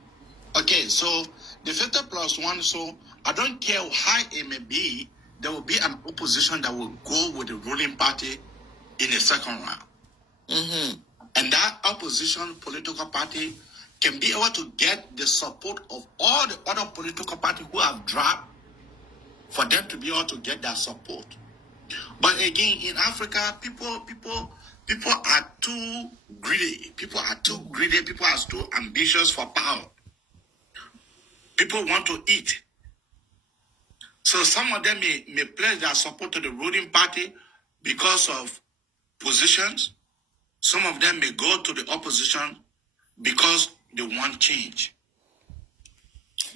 Okay, so the 50 plus 1, so I don't care how it may be, there will be an opposition that will go with the ruling party in the second round. And that opposition political party can be able to get the support of all the other political parties who have dropped for them to be able to get that support. But again, in Africa, people are too greedy. People are too greedy. People are too ambitious for power. People want to eat. So some of them may pledge their support to the ruling party because of positions. Some of them may go to the opposition because they want change.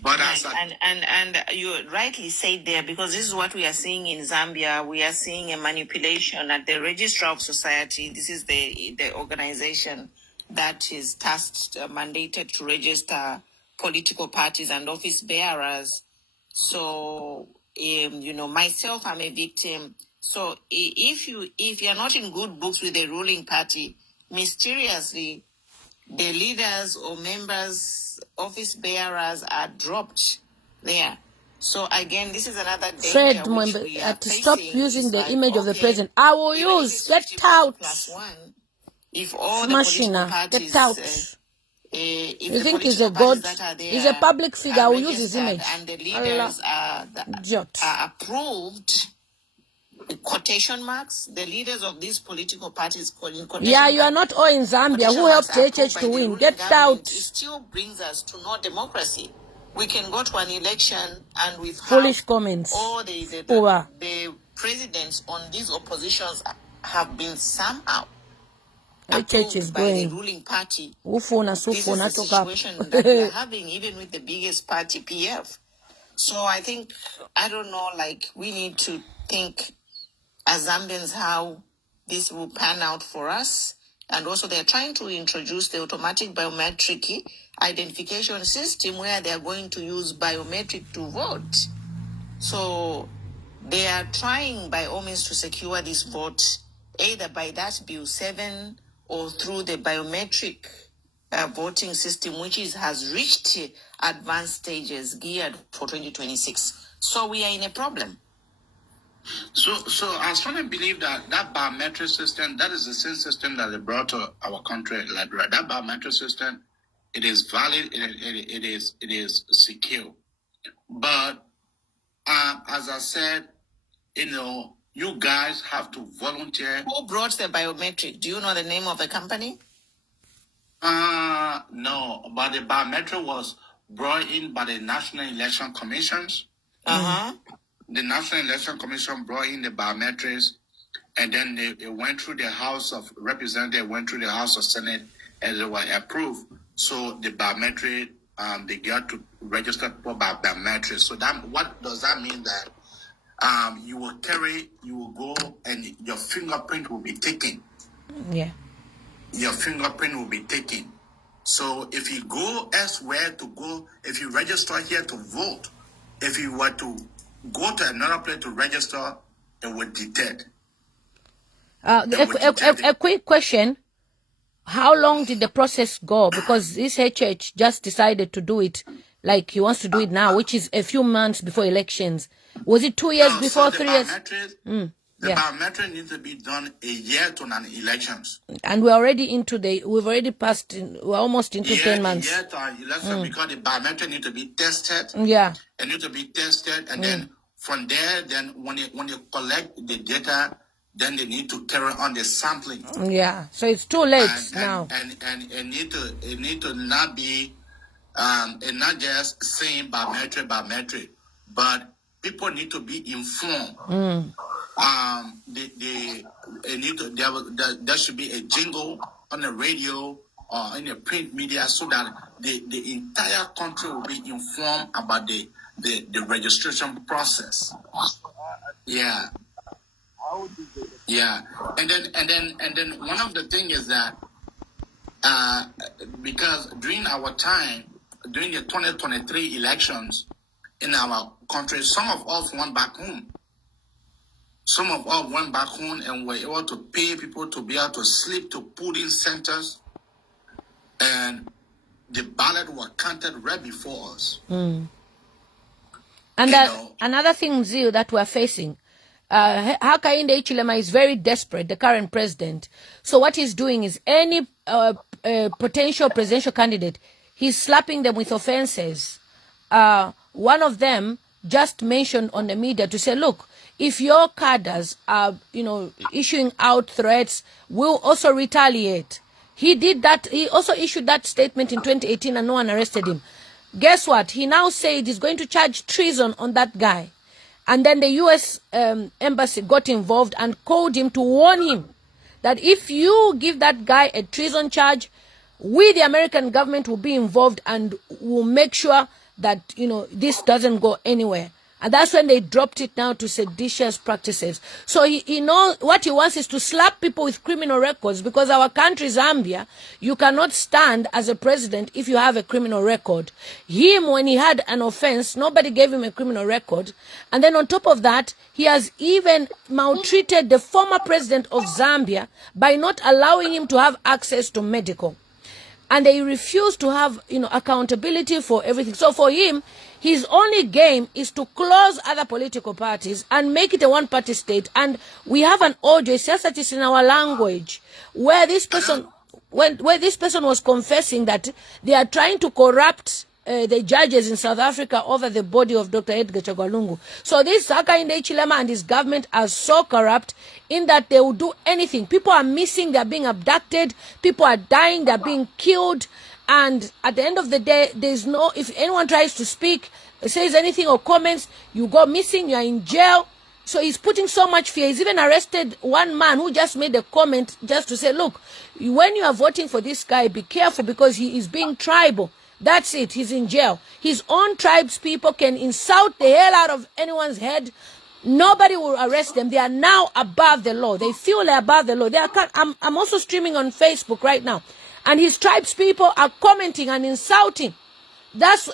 But and you rightly said there, because this is what we are seeing in Zambia. We are seeing a manipulation at the Registrar of Society. This is the organization that is tasked, mandated to register political parties and office bearers. So, myself, I'm a victim. So if you're not in good books with the ruling party, mysteriously, the leaders or members, office bearers are dropped there. So again, this is another danger. Fred which we are to stop facing. using It's the like, image of the okay, president. I will use, get out. +1, if all the Machina, political parties, get out. if You the think he's a political god? parties that are there He's a public figure. I are will use his registered image. and the leaders are Idiot. approved, quotation marks, the leaders of these political parties calling quotation Yeah, you are marks, not all in Zambia. Who helped HH to win? Get out. It still brings us to no democracy. We can go to an election and with Foolish comments. all the presidents on these oppositions have been somehow HH is by the going. ruling party. This is the situation that we are having even with the biggest party, PF. So I think, I don't know, like we need to think as Zambians how this will pan out for us. And also they're trying to introduce the automatic biometric identification system where they're going to use biometric to vote. So they are trying by all means to secure this vote, either by that Bill 7 or through the biometric voting system, which has reached advanced stages geared for 2026. So we are in a problem. So I strongly believe that biometric system, that is the same system that they brought to our country. Like that biometric system, it is valid, it is secure. But as I said, you guys have to volunteer. Who brought the biometric? Do you know the name of the company? No, but the biometric was brought in by the National Election Commissions. The National Election Commission brought in the biometrics, and then they went through the House of Representatives, went through the House of Senate, and they were approved. So the biometric, they got to register for biometrics. So what does that mean? That you will go, and your fingerprint will be taken. Yeah. Your fingerprint will be taken. So if you go elsewhere to go, if you register here to vote, if you were to go to another place to register, it would detect. A quick question. How long did the process go? Because this HH just decided to do it, like he wants to do it now, which is a few months before elections. Was it 2 years before, 3 years? The biometric needs to be done a year to an elections. And we're already we've already passed, we're almost into 10 months. Yeah, to an election because the biometric needs to be tested. Yeah. It needs to be tested, and then from there, then when you collect the data, then they need to carry on the sampling. Yeah, so it's too late now. And it need to not be, and not just saying biometric, but people need to be informed. There should be a jingle on the radio or in the print media so that the entire country will be informed about the registration process. Yeah. Yeah. And then one of the things is that because during our time, during the 2023 elections in our country, some of us went back home. Some of us went back home and were able to pay people to be able to sleep to polling centers, and the ballot were counted right before us. And another thing, Zio, that we're facing, Hakainde Hichilema is very desperate, the current president. So what he's doing is any potential presidential candidate, he's slapping them with offenses. One of them just mentioned on the media to say, look, if your cadres are, issuing out threats, we'll also retaliate. He did that. He also issued that statement in 2018 and no one arrested him. Guess what? He now said he's going to charge treason on that guy. And then the U.S. embassy got involved and called him to warn him that if you give that guy a treason charge, we, the American government, will be involved and will make sure that, this doesn't go anywhere. And that's when they dropped it now to seditious practices. So he knows what he wants is to slap people with criminal records, because our country, Zambia, you cannot stand as a president if you have a criminal record. Him, when he had an offense, nobody gave him a criminal record. And then on top of that, he has even maltreated the former president of Zambia by not allowing him to have access to medical. And they refuse to have, accountability for everything. So for him, his only game is to close other political parties and make it a one-party state. And we have an audio, it says that it's in our language, where this person was confessing that they are trying to corrupt the judges in South Africa over the body of Dr. Edgar Chagwalungu. So this Hakainde Hichilema and his government are so corrupt in that they will do anything. People are missing, they are being abducted, people are dying, they are being killed, and at the end of the day, there's no, if anyone tries to speak, says anything or comments, you go missing, you are in jail. So he's putting so much fear. He's even arrested one man who just made a comment just to say, look, when you are voting for this guy, be careful because he is being tribal. That's it. He's in jail. His own tribes people can insult the hell out of anyone's head. Nobody will arrest them. They are now above the law. They feel they're above the law. They are, I'm also streaming on Facebook right now. And his tribes people are commenting and insulting.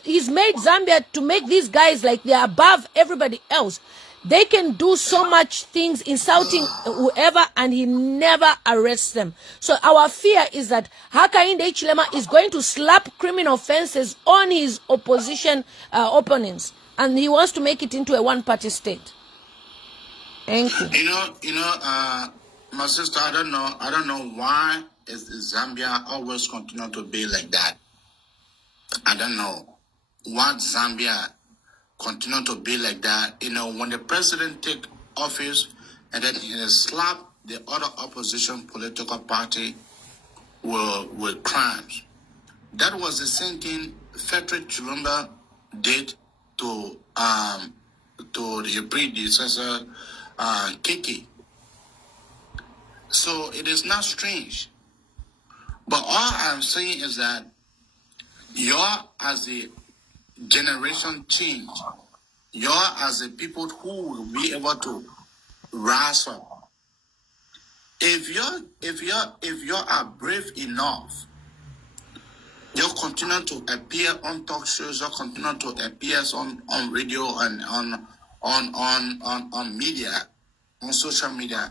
He's made Zambia to make these guys like they're above everybody else. They can do so much things, insulting whoever, and he never arrests them. So our fear is that Hakainde Hichilema is going to slap criminal offenses on his opposition opponents, and he wants to make it into a one-party state. Thank you. My sister, I don't know why is Zambia always continue to be like that. I don't know what Zambia continue to be like that. When the president take office and then he slap the other opposition political party with crimes. That was the same thing Frederick Chilumba did to the predecessor Kiki. So it is not strange. But all I'm saying is that as a generation change, as a people who will be able to rise up. If you are brave enough, you continue to appear on talk shows, you continue to appear on radio and on media, on social media,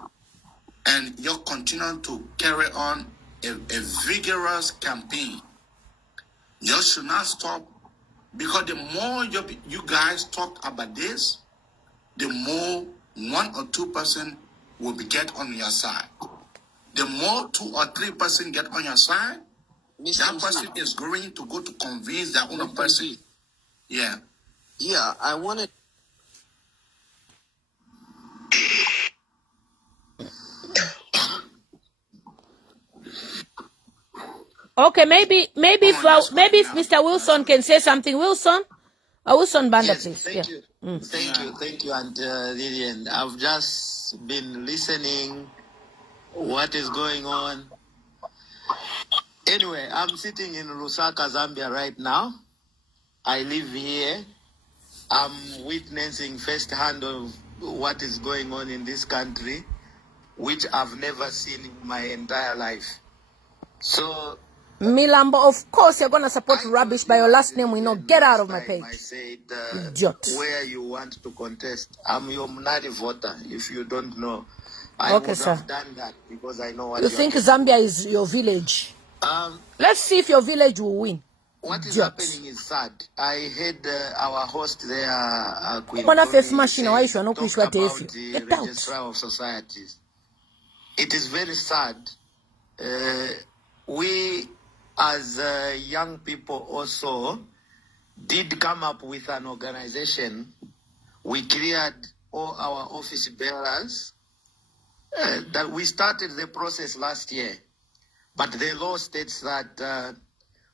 and you continue to carry on a vigorous campaign. You should not stop. Because the more you guys talk about this, the more 1 or 2% will get on your side. The more 2 or 3% get on your side, that person is going to go to convince that other person. Yeah. Yeah, I wanted. Okay, maybe if Mr. Wilson can say something. Wilson Banda, Yes, please. thank you. Thank you, Aunt Lillian. I've just been listening what is going on. Anyway, I'm sitting in Lusaka, Zambia right now. I live here. I'm witnessing firsthand of what is going on in this country, which I've never seen in my entire life. So Milambo, of course you're going to support rubbish by your last name. We know. Get out of my page. I said, Idiot. where you want to contest. I'm your Mnadi voter. If you don't know, I would have done that because I know what you think Zambia is your village. Let's see if your village will win. What is happening is sad. I heard our host there, Queen Talk about the Registrar of Societies. It is very sad. We, as young people also, did come up with an organization. We cleared all our office bearers. That we started the process last year. But the law states that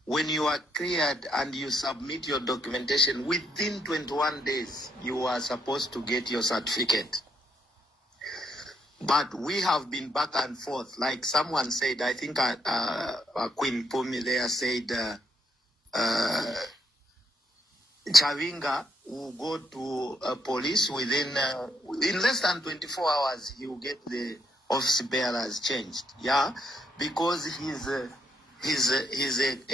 when you are cleared and you submit your documentation, within 21 days, you are supposed to get your certificate. But we have been back and forth. Like someone said, I think Queen Pumi there said, Chavinga will go to police within less than 24 hours. He will get the office bearers changed. Yeah, because he's a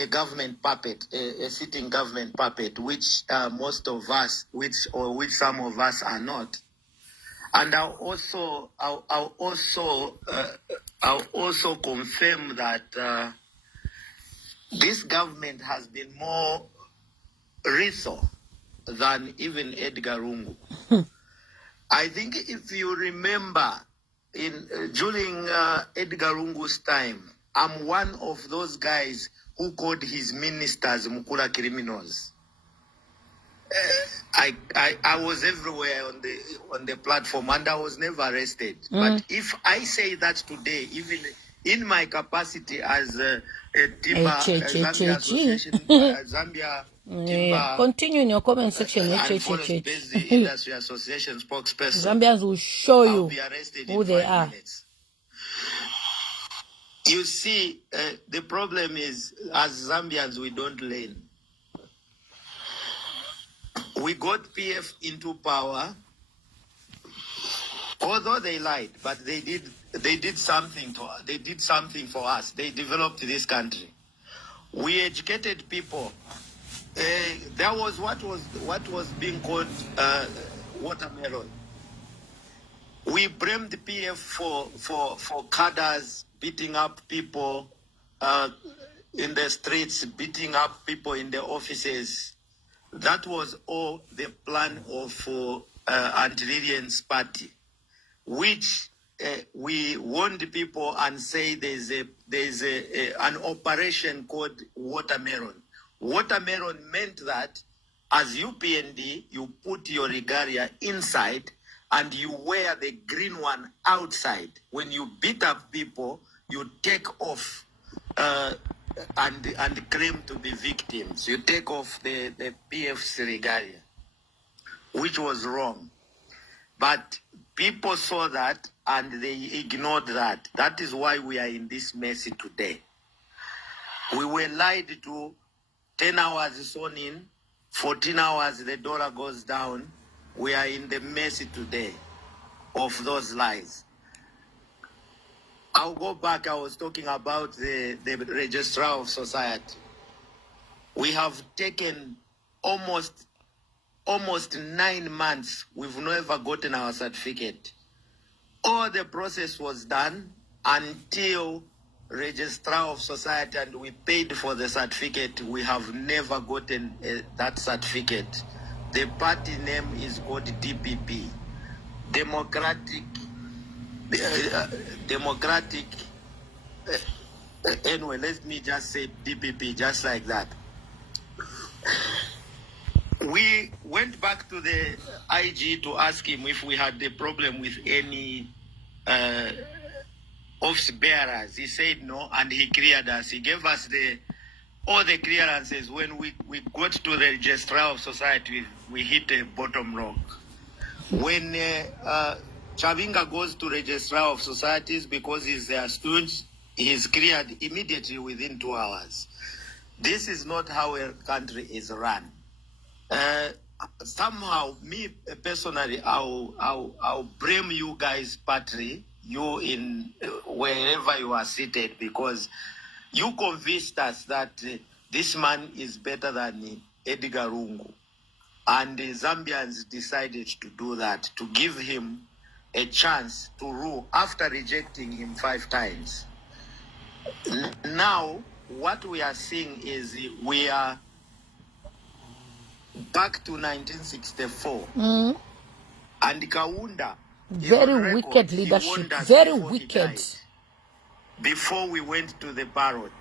government puppet, a sitting government puppet, which most of us, which some of us are not. And I'll also confirm that this government has been more lethal than even Edgar Lungu. I think if you remember, during Edgar Lungu's time, I'm one of those guys who called his ministers Mukula criminals. I was everywhere on the platform, and I was never arrested. But if I say that today, even in my capacity as a Timber Zambia Association, Zambia Timber, continue in your comment section. and Forest-Based Industry Association spokesperson, Zambians will show I'll you be arrested who in they 5 are. minutes. You see, the problem is, as Zambians, we don't learn. We got PF into power, although they lied, but they did something for us. They developed this country. We educated people. There was what was being called watermelon. We blamed PF for cadres beating up people in the streets, beating up people in the offices. That was all the plan of Anti-Liberian's party, which we warned people and say there's an operation called watermelon. Watermelon meant that as UPND, you put your regalia inside and you wear the green one outside. When you beat up people, you take off and claim to be victims. You take off the PF's regalia, which was wrong. But people saw that and they ignored that. That is why we are in this mess today. We were lied to. 10 hours sewn in, 14 hours the dollar goes down. We are in the mess today of those lies. I'll go back. I was talking about the Registrar of Society. We have taken almost 9 months. We've never gotten our certificate. All the process was done until Registrar of Society, and we paid for the certificate. We have never gotten that certificate. The party name is called DPP, Democratic. Anyway, let me just say DPP, just like that. We went back to the IG to ask him if we had a problem with any office bearers. He said no, and he cleared us. He gave us all the clearances. When we got to the Registrar of Society, we hit a bottom rock. When Chavinga goes to Registrar of Societies because he's their student, he's cleared immediately within 2 hours. This is not how a country is run. Somehow, me personally, I'll blame you guys, partly, you in wherever you are seated, because you convinced us that this man is better than Edgar Lungu. And the Zambians decided to do that, to give him a chance to rule after rejecting him 5 times. Now, what we are seeing is we are back to 1964. And Kaunda, very wicked leadership, very wicked. Before we went to the ballot,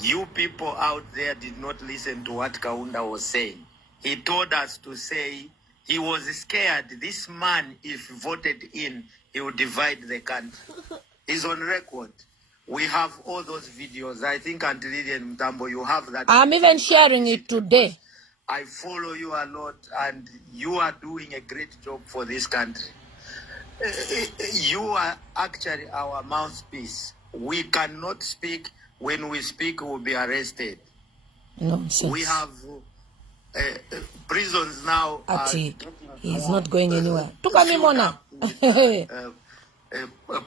you people out there did not listen to what Kaunda was saying. He told us to say he was scared. This man, if voted in, he would divide the country. He's on record. We have all those videos. I think Antilidi and Mtambo, you have that. I'm even sharing it today. I follow you a lot, and you are doing a great job for this country. You are actually our mouthpiece. We cannot speak. When we speak, we'll be arrested. Nonsense. We have prisons now. He's not going anywhere.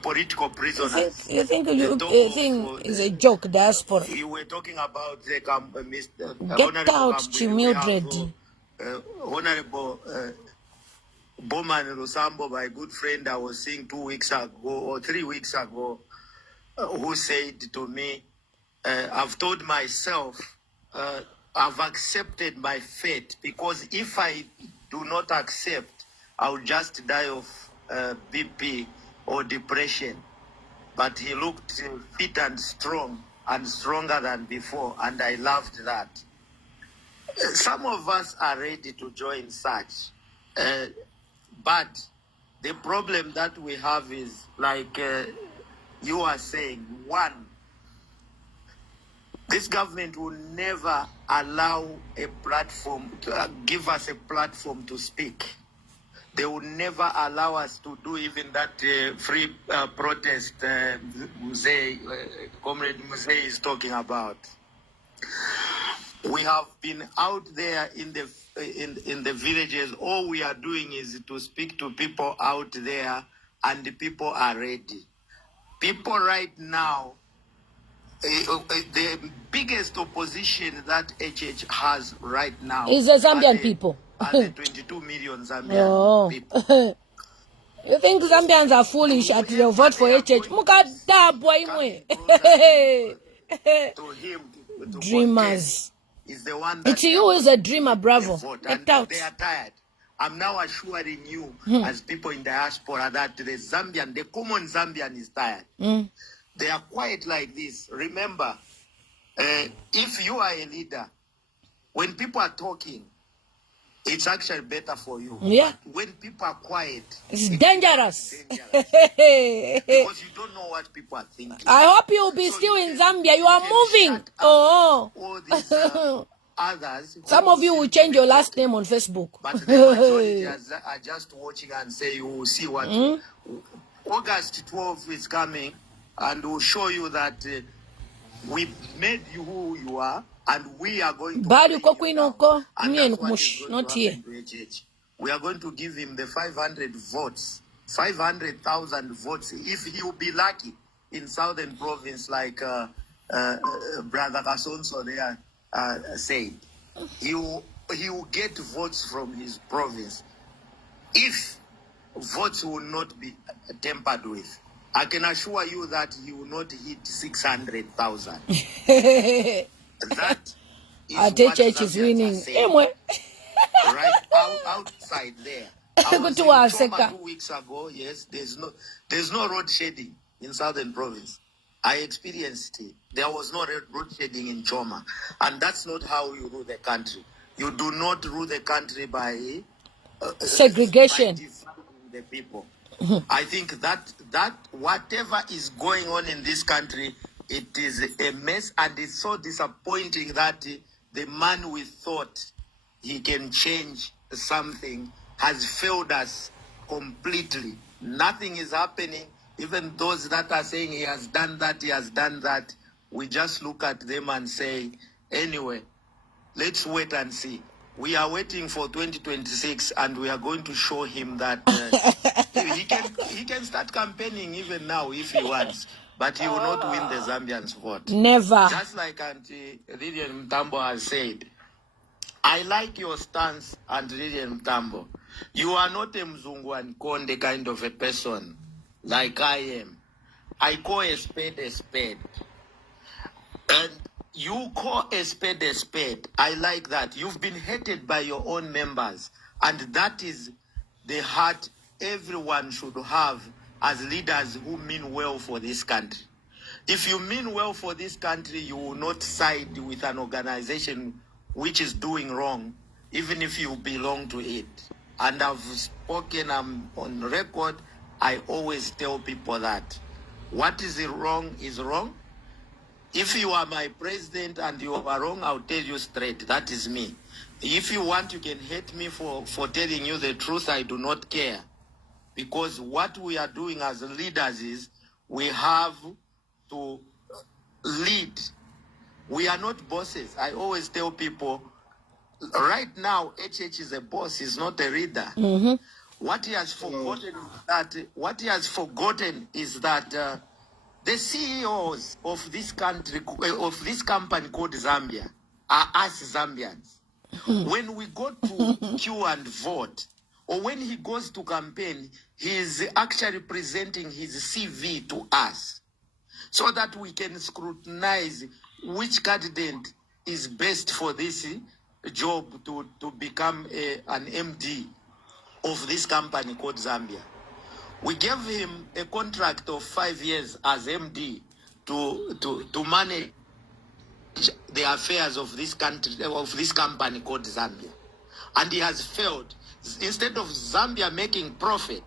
Political prisoners. You think it's a joke, Diaspora? You were talking about the Get out, Mildred. Honorable Bowman Lusambo, my good friend, I was seeing 2 weeks ago or 3 weeks ago, who said to me, I've told myself, I've accepted my fate, because if I do not accept, I'll just die of BP or depression. But he looked fit and strong, and stronger than before, and I loved that. Some of us are ready to join such, but the problem that we have is, like you are saying, one, this government will never allow a platform, give us a platform to speak. They will never allow us to do even that free protest Comrade Mzee is talking about. We have been out there in the villages. All we are doing is to speak to people out there, and the people are ready. People right now, the biggest opposition that HH has right now is the Zambian people. Are the 22 million Zambian people. You think Zambians are foolish at your vote for HH? To him, dreamers. Is the one that it's you who is a dreamer, bravo. Get out. They are tired. I'm now assuring you, as people in diaspora, that the Zambian, the common Zambian is tired. They are quiet like this. Remember, if you are a leader, when people are talking, it's actually better for you. Yeah. But when people are quiet, it's dangerous. Because you don't know what people are thinking. I hope you will be still in Zambia. You are moving. Oh. All these others. Some of you will change your last name on Facebook. But the majority are just watching and say, you will see what August 12 is coming, and we'll show you that we made you who you are, and we are going to not here. We are going to give him the 500 votes, 500,000 votes, if he will be lucky in Southern Province, like Brother Kasonso there said. He will get votes from his province if votes will not be tampered with. I can assure you that he will not hit 600,000. That is what is winning. Right outside there. I was in Choma 2 weeks ago. Yes, there's no road shading in Southern Province. I experienced it. There was no road shading in Choma, and that's not how you rule the country. You do not rule the country by segregation. By the people. I think that whatever is going on in this country, it is a mess, and it's so disappointing that the man we thought he can change something has failed us completely. Nothing is happening. Even those that are saying he has done that, we just look at them and say, anyway, let's wait and see. We are waiting for 2026, and we are going to show him that he can start campaigning even now if he wants, but he will not win the Zambians' vote. Never. Just like Auntie Lilian Mtambo has said, I like your stance, Auntie Lilian Mtambo. You are not a Mzungu and Konde kind of a person like I am. I call a spade a spade. And you call a spade a spade. I like that. You've been hated by your own members. And that is the heart everyone should have as leaders who mean well for this country. If you mean well for this country, you will not side with an organization which is doing wrong, even if you belong to it. And I've spoken on record. I always tell people that what is wrong is wrong. If you are my president and you are wrong, I'll tell you straight. That is me. If you want, you can hate me for telling you the truth. I do not care. Because what we are doing as leaders is we have to lead. We are not bosses. I always tell people, right now, HH is a boss. He's not a leader. What he has forgotten is that the CEOs of this country, of this company called Zambia, are us Zambians. When we go to queue and vote, or when he goes to campaign, he is actually presenting his CV to us so that we can scrutinize which candidate is best for this job to become an MD of this company called Zambia. We gave him a contract of 5 years as MD to manage the affairs of this country, of this company called Zambia. And he has failed. Instead of Zambia making profit,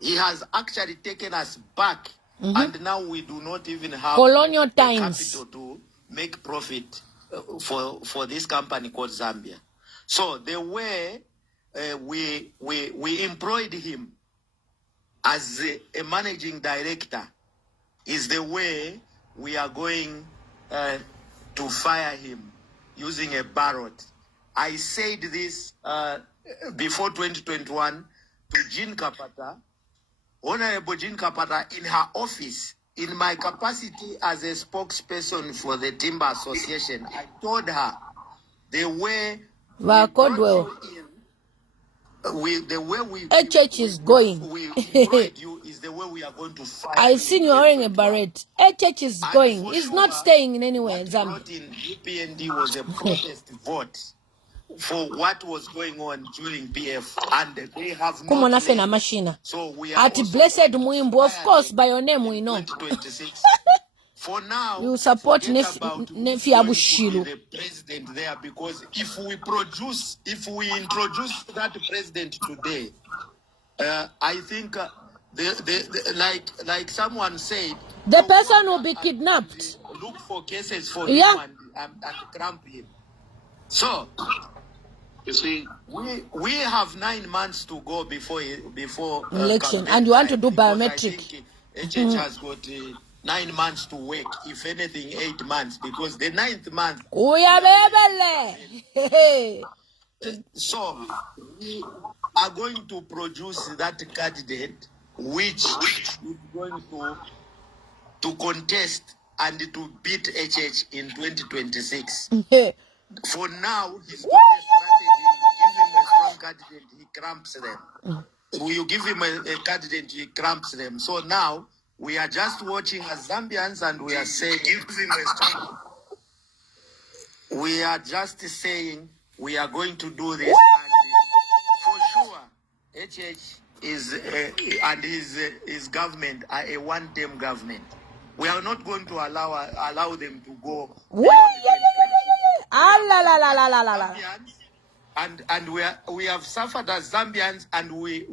he has actually taken us back. And now we do not even have colonial the times capital to make profit for this company called Zambia. So the way we employed him as a managing director is the way we are going to fire him using a ballot. I said this before 2021 to Jean Kapata, Honorable Jean Kapata, in her office, in my capacity as a spokesperson for the Timber Association. I told her the way the way we HH is going. we employed you is the way we are going to fight. I've seen you wearing a beret. HH is going. He's not staying in anywhere in Zambia. What in UPND was a protest vote for what was going on during PF, and they have not made. So we are at Blessed Mumbwa, of course, by your name we know. 2026. For now, you support Nefi Abushilu, the president there, because if we introduce that president today, I think like someone said, the person will be kidnapped. Look for cases for him and cramp him. So you see, we have 9 months to go before election, and you want to do biometric. HH has got 9 months to work, if anything 8 months, because the 9th month. So we are going to produce that candidate which is going to contest and to beat HH in 2026. For now, he's got a strategy. You give him a strong candidate, he cramps them. You give him a candidate, he cramps them. So now we are just watching as Zambians, and we are saying, give him a strong. We are just saying we are going to do this, and for sure, HH is and his government are a one-term government. We are not going to allow them to go. And we have suffered as Zambians, and we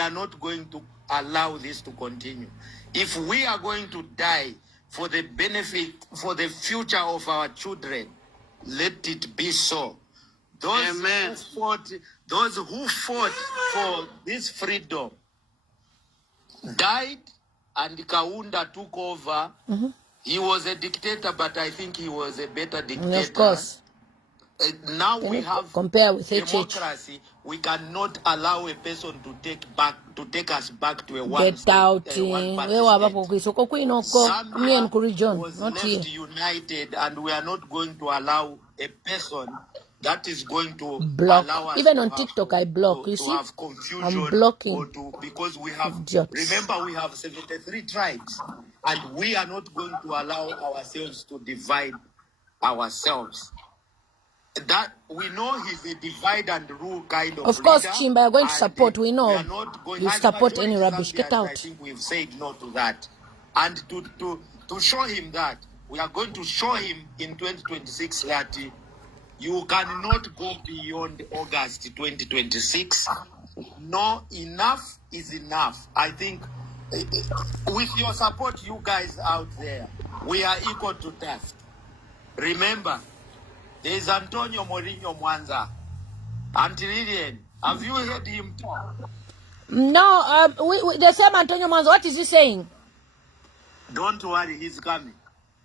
are not going to allow this to continue. If we are going to die for the benefit, for the future of our children, let it be so. Those who fought for this freedom died, and Kaunda took over. He was a dictator, but I think he was a better dictator. Of course. Now we have compare with democracy. We cannot allow a person to take us back to a one get out. Zambia was left united, and we are not going to allow a person that is going to block. Allow us even on TikTok, I block. You see, have confusion, I'm blocking because we have. Jokes. Remember, we have 73 tribes, and we are not going to allow ourselves to divide ourselves. That we know he's a divide and rule kind of. Of course, leader, Chimba, you're going to support. We know you support any rubbish. Zambians, Get out. I think we've said no to that, and to show him that we are going to show him in 2026 that you cannot go beyond August 2026. No, enough is enough. I think with your support, you guys out there, we are equal to task. Remember, there is Antonio Mourinho Mwanza. Liberian, have you heard him talk? No, the same Antonio Mwanza. What is he saying? Don't worry, he's coming.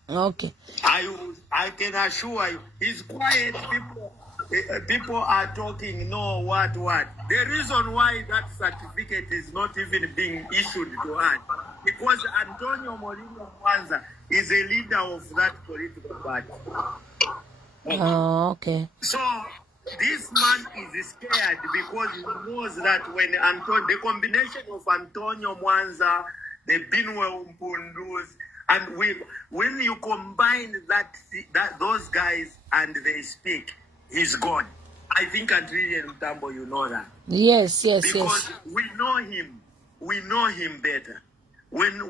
Okay. I can assure you, he's quiet. People are talking. No, what? The reason why that certificate is not even being issued to us, because Antonio Mourinho Mwanza is a leader of that political party. Oh, okay. So this man is scared because he knows that when the combination of Antonio Mwanza, the Binwe Umpundus, and when you combine those guys and they speak, he's gone. I think Adrian Mutambo, you know that. Yes. Because we know him better. when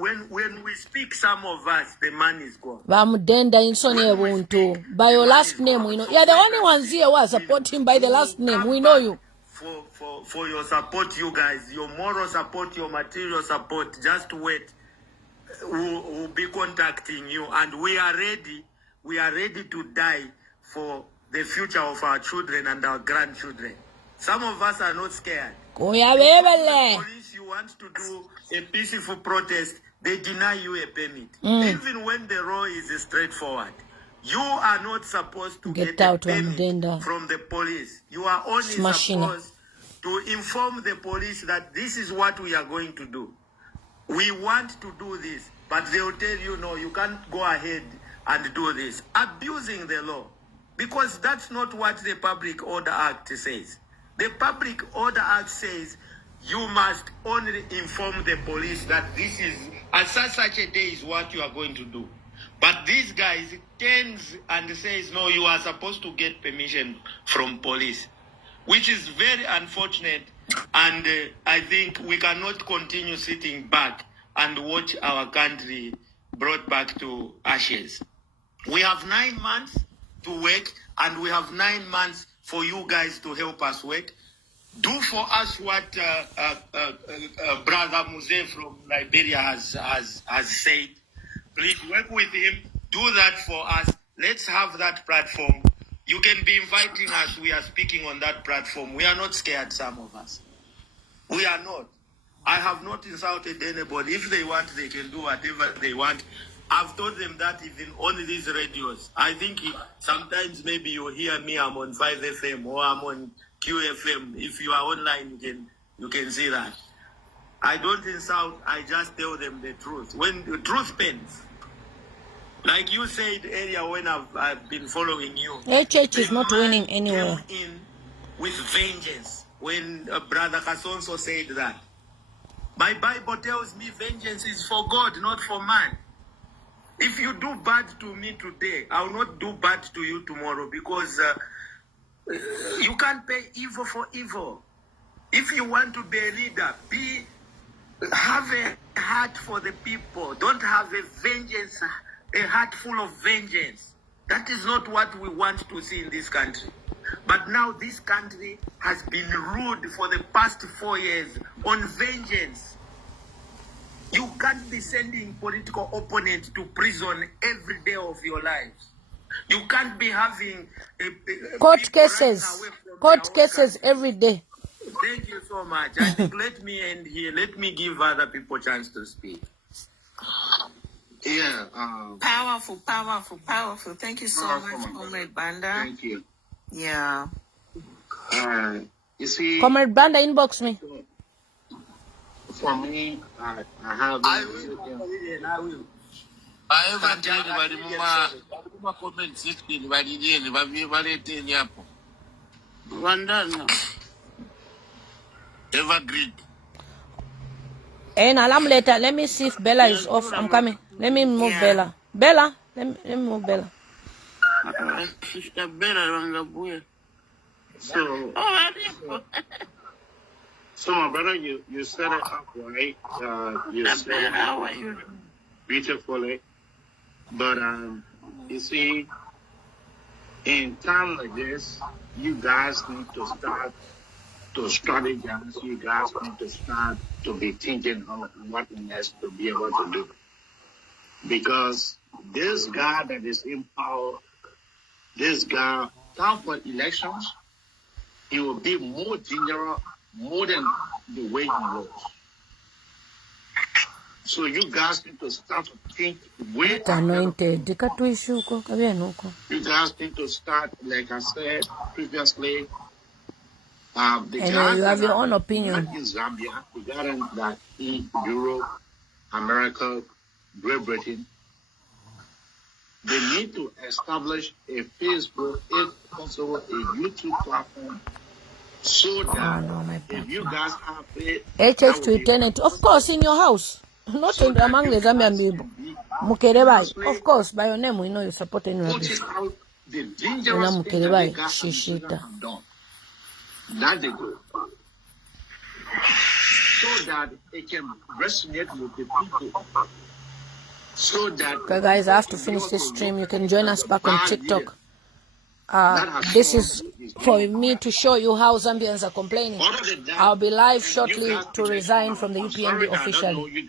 we speak, some of us, the man is gone. Bamudenda insoni ebuntu. By your last name, we know. You're the only ones here who are supporting by the last name. We know you. For your support, you guys, your moral support, your material support, just wait. We'll be contacting you, and we are ready. We are ready to die for the future of our children and our grandchildren. Some of us are not scared. Police, you want to do a peaceful protest, they deny you a permit. Even when the law is straightforward, you are not supposed to get out a permit from the police. You are only supposed to inform the police that this is what we are going to do. We want to do this, but they'll tell you, no, you can't go ahead and do this. Abusing the law. Because that's not what the Public Order Act says. The Public Order Act says you must only inform the police that this is, at such a day is what you are going to do. But these guys turns and says, no, you are supposed to get permission from police, which is very unfortunate. And I think we cannot continue sitting back and watch our country brought back to ashes. We have 9 months to work, and we have 9 months for you guys to help us work. Do for us what Brother Muse from Liberia has said. Please work with him. Do that for us. Let's have that platform. You can be inviting us. We are speaking on that platform. We are not scared, some of us. We are not. I have not insulted anybody. If they want, they can do whatever they want. I've told them that even on these radios. I think sometimes maybe you hear me, I'm on 5FM or I'm on QFM. If you are online, you can see that. I don't insult, I just tell them the truth. When the truth pains. Like you said earlier when I've been following you. HH is not winning anywhere. Came in with vengeance. When Brother Kasonso said that. My Bible tells me vengeance is for God, not for man. If you do bad to me today, I will not do bad to you tomorrow, because you can't pay evil for evil. If you want to be a leader, have a heart for the people. Don't have a heart full of vengeance. That is not what we want to see in this country. But now this country has been ruled for the past 4 years on vengeance. You can't be sending political opponents to prison every day of your lives. You can't be having court cases every day. Thank you so much. I think let me end here. Let me give other people a chance to speak. Yeah. Powerful. Thank you so much, Comrade Banda. Thank you. Yeah. You see, Comrade Banda, inbox me. For me, I have. I will. I ever tell you about comment 16 by the end, but we were 10 years. Ever greed. And alarm later. Let me see if Bella is off. I'm coming. Let me move Bella. Bella, let me move Bella. Sister Bella, so my brother, you set it up right. You set it up beautifully. But you see, in time like this, you guys need to start to strategize. You guys need to start to be thinking of what next to be able to do. Because this guy that is in power, this guy, time for elections, he will be more dangerous, more than the way he was. So you guys need to start to think way anointed. You guys need to start, like I said previously, the guys you have your own opinion. Not in Zambia, the guys that in Europe, America, Great Britain, they need to establish a Facebook, if possible, a YouTube platform, so that if you guys have it, HS to tenant, of course, in your house, not so among the Zambian people. Mukerebai, of course, by your name, we know you support any of this. The dangerous thing that they guys have done. That they do. So so that it can resonate with the people. So that okay, guys, I have to finish this stream. You can join us back on TikTok. This is for me to show you how Zambians are complaining. I'll be live shortly to resign from the UPND officially.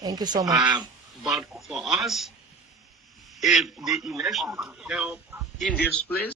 Thank you so much. But for us, if the election is held in this place,